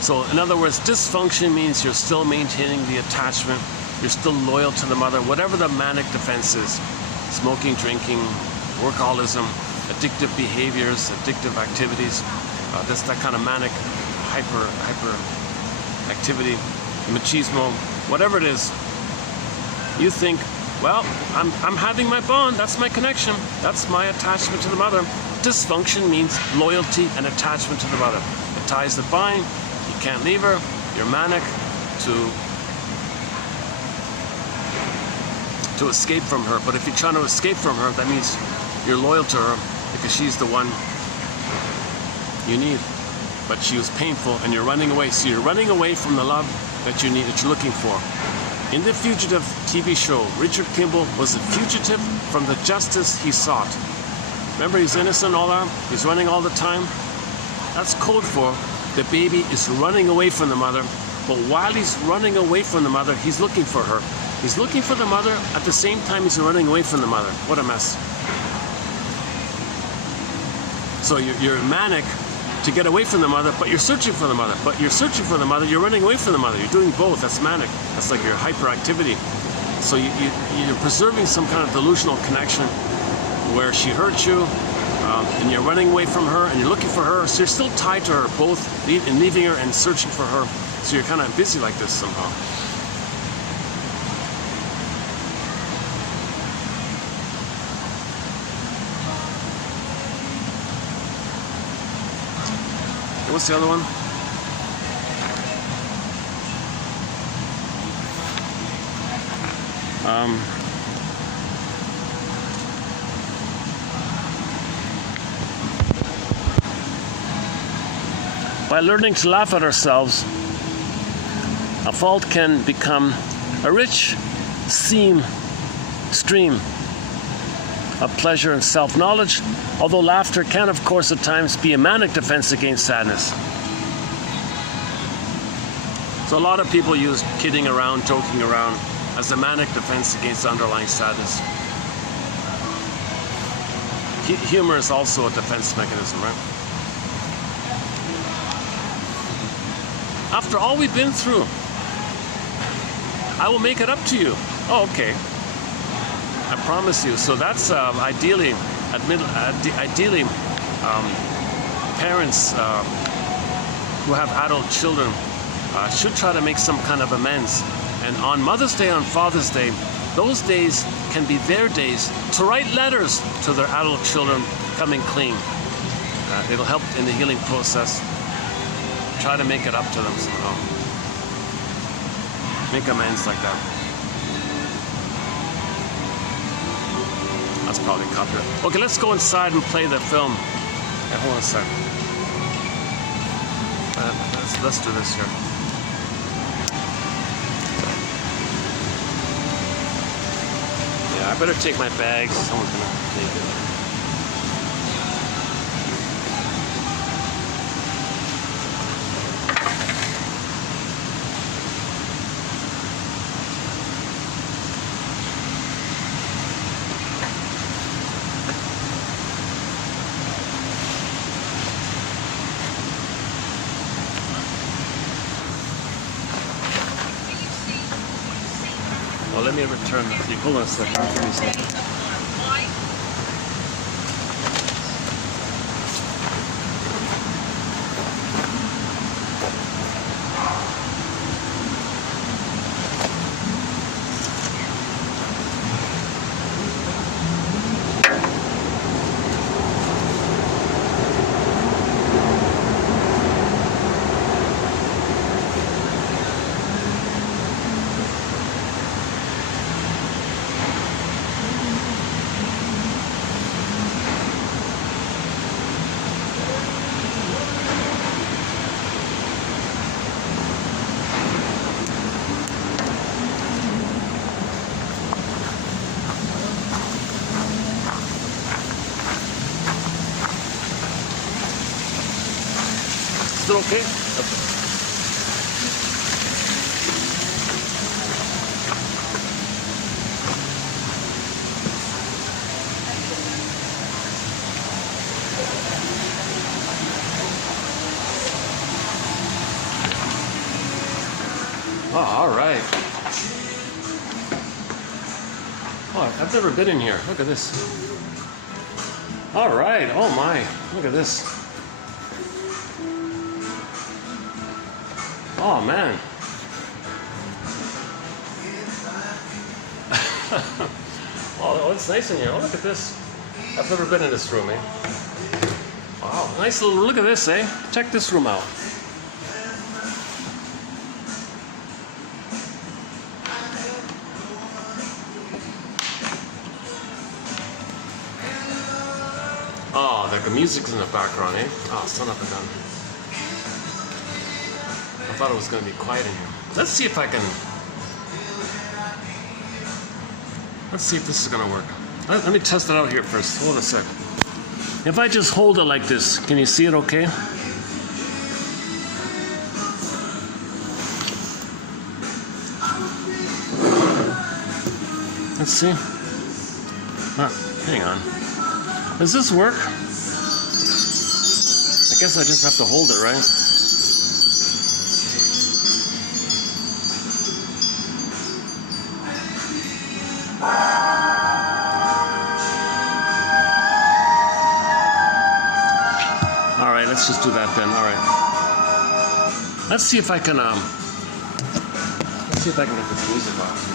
So in other words, dysfunction means you're still maintaining the attachment, you're still loyal to the mother, whatever the manic defense is. Smoking, drinking, workaholism, addictive behaviors, addictive activities, that's that kind of manic hyper activity, machismo, whatever it is. You think, well, I'm having my bond, that's my connection, that's my attachment to the mother. Dysfunction means loyalty and attachment to the mother. It ties the bind, you can't leave her, you're manic to escape from her. But if you're trying to escape from her, that means you're loyal to her because she's the one you need. But she was painful and you're running away. So you're running away from the love that you need, that you're looking for. In the Fugitive TV show, Richard Kimball was a fugitive from the justice he sought. Remember, he's innocent, all that? He's running all the time. That's code for the baby is running away from the mother, but while he's running away from the mother, he's looking for her. He's looking for the mother, at the same time he's running away from the mother. What a mess. So you're manic to get away from the mother, but you're searching for the mother. But you're searching for the mother, you're running away from the mother. You're doing both. That's manic. That's like your hyperactivity. So you're preserving some kind of delusional connection where she hurt you, and you're running away from her, and you're looking for her. So you're still tied to her, both in leaving her and searching for her. So you're kind of busy like this somehow. What's the other one? By learning to laugh at ourselves, a fault can become a rich stream of pleasure and self-knowledge, although laughter can, of course, at times be a manic defense against sadness. So a lot of people use kidding around, joking around, as a manic defense against underlying sadness. Humor is also a defense mechanism, right? After all we've been through, I will make it up to you. Oh, okay. I promise you. So that's ideally, parents who have adult children should try to make some kind of amends. And on Mother's Day, on Father's Day, those days can be their days to write letters to their adult children coming clean. It'll help in the healing process. Try to make it up to them somehow. Make amends like that. That's probably copyright. Okay, let's go inside and play the film. Okay, hold on a sec. Let's do this here. Yeah, I better take my bags. Someone's gonna take it. Well, let me return this. Hold on a second. Is it okay? Oh, all right. Oh, I've never been in here. Look at this. All right. Oh my. Look at this. Oh man. Oh, it's nice in here. Oh, look at this. I've never been in this room, eh? Wow, nice little, look at this, eh? Check this room out. Oh, the music's in the background, eh? Oh, son of a gun. I thought it was going to be quiet in here. Let's see if I can... Let's see if this is going to work. Let me test it out here first. Hold a sec. If I just hold it like this, can you see it okay? Let's see. Hang on. Does this work? I guess I just have to hold it, right? All right, let's just do that then. All right. Let's see if I can get this music off.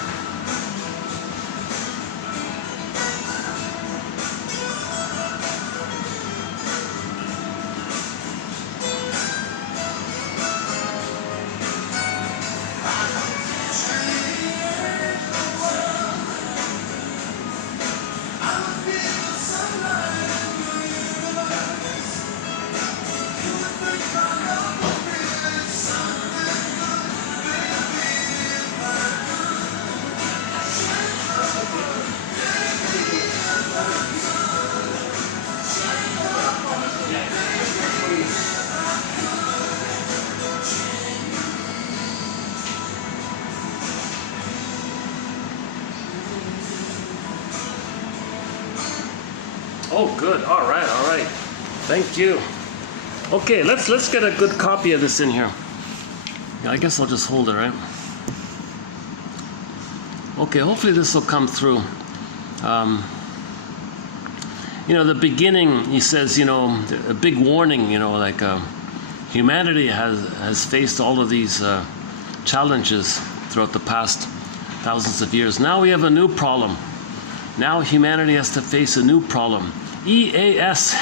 Oh, good. All right, all right. Thank you. Okay, let's get a good copy of this in here. Yeah, I guess I'll just hold it, right? Okay, hopefully this will come through. The beginning, he says, a big warning, like humanity has faced all of these challenges throughout the past thousands of years. Now we have a new problem. Now humanity has to face a new problem. EAS.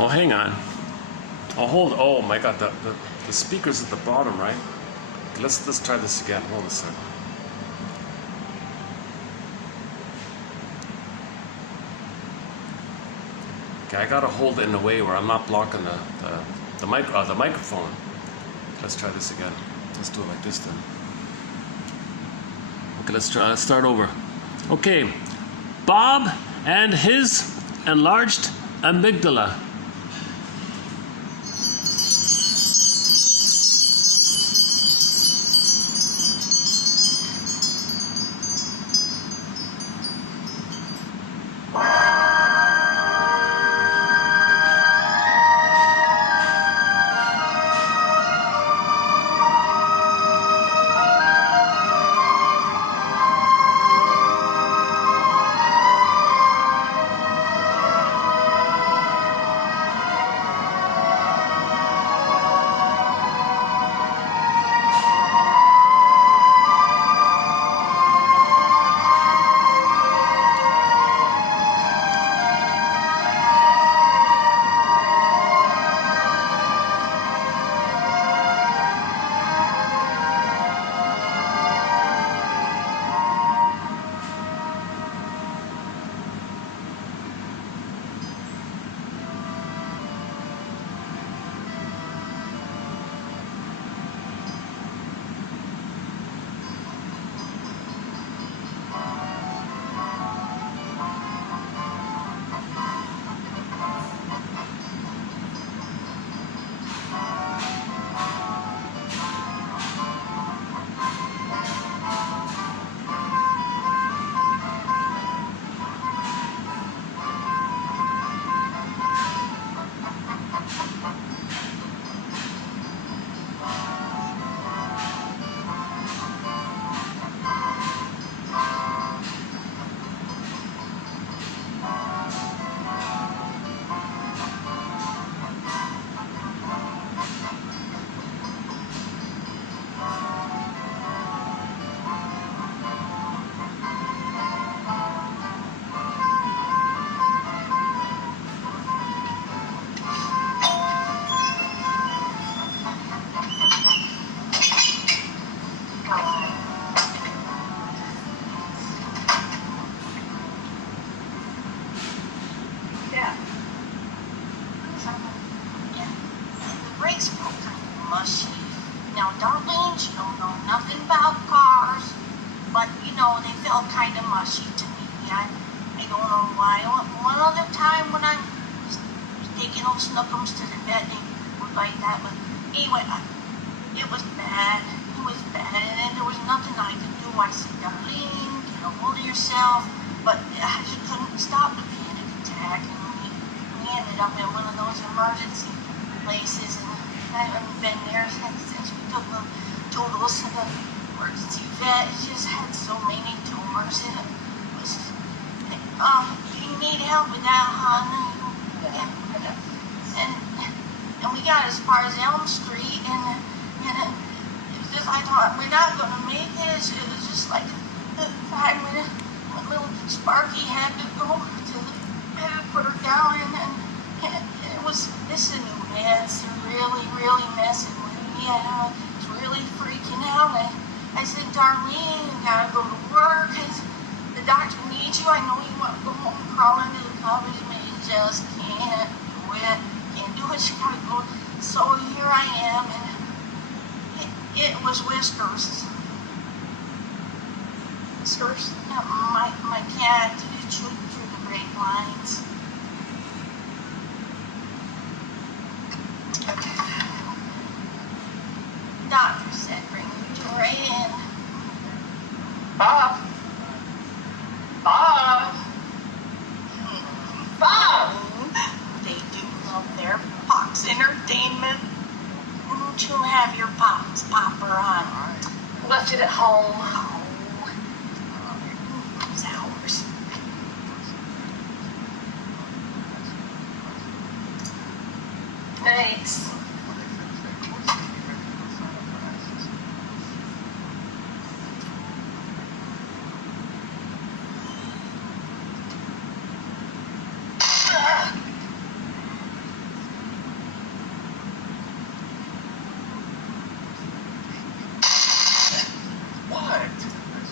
Oh, hang on. Oh my God, the speaker's at the bottom, right? Okay, let's try this again. Hold a second. Okay, I gotta hold it in a way where I'm not blocking the microphone. Let's try this again. Let's do it like this then. Okay, let's start over. Okay, Bob and his enlarged amygdala. and we got as far as Elm Street, and it was just, I thought, we're not going to make it. It was just like a 5-minute, little Sparky had to go to had to put her down, and it was, this is a new meds. They're really, really messing with me. I was really freaking out. I said, Darlene, you gotta go to work. The doctor needs you. I know you want to go home, crawl under the covers, but you just can't do it. Can't do it. You gotta go. So here I am, and it was Whiskers. Whiskers? Yeah, my cat chewed through the grapevines. Doctor said, bring you right in. Bob. Bob. Bob. They do love their Fox Entertainment. Why don't you have your Fox popper on? Left it at home. It's ours. Thanks.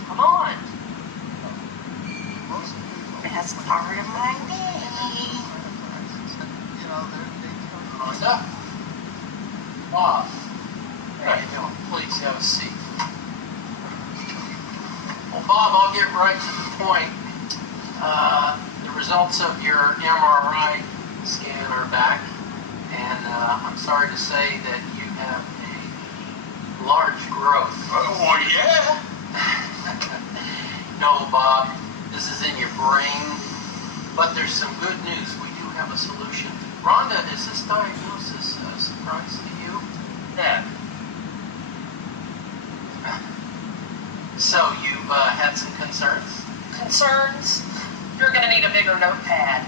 Come on. That's part of my day. What's up? Bob. How you doing? Please have a seat. Well, Bob, I'll get right to the point. The results of your MRI scan are back, and I'm sorry to say that you have a large growth. Well, yeah. No, Bob, this is in your brain, but there's some good news. We do have a solution. Rhonda, is this diagnosis a surprise to you? Yeah. So you've had some concerns? Concerns? You're going to need a bigger notepad.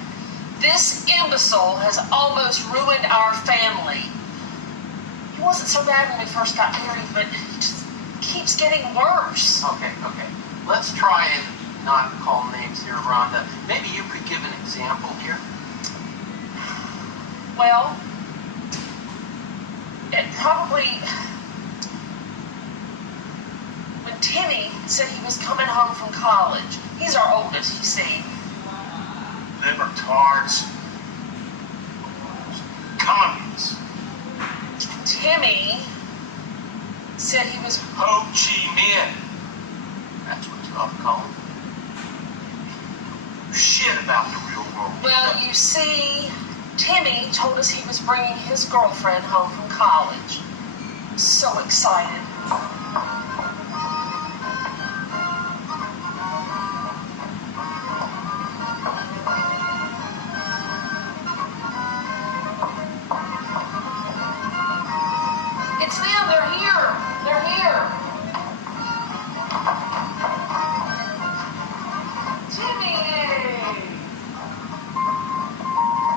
This imbecile has almost ruined our family. He wasn't so bad when we first got married, but he just keeps getting worse. Okay. Let's try and not call names here, Rhonda. Maybe you could give an example here. Well, it probably... When Timmy said he was coming home from college, he's our oldest, you see. Libertards. Commies. Timmy said he was... Ho Chi Minh. That's what you ought to call him. Shit about the real world. Well, you see, Timmy told us he was bringing his girlfriend home from college. So excited. It's them, they're here. They're here. Timmy!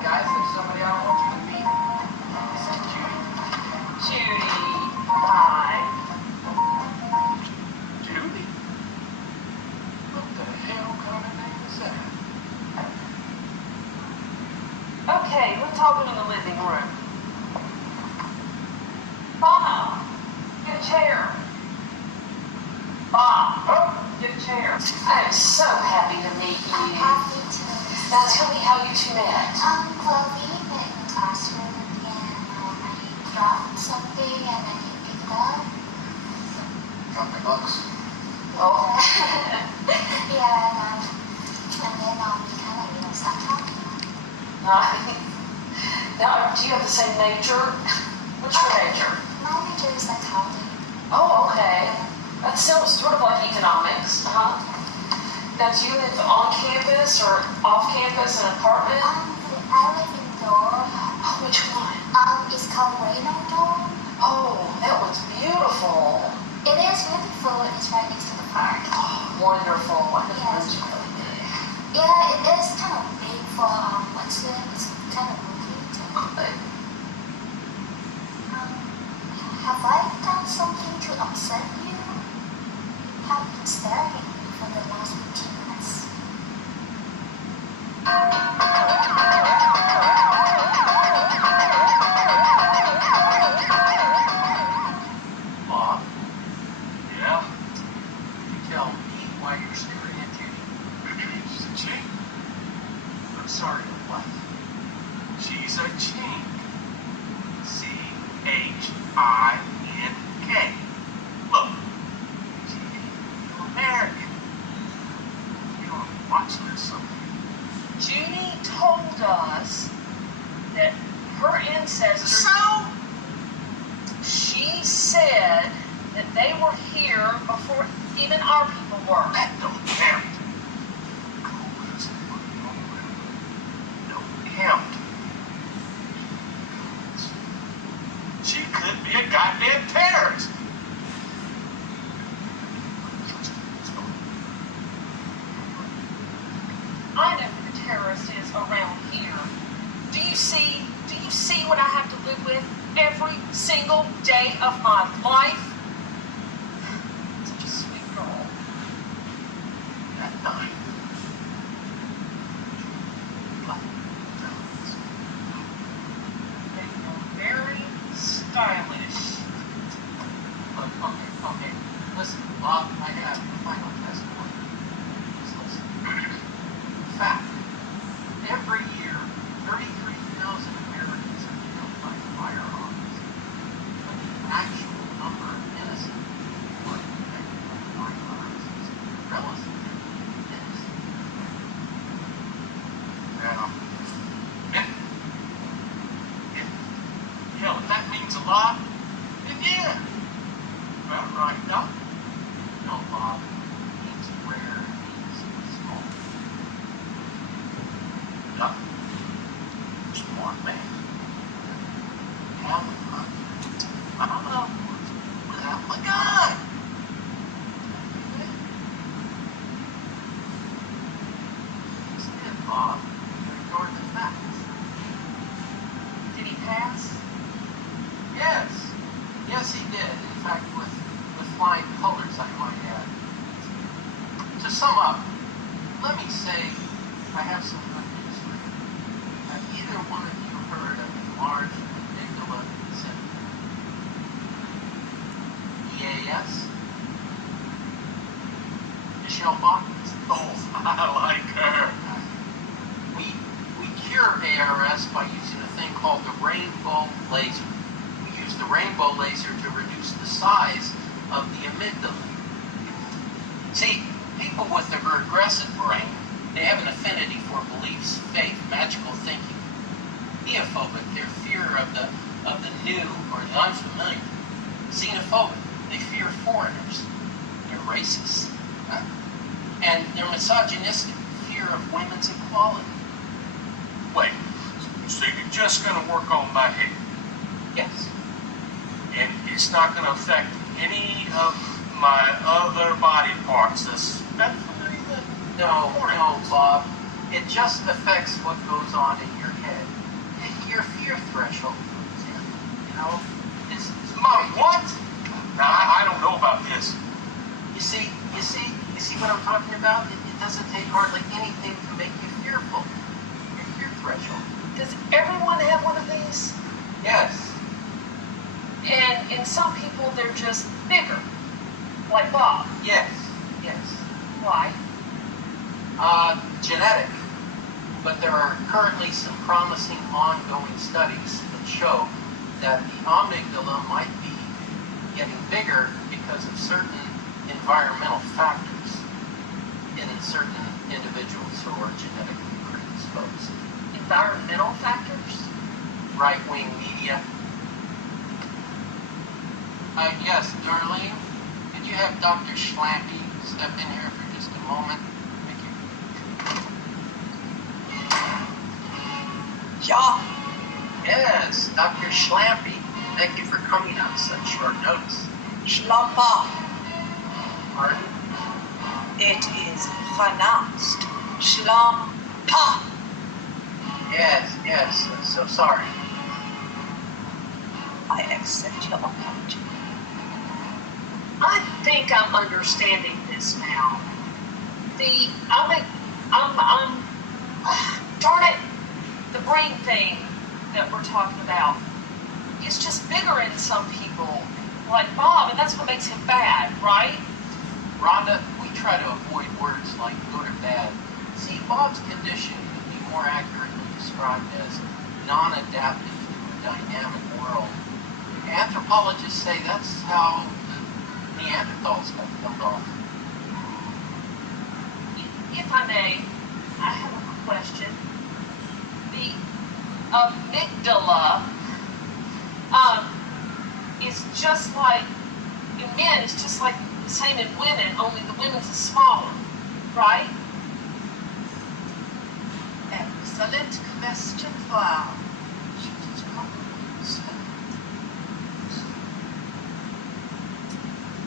Guys, there's somebody I want you to meet. This is Judy. Judy. Hi. Judy? What the hell kind of name is that? Okay, we're talking in the living room. Bob, get a chair. Bob, get a chair. I am so happy to meet you. Happy to. Now tell me how you two met. Chloe met in the classroom and I dropped something and then he picked it up. Drop my books. Oh. Yeah, and then we kind of, stopped talking. Now, do you have the same major? What's your major? My major is psychology. Oh, okay. That sounds sort of like economics. Uh-huh. Now, do you live on campus or off campus in an apartment? I live in dorm. Oh, which one? It's called Reno dorm. Oh, that one's beautiful. It is beautiful. It's right next to the park. Oh, wonderful. I could Yes. imagine really big. Yeah, it is kind of big for Western. It's kind of moving too. sorry, what? She's a chink. C-H-I-N-K. Look, you're American. You don't watch this something. Judy told us that her ancestors. So? She said that they were here before even our people were. That don't count. Don't count. She could be a goddamn terrorist. I know who the terrorist is around here. Do you see what I have to live with every single day of my life? Such a sweet girl. That night. They are very stylish. Look, okay. Listen, Bob, I have the final test for you. Just listen. In fact, every year, 33,000 Americans are killed by firearms. But the actual number of innocent people affected by firearms is relatively innocent. Now, if that means a lot, then yeah. Well, right, Doc? No, Bob, it means rare, it means small. Doc? Smart man. How I don't know. Without my gun. Instead, Bob, you ignored the facts. Did he pass? Yes, he did. In fact, with flying colors, I might add. To sum up, let me say I have some good news for you. Have either one of you heard of enlarged amygdala syndrome? EAS? Michelle Bachman's thoughts. I like her. We cure ARS by using a thing called the rainbow laser. We use the rainbow laser to reduce the size of the amygdala. See, people with a regressive brain, they have an affinity for beliefs, faith, magical thinking. Neophobic, their fear of the new or the unfamiliar. Xenophobic, they fear foreigners. They're racist. And they're misogynistic, fear of women's equality. Wait, so you're just going to work on my head? Yes. And it's not going to affect any of my other body parts, especially the... No, Bob. It just affects what goes on in your head. Your fear threshold, for example. You know, it's Mom, what? Now, I don't know about this. You see what I'm talking about? It doesn't take hardly anything to make you fearful. Your fear threshold. Does everyone have one of these? Yes. And in some people, they're just bigger, like Bob. Yes. Why? Genetic. But there are currently some promising ongoing studies that show that the amygdala might be getting bigger because of certain environmental factors in certain individuals who are genetically predisposed. Environmental factors? Right-wing media. Yes, Darlene, could you have Dr. Schlampy step in here for just a moment? Thank you. Ja, Yes, Dr. Schlampy. Thank you for coming on such short notice. Schlampa. Pardon? It is pronounced Schlampa. Yes, so sorry. I accept your apology. I think I'm understanding this now. Darn it, the brain thing that we're talking about is just bigger in some people, like Bob, and that's what makes him bad, right? Rhonda, we try to avoid words like good or bad. See, Bob's condition could be more accurately described as non-adaptive to a dynamic world. Anthropologists say that's how Neanderthals got killed off. If I may, I have a question. The amygdala is just like in men. It's just like the same in women, only the women's is smaller, right? Excellent question, Wow.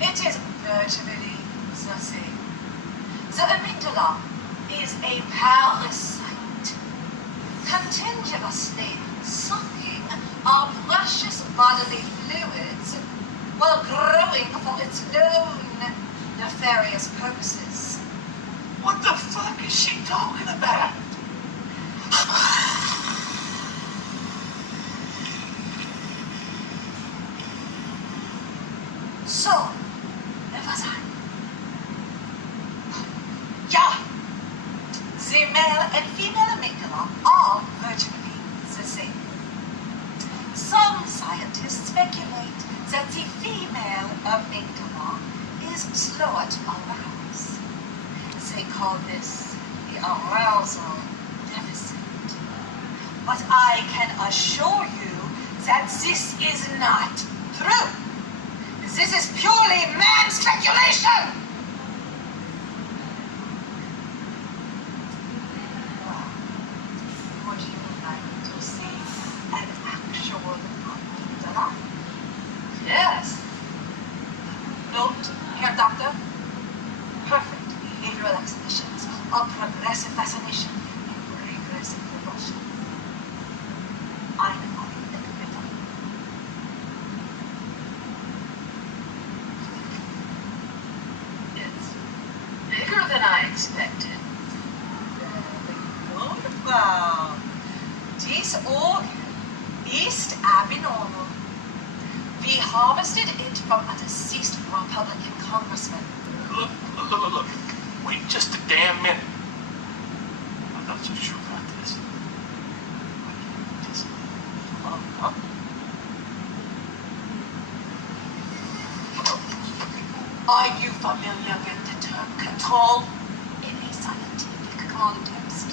It is virtually the same. The amygdala is a parasite, continuously sucking our precious bodily fluids while growing for its own nefarious purposes. What the fuck is she talking about? So, where was I? Yeah, the male and female amygdala are virtually the same. Some scientists speculate that the female amygdala is slower to arouse. They call this the arousal deficit. But I can assure you that this is not true. This is purely man's speculation! Would you like to see an actual amygdala? Yes. Note, Herr Doctor, perfect behavioral exhibitions of progressive fascination and regressive revulsion. I'm on the middle. It's bigger than I expected. Wow. This organ is abnormal. We harvested it from a deceased Republican congressman. Look. Wait just a damn minute. I'm not so sure about this. Are you familiar with the term control in a scientific context?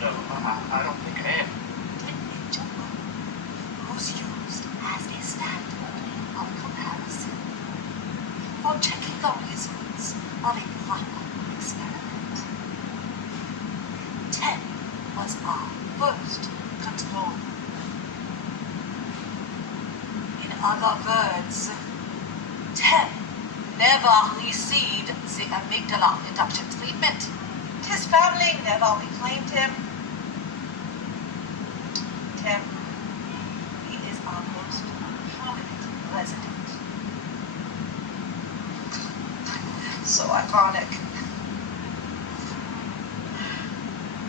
No, I don't think I am. Was used as a standard of comparison for checking the results of a final experiment. 10 was our first control. In other words, 10 never received the amygdala induction treatment. His family never reclaimed him. 10. He is our most prominent resident. So ironic.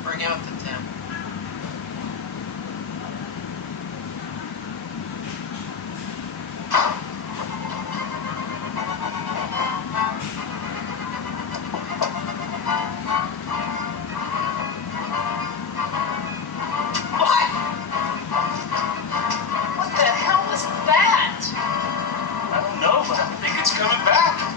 Bring out the temp. What the hell was that? I don't know, but I think it's coming back.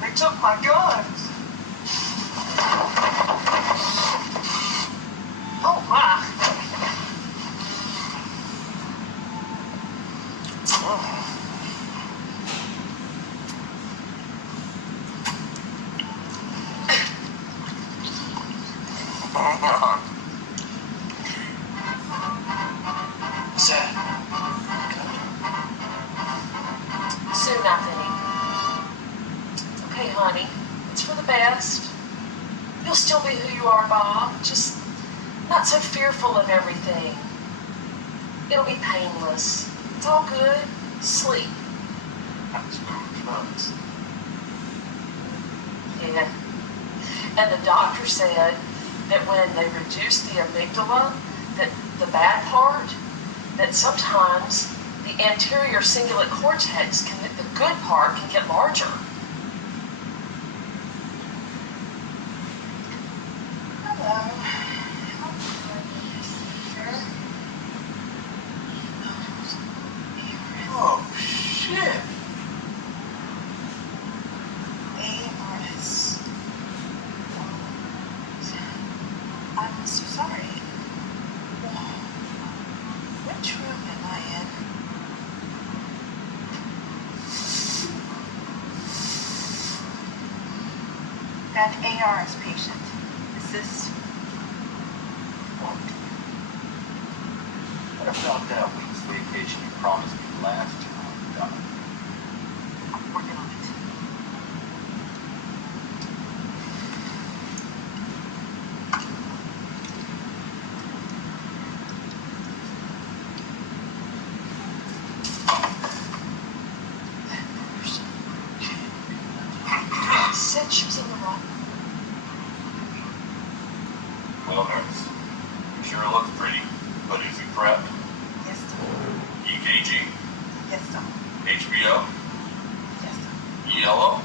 They took my guns. Oh my. Sad. you are, Bob. Just not so fearful of everything. It'll be painless. It's all good. Sleep. Yeah. And the doctor said that when they reduce the amygdala, that the bad part, that sometimes the anterior cingulate cortex, the good part, can get larger. Oh, shit. ARS. I'm so sorry. Which room am I in? Got an ARS patient. Is this... What about that week's vacation you promised me last time, Doc? I'm working on it. Said she was in the wrong. Well, nurse, you sure looks pretty, but is he prepped? Yes, Doc. EKG? Yes, Doc. HBO? Yes, Doc. ELO?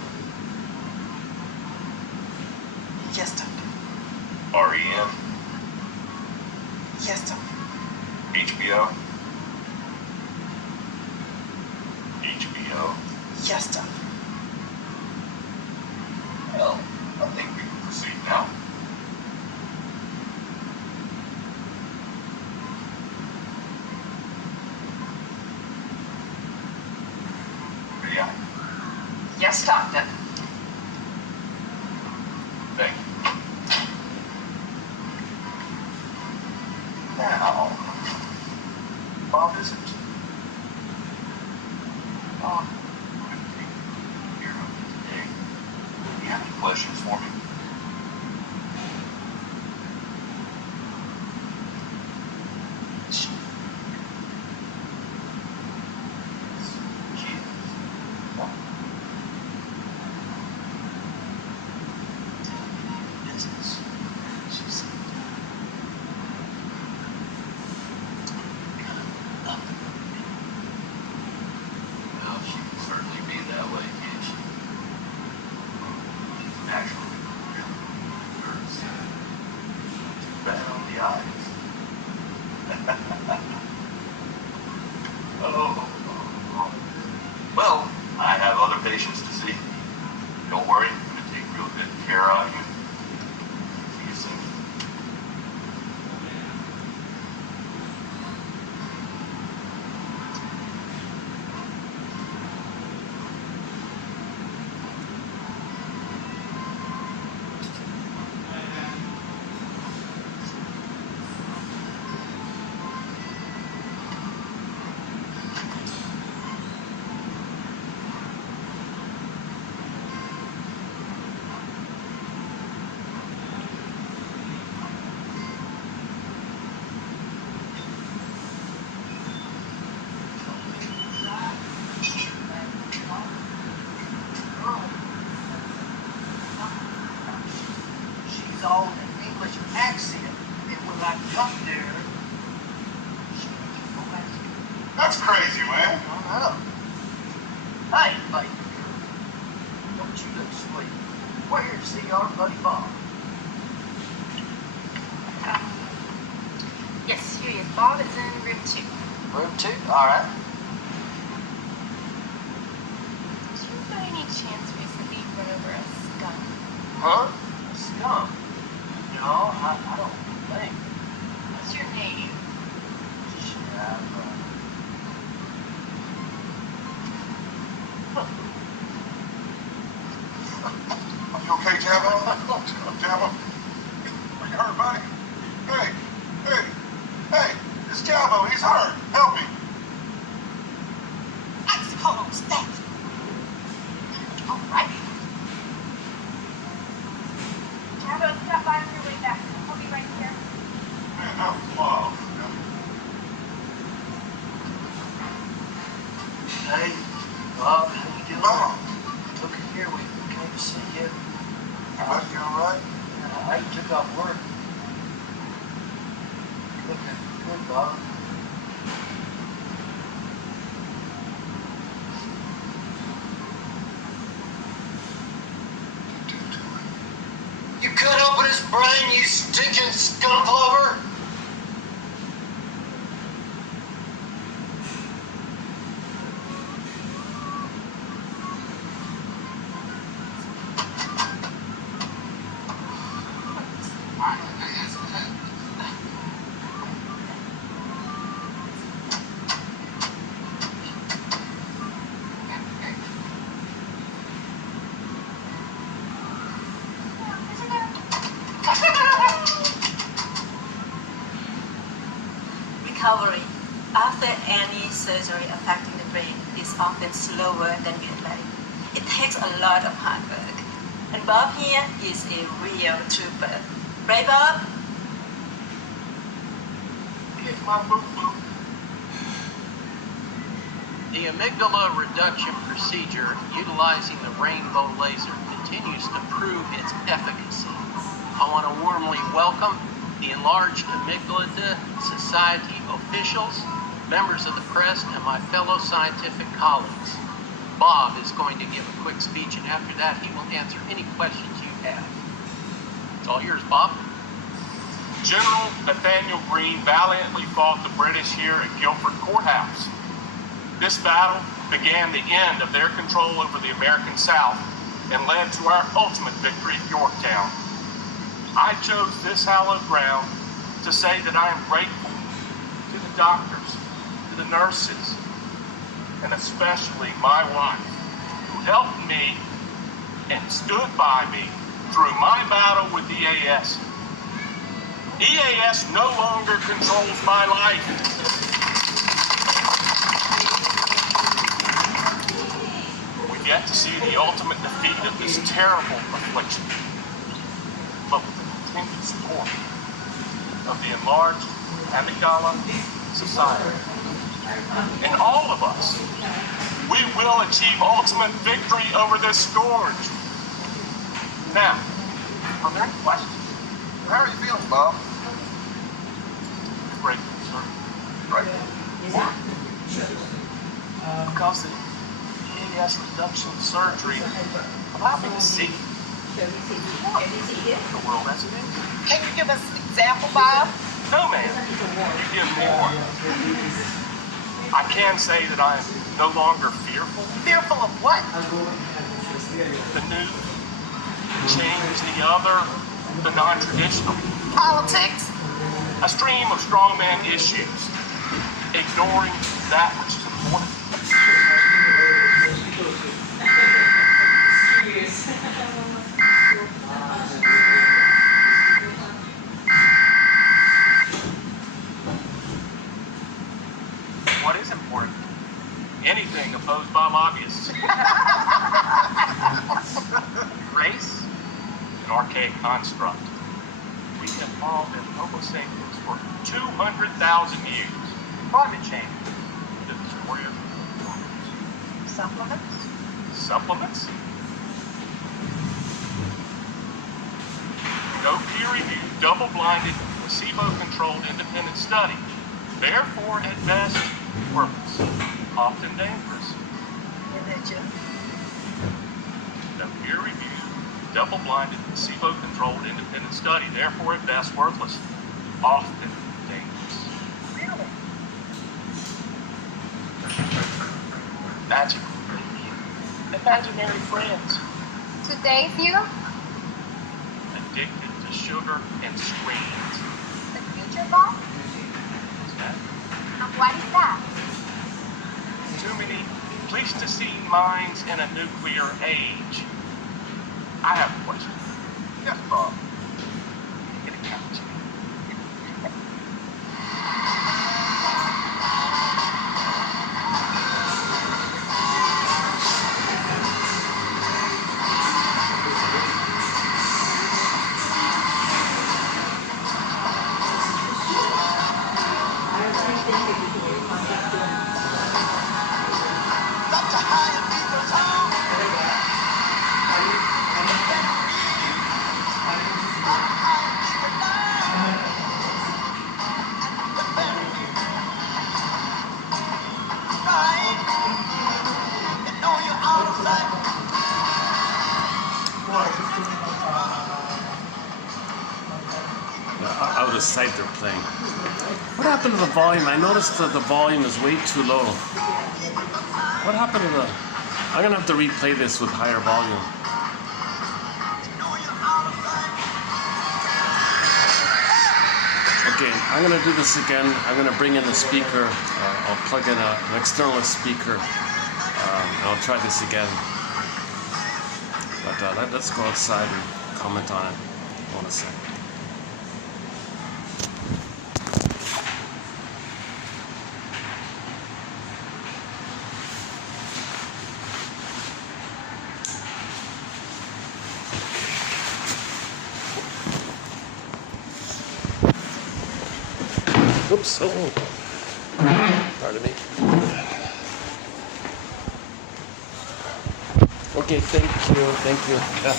Yes, Doc. REM? Yes, Doc. HBO? HBO? Yes, Doc. Well, I think we can proceed now. Yeah, Yes, doctor. thank you. Now, Bob isn't here today. Do you have any questions for me? Business. She's well, she can certainly be that way, can't she? She's naturally nervous. Too bad on the eyes. Oh. Well, I have other patients to see. Don't worry, I'm going to take real good care of you. See you soon. She's all in an English accent, and when I got there, she was asking. That's crazy, man. I know. Hey, baby girl, don't you look sweet. We're here to see our buddy Bob. Yes, here he is. Bob is in room 2. Room 2? All right. Did you by any chance recently run over a skunk? Huh? A skunk? No, I don't think. What's your name? Are you okay, Jabba? Jabba? Are you hurt, buddy? Hey, it's Jabba. He's hurt. Help me. Hold on, stop. All right. Jabba, stop by on your way back. Hey, Bob, how you doing? Look here, we came to see you. Bob, you all right? I took off work. Looking good, Bob. You cut open his brain, you stinking skunk lover! Recovery after any surgery affecting the brain is often slower than we like. It takes a lot of hard work. And Bob here is a real trooper. Right, Bob? Here's my boo-boo. The amygdala reduction procedure utilizing the rainbow laser continues to prove its efficacy. I want to warmly welcome the Enlarged Amygdala Society officials, members of the press, and my fellow scientific colleagues. Bob is going to give a quick speech, and after that, he will answer any questions you have. It's all yours, Bob. General Nathaniel Greene valiantly fought the British here at Guilford Courthouse. This battle began the end of their control over the American South and led to our ultimate victory at Yorktown. I chose this hallowed ground to say that I am grateful to the doctors, to the nurses, and especially my wife, who helped me and stood by me through my battle with EAS. EAS no longer controls my life. We've yet to see the ultimate defeat of this terrible affliction. But with the continued support of the Enlarged Amygdala Society and all of us, we will achieve ultimate victory over this scourge. Now, are there any questions? How are you feeling, Bob? Grateful, sir. Grateful. Because the EAS reduction surgery allowed me to see the world as it is. Can you give us an example, Bob? No, ma'am. You give more. I can say that I am no longer fearful. Fearful of what? The new, the change, the other, the non-traditional. Politics? A stream of strongman issues, ignoring that which is important. What is important? Anything opposed by lobbyists. Race? An archaic construct. We have all been homo sapiens for 200,000 years. Climate change. The story of Supplements? supplements. No peer-reviewed, double-blinded, placebo-controlled independent study. Therefore, at best, worthless, often dangerous. Religion? No peer-reviewed, double-blinded, placebo-controlled independent study. Therefore, at best, worthless, often dangerous. Really? Magical. Imaginary friends. Today's you? Addicted to sugar and screens. The future boss? What's that? And what is that? Too many Pleistocene minds in a nuclear age. I have a question. Yes, Bob. Get a couch. the site they're playing. What happened to the volume? I noticed that the volume is way too low. What happened to the... I'm going to have to replay this with higher volume. Okay, I'm going to do this again. I'm going to bring in the speaker. I'll plug in an external speaker. And I'll try this again. But let's go outside and comment on it. Hold on a sec. Oops, oh, pardon me. Okay, thank you. Yeah.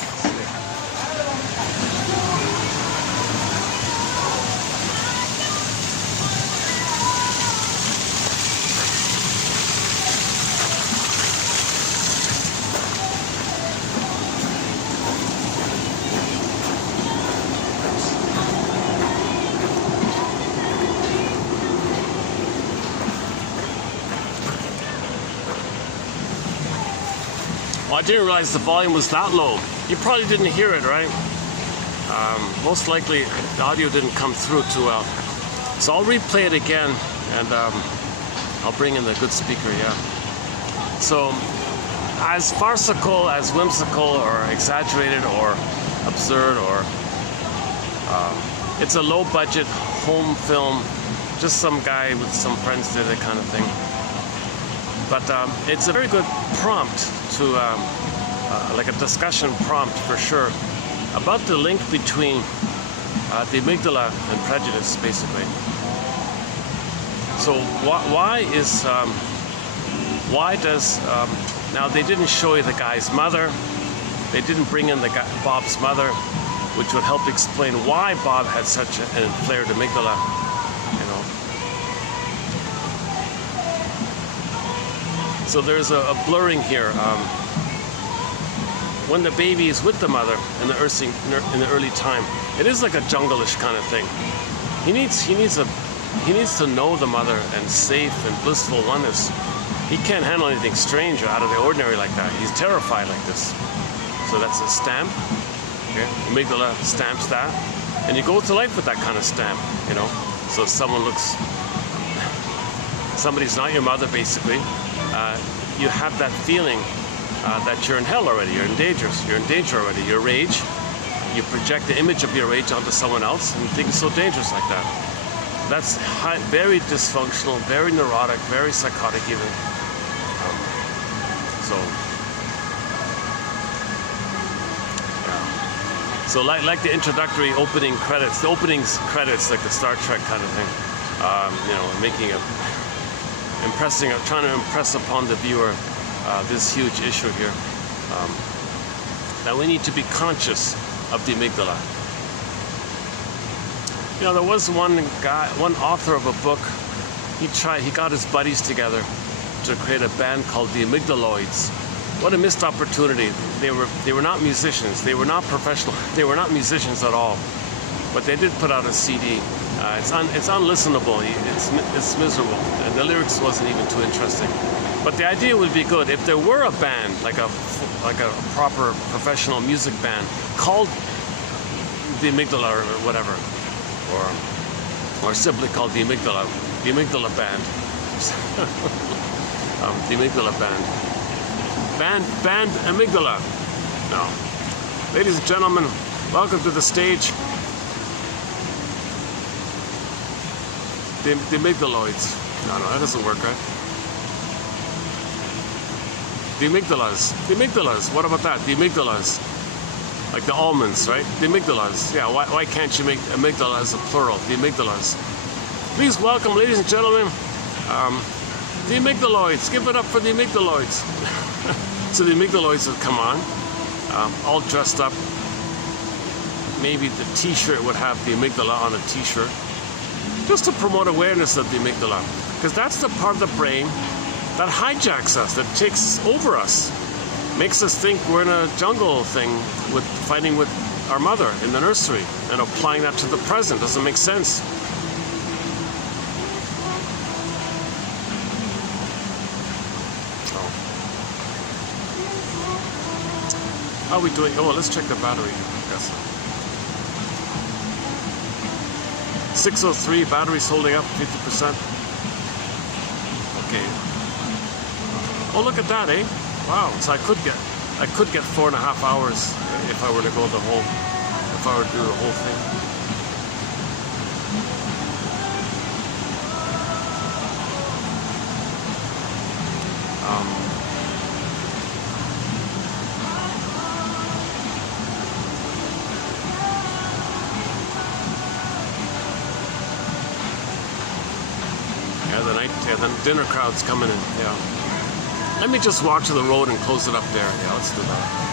Well, I didn't realize the volume was that low. You probably didn't hear it, right? Most likely the audio didn't come through too well. So I'll replay it again and I'll bring in the good speaker, yeah. So as farcical, as whimsical or exaggerated or absurd or it's a low budget home film, just some guy with some friends did it kind of thing. But it's a very good prompt to, like a discussion prompt for sure, about the link between the amygdala and prejudice, basically. So why does, now they didn't show you the guy's mother, they didn't bring in Bob's mother, which would help explain why Bob had such an inflared amygdala, you know. So there's a blurring here. When the baby is with the mother in the early time, it is like a jungle-ish kind of thing. He needs to know the mother and safe and blissful oneness. He can't handle anything strange or out of the ordinary like that. He's terrified like this. So that's a stamp. Okay, amygdala stamps that, and you go to life with that kind of stamp, you know. So somebody's not your mother, basically. You have that feeling that you're in hell already, you're in danger already. Your rage, you project the image of your rage onto someone else and you think it's so dangerous like that. That's very dysfunctional, very neurotic, very psychotic even. So like the introductory opening credits, the openings credits, like the Star Trek kind of thing, you know, trying to impress upon the viewer this huge issue here. That we need to be conscious of the amygdala. You know, there was one author of a book, he got his buddies together to create a band called the Amygdaloids. What a missed opportunity. They were not musicians, they were not professional, they were not musicians at all. But they did put out a CD. It's unlistenable, it's miserable, and the lyrics wasn't even too interesting. But the idea would be good if there were a band, like a proper professional music band, called the Amygdala or whatever, or simply called the Amygdala Band. The Amygdala Band. Band Amygdala. No. Ladies and gentlemen, welcome to the stage. The amygdaloids. No, that doesn't work, right? The amygdalas. What about that? The amygdalas. Like the almonds, right? The amygdalas. Yeah, why can't you make amygdala as a plural? The amygdalas. Please welcome, ladies and gentlemen, the amygdaloids. Give it up for the amygdaloids. So the amygdaloids would come on, all dressed up. Maybe the t-shirt would have the amygdala on a t-shirt, just to promote awareness of the amygdala. Because that's the part of the brain that hijacks us, that takes over us, makes us think we're in a jungle thing, fighting with our mother in the nursery and applying that to the present. Doesn't make sense. Oh. How are we doing? Oh, let's check the battery. Yes. 603, battery's holding up 50%. Okay. Oh, look at that, eh? Wow. So I could get 4.5 hours if I were to go the whole, if I were to do the whole thing. Yeah, the dinner crowd's coming in. Yeah. Let me just walk to the road and close it up there. Yeah, let's do that.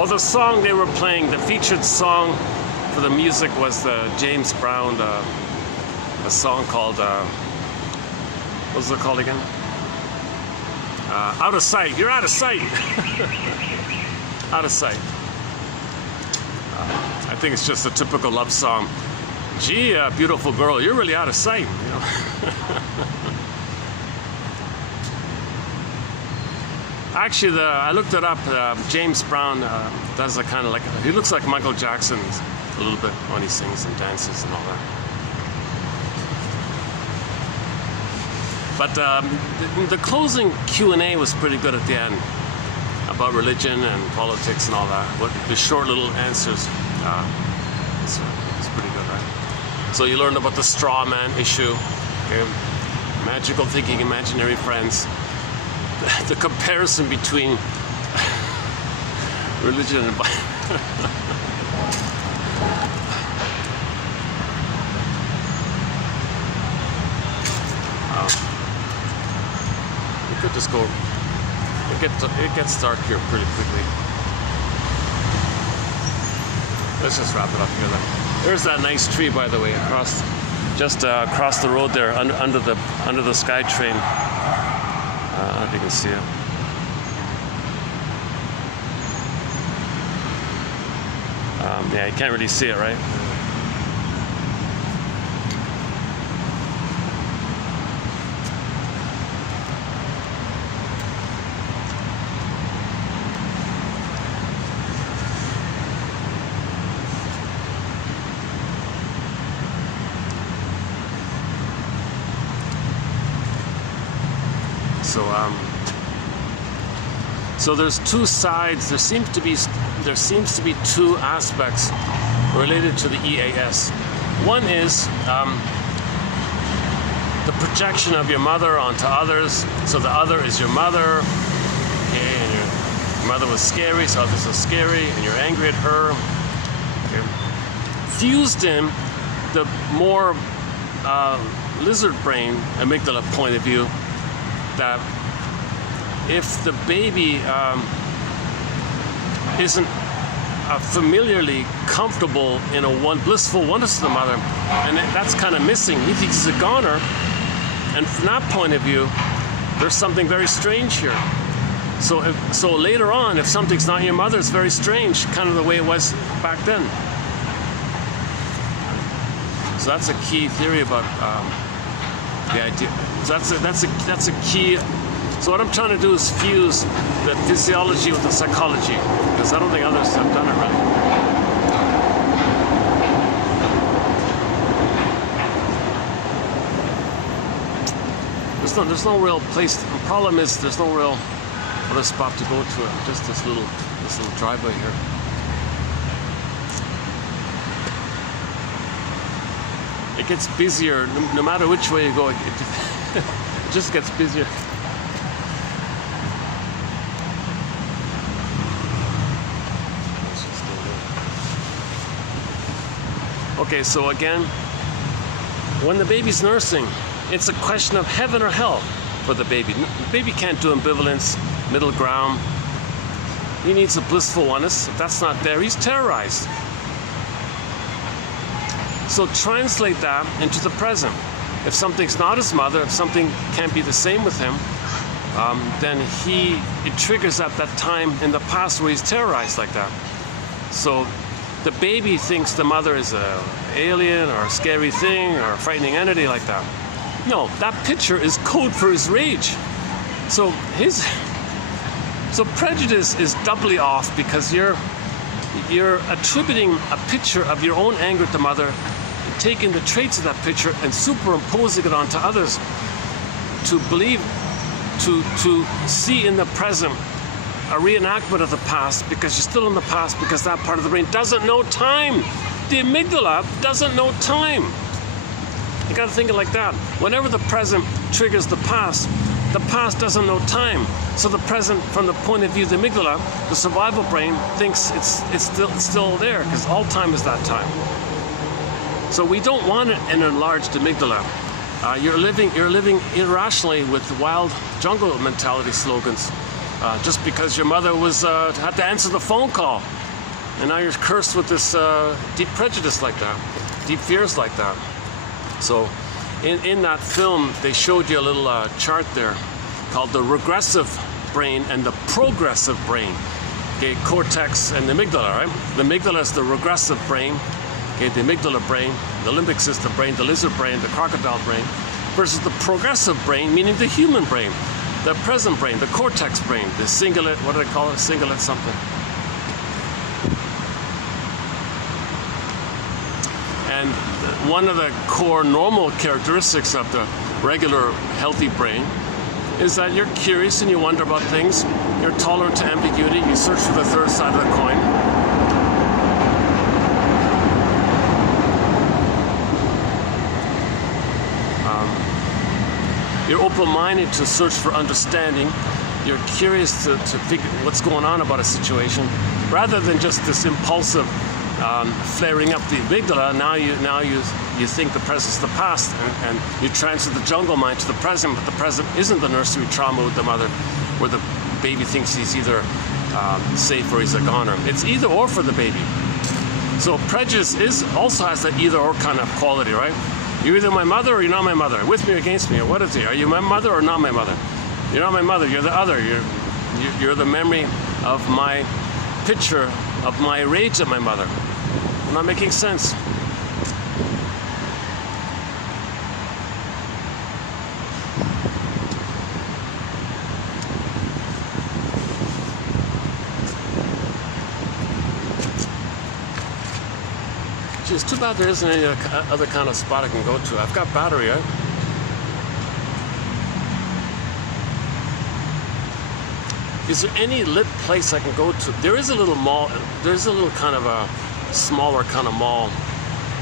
Oh, the song they were playing, the featured song for the music was the James Brown, a song called, what was it called again? Out of Sight. You're out of sight. Out of sight. I think it's just a typical love song. Gee, beautiful girl, you're really out of sight. You know? Actually, I looked it up. James Brown does a kind of like, he looks like Michael Jackson a little bit when he sings and dances and all that. But the closing Q&A was pretty good at the end about religion and politics and all that. But the short little answers, it's pretty good, right? So you learned about the straw man issue, okay? Magical thinking, imaginary friends. The comparison between religion and we could just go. It gets dark here pretty quickly. Let's just wrap it up here then. There's that nice tree, by the way, across the road there, under the SkyTrain. I don't know if you can see it. Yeah, you can't really see it, right? So there's two sides. There seems to be two aspects related to the EAS. One is the projection of your mother onto others. So the other is your mother, okay, and your mother was scary, so others are scary, and you're angry at her. Okay. Fused in the more lizard brain amygdala point of view, that if the baby isn't familiarly comfortable in a blissful oneness to the mother, and that's kind of missing. He thinks he's a goner, and from that point of view, there's something very strange here. So later on, if something's not your mother, it's very strange, kind of the way it was back then. So that's a key theory about the idea. So that's a key. So what I'm trying to do is fuse the physiology with the psychology, because I don't think others have done it right. There's no real place. The problem is there's no real other spot to go to. Just this little driveway here. It gets busier no matter which way you go. It just gets busier. Okay, so again, when the baby's nursing, it's a question of heaven or hell for the baby. The baby can't do ambivalence, middle ground. He needs a blissful oneness. If that's not there, he's terrorized. So translate that into the present. If something's not his mother, if something can't be the same with him, then it triggers at that time in the past where he's terrorized like that. So the baby thinks the mother is an alien or a scary thing or a frightening entity like that. No, that picture is code for his rage. So prejudice is doubly off because you're attributing a picture of your own anger at the mother, taking the traits of that picture and superimposing it onto others to believe, to see in the present a reenactment of the past because you're still in the past because that part of the brain doesn't know time. The amygdala doesn't know time. You gotta think it like that. Whenever the present triggers the past doesn't know time. So the present, from the point of view of the amygdala, the survival brain thinks it's still there because all time is that time. So we don't want an enlarged amygdala. You're living irrationally with wild jungle mentality slogans. Just because your mother had to answer the phone call, and now you're cursed with this deep prejudice like that, deep fears like that. So in that film, they showed you a little chart there called the regressive brain and the progressive brain. Okay, cortex and the amygdala, right? The amygdala is the regressive brain. Okay, the amygdala brain, the limbic system brain, the lizard brain, the crocodile brain, versus the progressive brain, meaning the human brain, the present brain, the cortex brain, the cingulate, what do they call it? Cingulate something. And one of the core normal characteristics of the regular healthy brain is that you're curious and you wonder about things, you're tolerant to ambiguity, you search for the third side of the coin. You're open-minded to search for understanding. You're curious to figure what's going on about a situation, rather than just this impulsive flaring up the amygdala. Now you think the present's the past, and you transfer the jungle mind to the present, but the present isn't the nursery trauma with the mother, where the baby thinks he's either safe or he's a goner. It's either or for the baby. So prejudice also has that either or kind of quality, right? You're either my mother or you're not my mother. With me or against me, or what is it? Are you my mother or not my mother? You're not my mother, you're the other. You're the memory of my picture of my rage at my mother. I'm not making sense. Gee, it's too bad there isn't any other kind of spot I can go to. I've got battery, right? Is there any lit place I can go to? There is a little mall. There's a little kind of a smaller kind of mall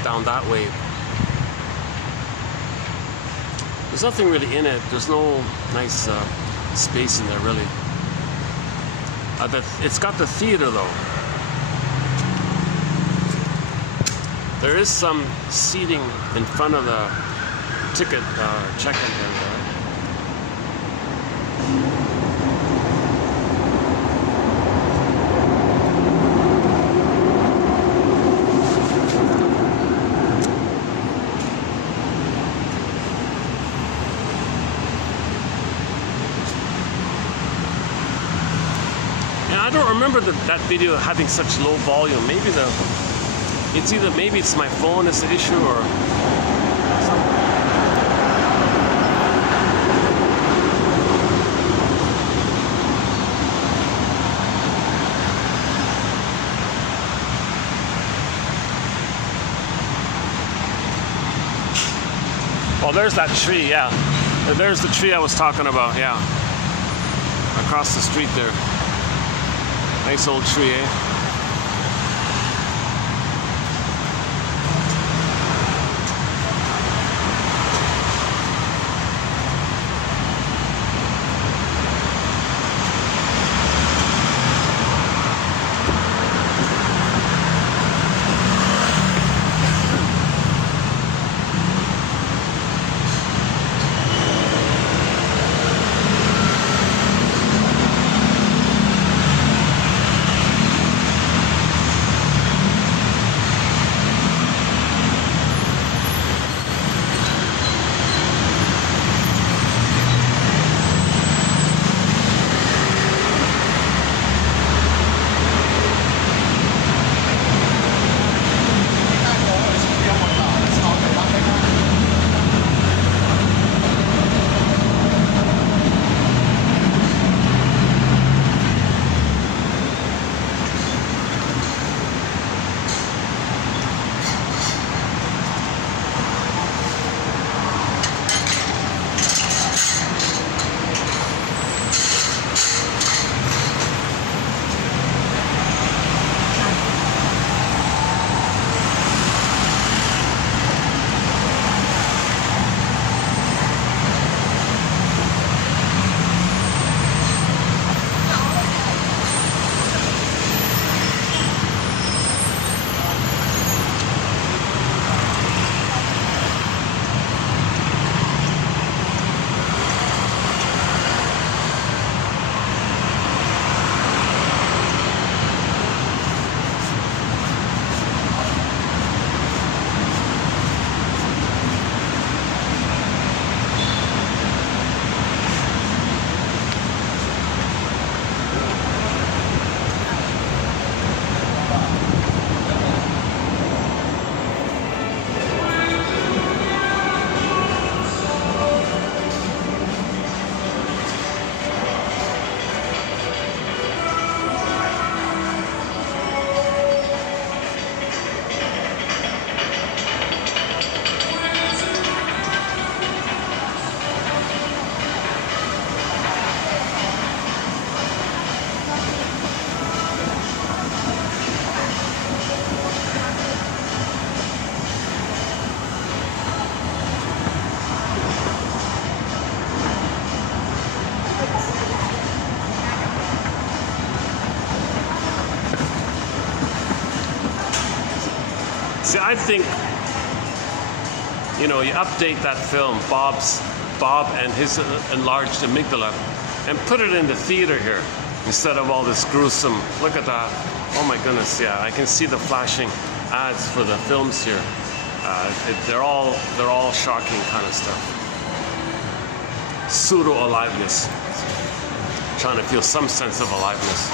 down that way. There's nothing really in it. There's no nice space in there, really. It's got the theater, though. There is some seating in front of the ticket check-in area. I don't remember that video having such low volume. Maybe it's my phone is the issue, or something. Oh, there's that tree, yeah. There's the tree I was talking about, yeah. Across the street there. Nice old tree, eh? See, I think, you know, you update that film, Bob and his enlarged amygdala, and put it in the theater here instead of all this gruesome. Look at that. Oh my goodness, yeah, I can see the flashing ads for the films here. They're all shocking kind of stuff. Pseudo aliveness, trying to feel some sense of aliveness.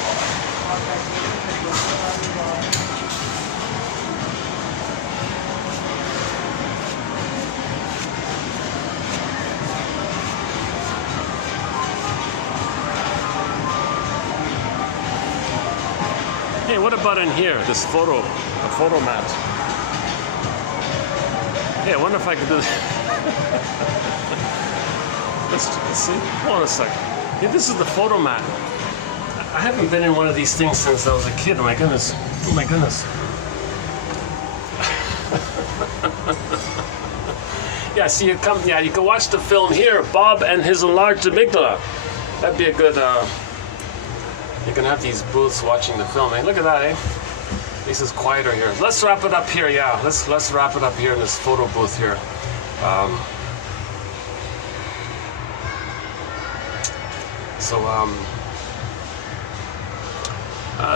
Hey, what about in here? This photo mat. Yeah, I wonder if I could do this. Let's see. Hold on a second. Yeah, this is the photo mat. I haven't been in one of these things since I was a kid. Oh my goodness. Oh my goodness. Yeah, so you can watch the film here, Bob and his enlarged amygdala. That'd be a good, you can have these booths watching the film. Hey, look at that, eh? This is quieter here. Let's wrap it up here, yeah. Let's wrap it up here in this photo booth here.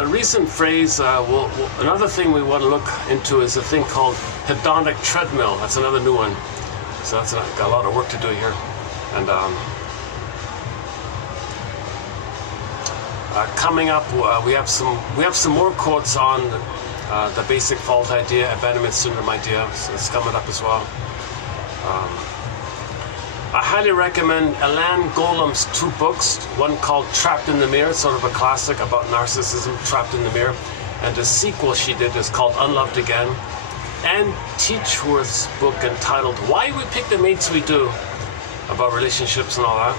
Recent phrase, another thing we want to look into is a thing called hedonic treadmill. That's another new one. So that's got a lot of work to do here. And coming up, we have some more quotes on the basic fault idea, abandonment syndrome idea. So it's coming up as well. I highly recommend Alain Golem's 2 books. One called Trapped in the Mirror, sort of a classic about narcissism, Trapped in the Mirror. And the sequel she did is called Unloved Again. And Teachworth's book entitled Why We Pick the Mates We Do, about relationships and all that.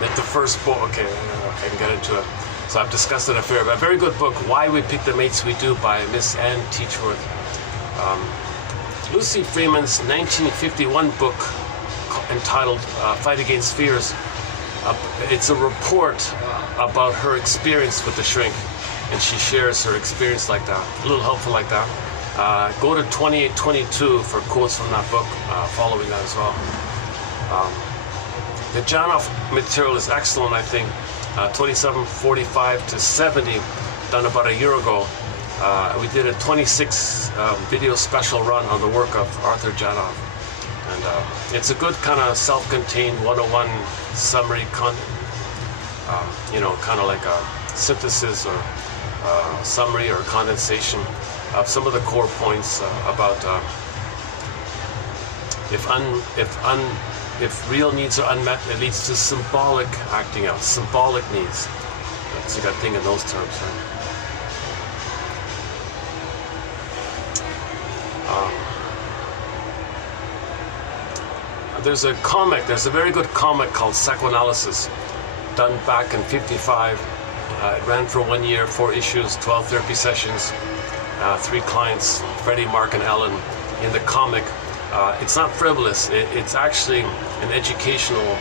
That's the first book. Okay, I can get into it. So I've discussed it a fair bit. A very good book, Why We Pick the Mates We Do, by Miss Anne Teachworth. Lucy Freeman's 1951 book entitled Fight Against Fears. It's a report about her experience with the shrink, and she shares her experience like that. A little helpful like that. Go to 2822 for quotes from that book following that as well. The Janoff material is excellent, I think. 2745 to 70, done about a year ago. We did a 26 video special run on the work of Arthur Janoff. And it's a good kind of self-contained 101 summary content. Kind of like a synthesis or summary or condensation of some of the core points about if real needs are unmet, it leads to symbolic acting out, symbolic needs. That's a good thing in those terms, right? There's a very good comic called Psychoanalysis, done back in '55. It ran for 1 year, 4 issues, 12 therapy sessions, 3 clients, Freddie, Mark, and Ellen. In the comic, it's not frivolous. It's actually an educational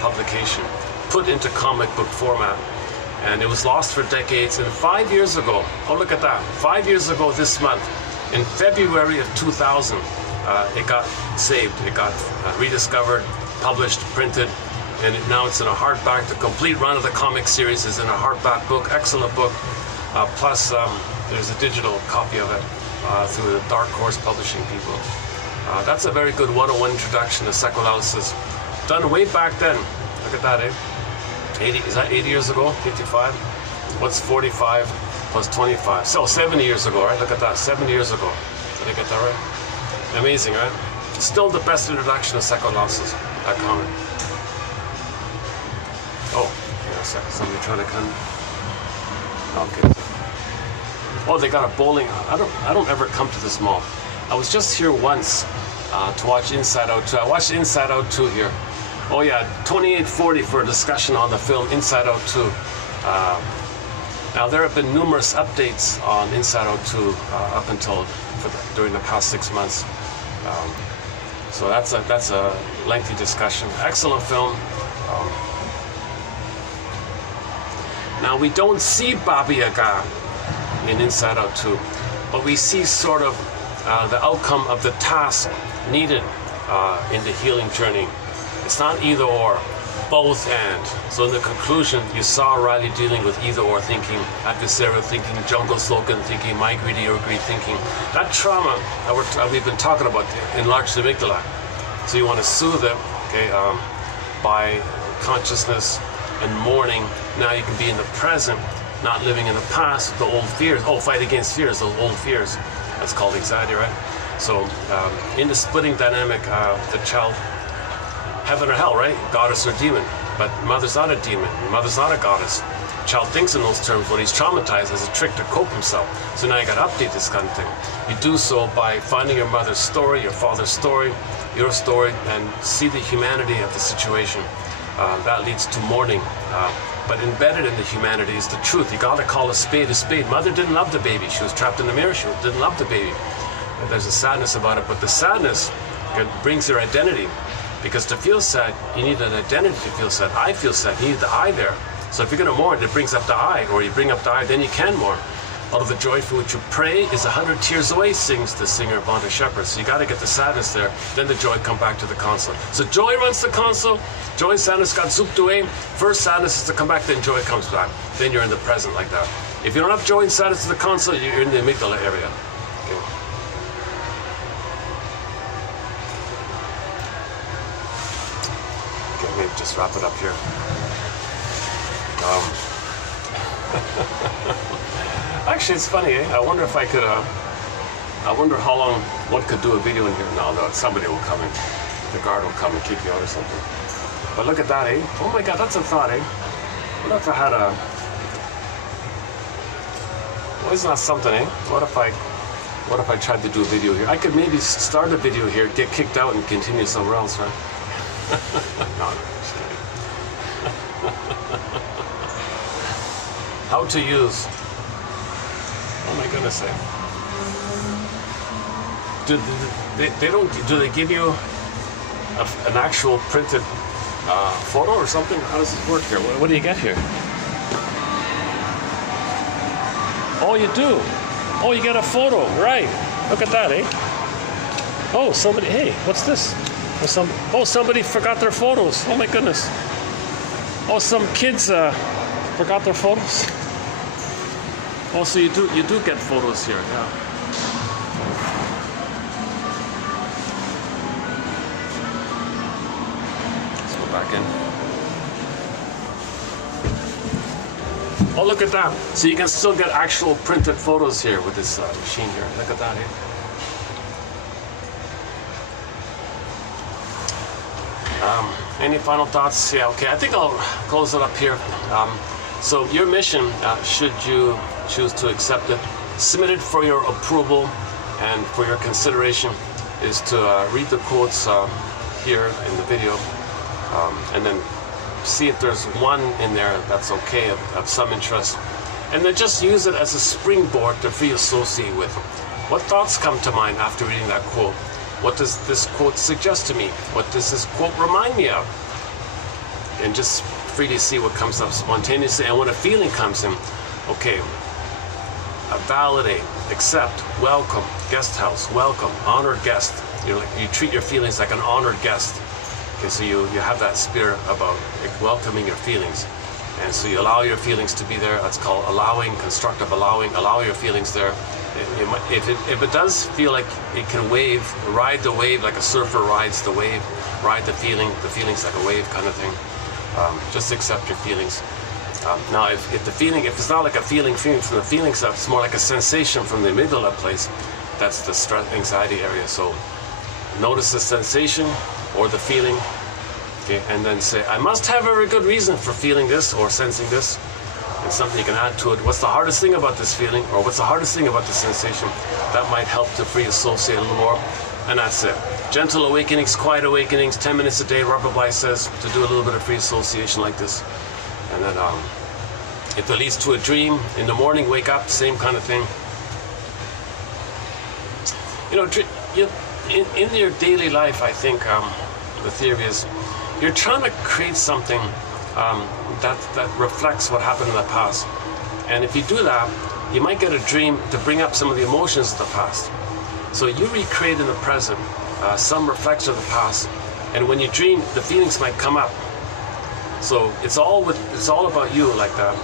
publication put into comic book format. And it was lost for decades. And 5 years ago, oh look at that, 5 years ago this month, in February of 2000, it got saved. It got rediscovered, published, printed, and now it's in a hardback. The complete run of the comic series is in a hardback book, excellent book. Plus, there's a digital copy of it through the Dark Horse Publishing people. That's a very good 101 introduction to psychoanalysis, done way back then. Look at that, eh? 80, is that 80 years ago? 55? What's 45 plus 25? So 70 years ago, right? Look at that, 70 years ago. Did I get that right? Amazing, right? Still the best introduction to psychoanalysis, that comment. Oh, hang on a second, somebody trying to come. Okay. Oh, they got a bowling. I don't ever come to this mall. I was just here once to watch Inside Out 2. I watched Inside Out 2 here. Oh yeah, 2840 for a discussion on the film Inside Out 2. Now there have been numerous updates on Inside Out 2 up until during the past 6 months. So that's a lengthy discussion. Excellent film. Now we don't see Baba Yaga in Inside Out 2, but we see sort of the outcome of the task needed in the healing journey. It's not either or, both and. So in the conclusion, you saw Riley dealing with either or thinking, adversarial thinking, jungle slogan thinking, my greedy or greed thinking. That trauma that we've been talking about, enlarged amygdala. So you want to soothe it, okay, by consciousness and mourning. Now you can be in the present, not living in the past, the old fears. Oh, fight against fears, those old fears. That's called anxiety, right? So in the splitting dynamic, the child, heaven or hell, right? Goddess or demon. But mother's not a demon. Mother's not a goddess. Child thinks in those terms when he's traumatized as a trick to cope himself. So now you got to update this kind of thing. You do so by finding your mother's story, your father's story, your story, and see the humanity of the situation. That leads to mourning. But embedded in the humanity is the truth. You got to call a spade a spade. Mother didn't love the baby. She was trapped in the mirror. She didn't love the baby. And there's a sadness about it. But the sadness brings your identity. Because to feel sad, you need an identity to feel sad. I feel sad. You need the I there. So if you're going to mourn, it brings up the I, or you bring up the I, then you can mourn. Out of the joy for which you pray is 100 tears away, sings the singer Bonda Shepherd. So you got to get the sadness there, then the joy come back to the console. So joy runs the console, joy and sadness got zooped away. First sadness is to come back, then joy comes back. Then you're in the present like that. If you don't have joy and sadness to the console, you're in the amygdala area. Okay. Maybe just wrap it up here. Actually, it's funny, eh? I wonder if I could, I wonder how long one could do a video in here. No, somebody will come in. The guard will come and kick you out or something. But look at that, eh? Oh my God, that's a thought, eh? What if I had a... Well, isn't that something, eh? What if I tried to do a video here? I could maybe start a video here, get kicked out, and continue somewhere else, right? No, just kidding. How to use. Oh my goodness, eh? Do they give you an actual printed photo or something? How does this work here? What do you get here? Oh, you do. Oh, you get a photo, right? Look at that, eh? Oh, somebody. Hey, what's this? Somebody forgot their photos. Oh my goodness. Oh, some kids forgot their photos. Oh, so you do get photos here, yeah. Let's go back in. Oh, look at that. So you can still get actual printed photos here with this machine here. Look at that, eh? Any final thoughts? Yeah, okay. I think I'll close it up here. So your mission, should you choose to accept it, submitted for your approval and for your consideration, is to read the quotes here in the video, and then see if there's one in there that's okay, of some interest, and then just use it as a springboard to free associate with. What thoughts come to mind after reading that quote? What does this quote suggest to me? What does this quote remind me of? And just freely see what comes up spontaneously. And when a feeling comes in, okay, validate, accept, welcome, guest house, welcome, honored guest. You treat your feelings like an honored guest. Okay, so you have that spirit about welcoming your feelings. And so you allow your feelings to be there. That's called allowing, constructive allowing. Allow your feelings there. If it does feel like it can wave, ride the wave like a surfer rides the wave, ride the feelings like a wave kind of thing. Just accept your feelings. Now, if it's not like a feeling from the feeling stuff, it's more like a sensation from the amygdala place. That's the stress, anxiety area. So notice the sensation or the feeling, okay, and then say, I must have a very good reason for feeling this or sensing this. And something you can add to it. What's the hardest thing about this feeling, or what's the hardest thing about the sensation? That might help to free associate a little more. And that's it. Gentle awakenings, quiet awakenings, 10 minutes a day, Robert Bly says, to do a little bit of free association like this. And then if it leads to a dream, in the morning, wake up, same kind of thing. In your daily life, I think the theory is, you're trying to create something that reflects what happened in the past. And if you do that, you might get a dream to bring up some of the emotions of the past. So you recreate in the present some reflection of the past, and when you dream, the feelings might come up. So it's all about you like that,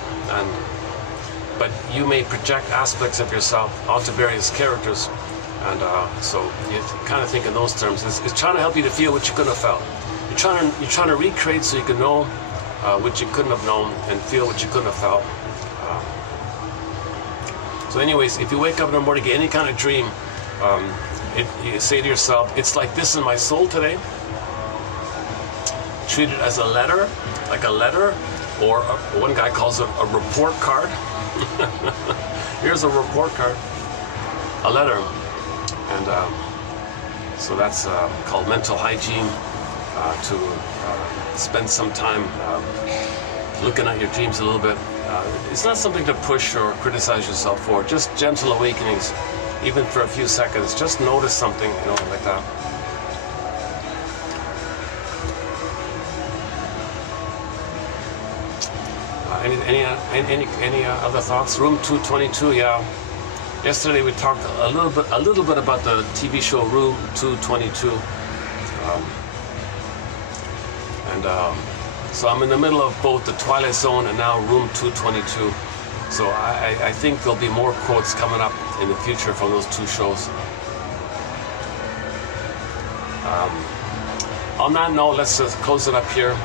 but you may project aspects of yourself onto various characters, and so you kind of think in those terms. It's trying to help you to feel what you couldn't have felt. You're trying to recreate so you can know what you couldn't have known and feel what you couldn't have felt. So anyways, if you wake up in the morning, get any kind of dream, you say to yourself, it's like this in my soul today. Treat it as a letter, like a letter, or one guy calls it a report card. Here's a report card, a letter. And so that's called mental hygiene, to spend some time looking at your dreams a little bit. It's not something to push or criticize yourself for, just gentle awakenings, even for a few seconds. Just notice something, like that. Any other thoughts? Room 222, yeah. Yesterday we talked a little bit about the TV show Room 222, so I'm in the middle of both the Twilight Zone and now Room 222. So I think there'll be more quotes coming up in the future from those two shows. On that note, let's just close it up here.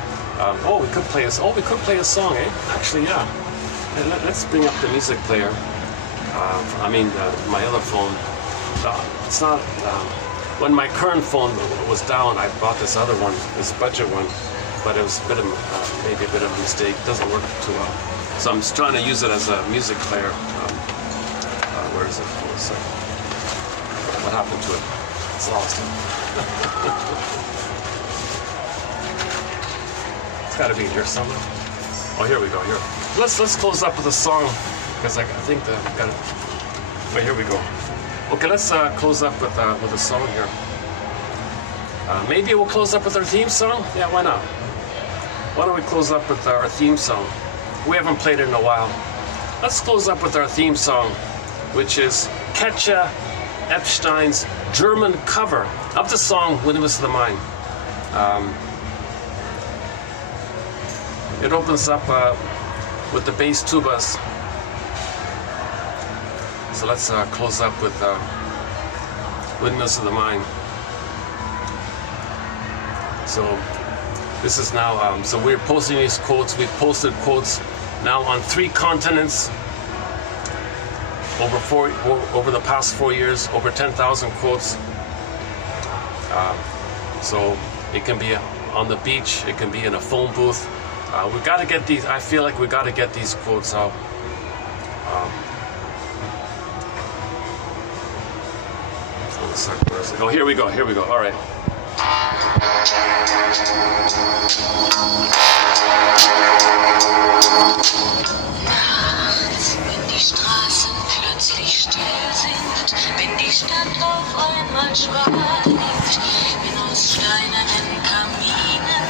We could play a song, eh? Actually, yeah. Let's bring up the music player. My other phone. It's not. When my current phone was down, I bought this other one, this budget one, but it was maybe a bit of a mistake. It doesn't work too well. So I'm just trying to use it as a music player. Where is it? What happened to it? It's lost. It's got to be here somewhere. Oh, here we go. Here. Let's close up with a song, because I think that I've got it. Wait, here we go. Okay, let's close up with a song here. Maybe we'll close up with our theme song. Yeah, why not? Why don't we close up with our theme song? We haven't played it in a while. Let's close up with our theme song, which is Katja Epstein's German cover of the song Windmills of the Mind. It opens up with the bass tubas. So let's close up with Windmills of the Mind. So this is now, so we're posting these quotes. We've posted quotes now on 3 continents over the past 4 years, over 10,000 quotes. So it can be on the beach, it can be in a phone booth. We got to get these. I feel like we got to get these quotes out. Oh, here we go. All right. Nachts, wenn die Straßen plötzlich still sind, wenn die Stadt auf einmal schweigt, wenn aus steinernen Kaminen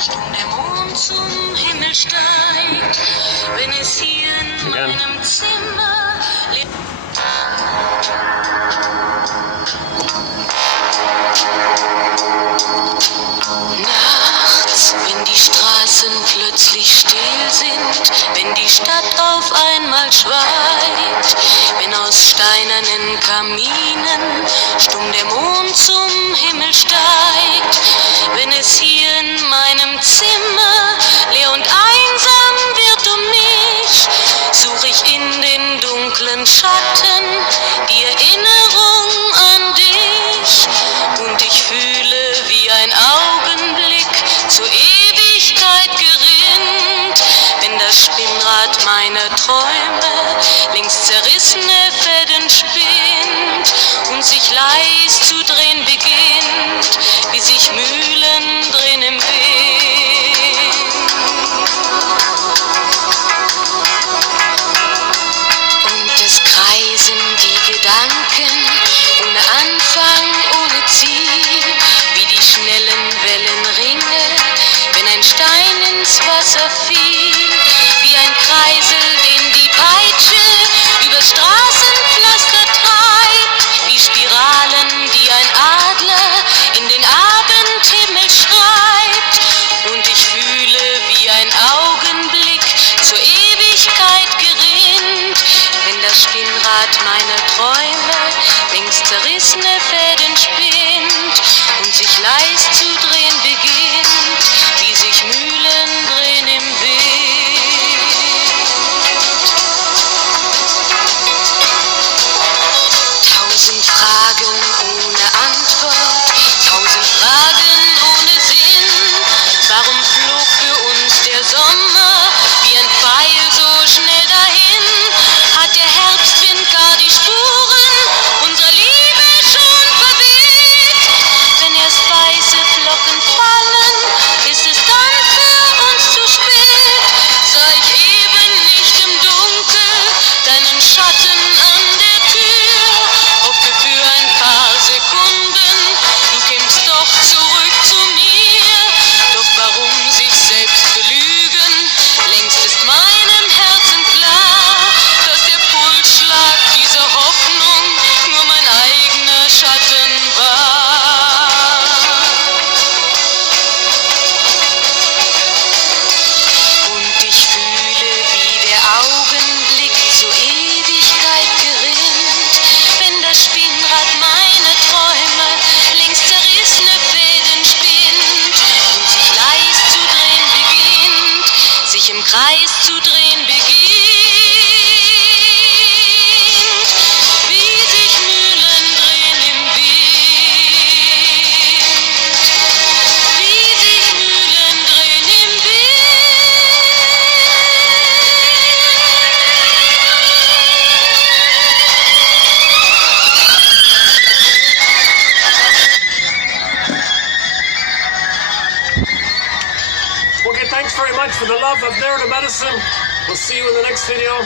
stumm der Mond zum Himmel steigt, wenn es hier in meinem Zimmer nachts, wenn die Straßen plötzlich still sind, wenn die Stadt auf einmal schweigt, wenn aus steinernen Kaminen stumm der Mond zum Himmel steigt, wenn es hier in meinem Zimmer leer und einsam wird um mich, suche ich in den dunklen Schatten die Erinnerung an dich und ich fühle wie ein Augenblick zur Ewigkeit gerinnt, wenn das Spinnrad meiner Träume längst zerrissene Fäden spinnt und sich leis zu drehen beginnt, wie sich Mühlen drehen im Wind. Und es kreisen die Gedanken ohne Anfang, ohne Ziel, wie die schnellen Wellenringe, wenn ein Stein ins Wasser fiel, wie ein Kreisel, den die Peitsche über Straßenpflaster treibt, wie Spiralen meine Träume längst zerrissene Fäden spinnt und sich leis zu drehen beginnt, wie sich Mühlen drehen im Wind. 1000 Fragen ohne Antwort, 1000 Fragen ohne Sinn. Warum flog für uns der Sommer wie ein Pfeil so schnell dahin? Hat der Herbstwind gar die Spuren unserer Liebe schon verweht? Wenn erst weiße Flocken fallen, ist es dann für uns zu spät. Sah ich eben nicht im Dunkel deinen Schatten an der Tür, hoffte für ein paar Sekunden, du kämst doch zurück zu mir. Doch warum sich selbst belügen? Längst ist meinem Herzen klar, dass der Pulsschlag dieser Hoffnung nur mein eigener Schatten war. Und ich fühle, wie der Augenblick zur Ewigkeit gerinnt, wenn das Spinnrad meiner Träume längst zerrissene Fäden spinnt und sich leis zu drehen beginnt, sich im Kreis zu drehen beginnt, wie sich Mühlen drehen im Wind, wie sich Mühlen drehen im Okay, thanks very much for the love of narrative medicine. We'll see you in the next video.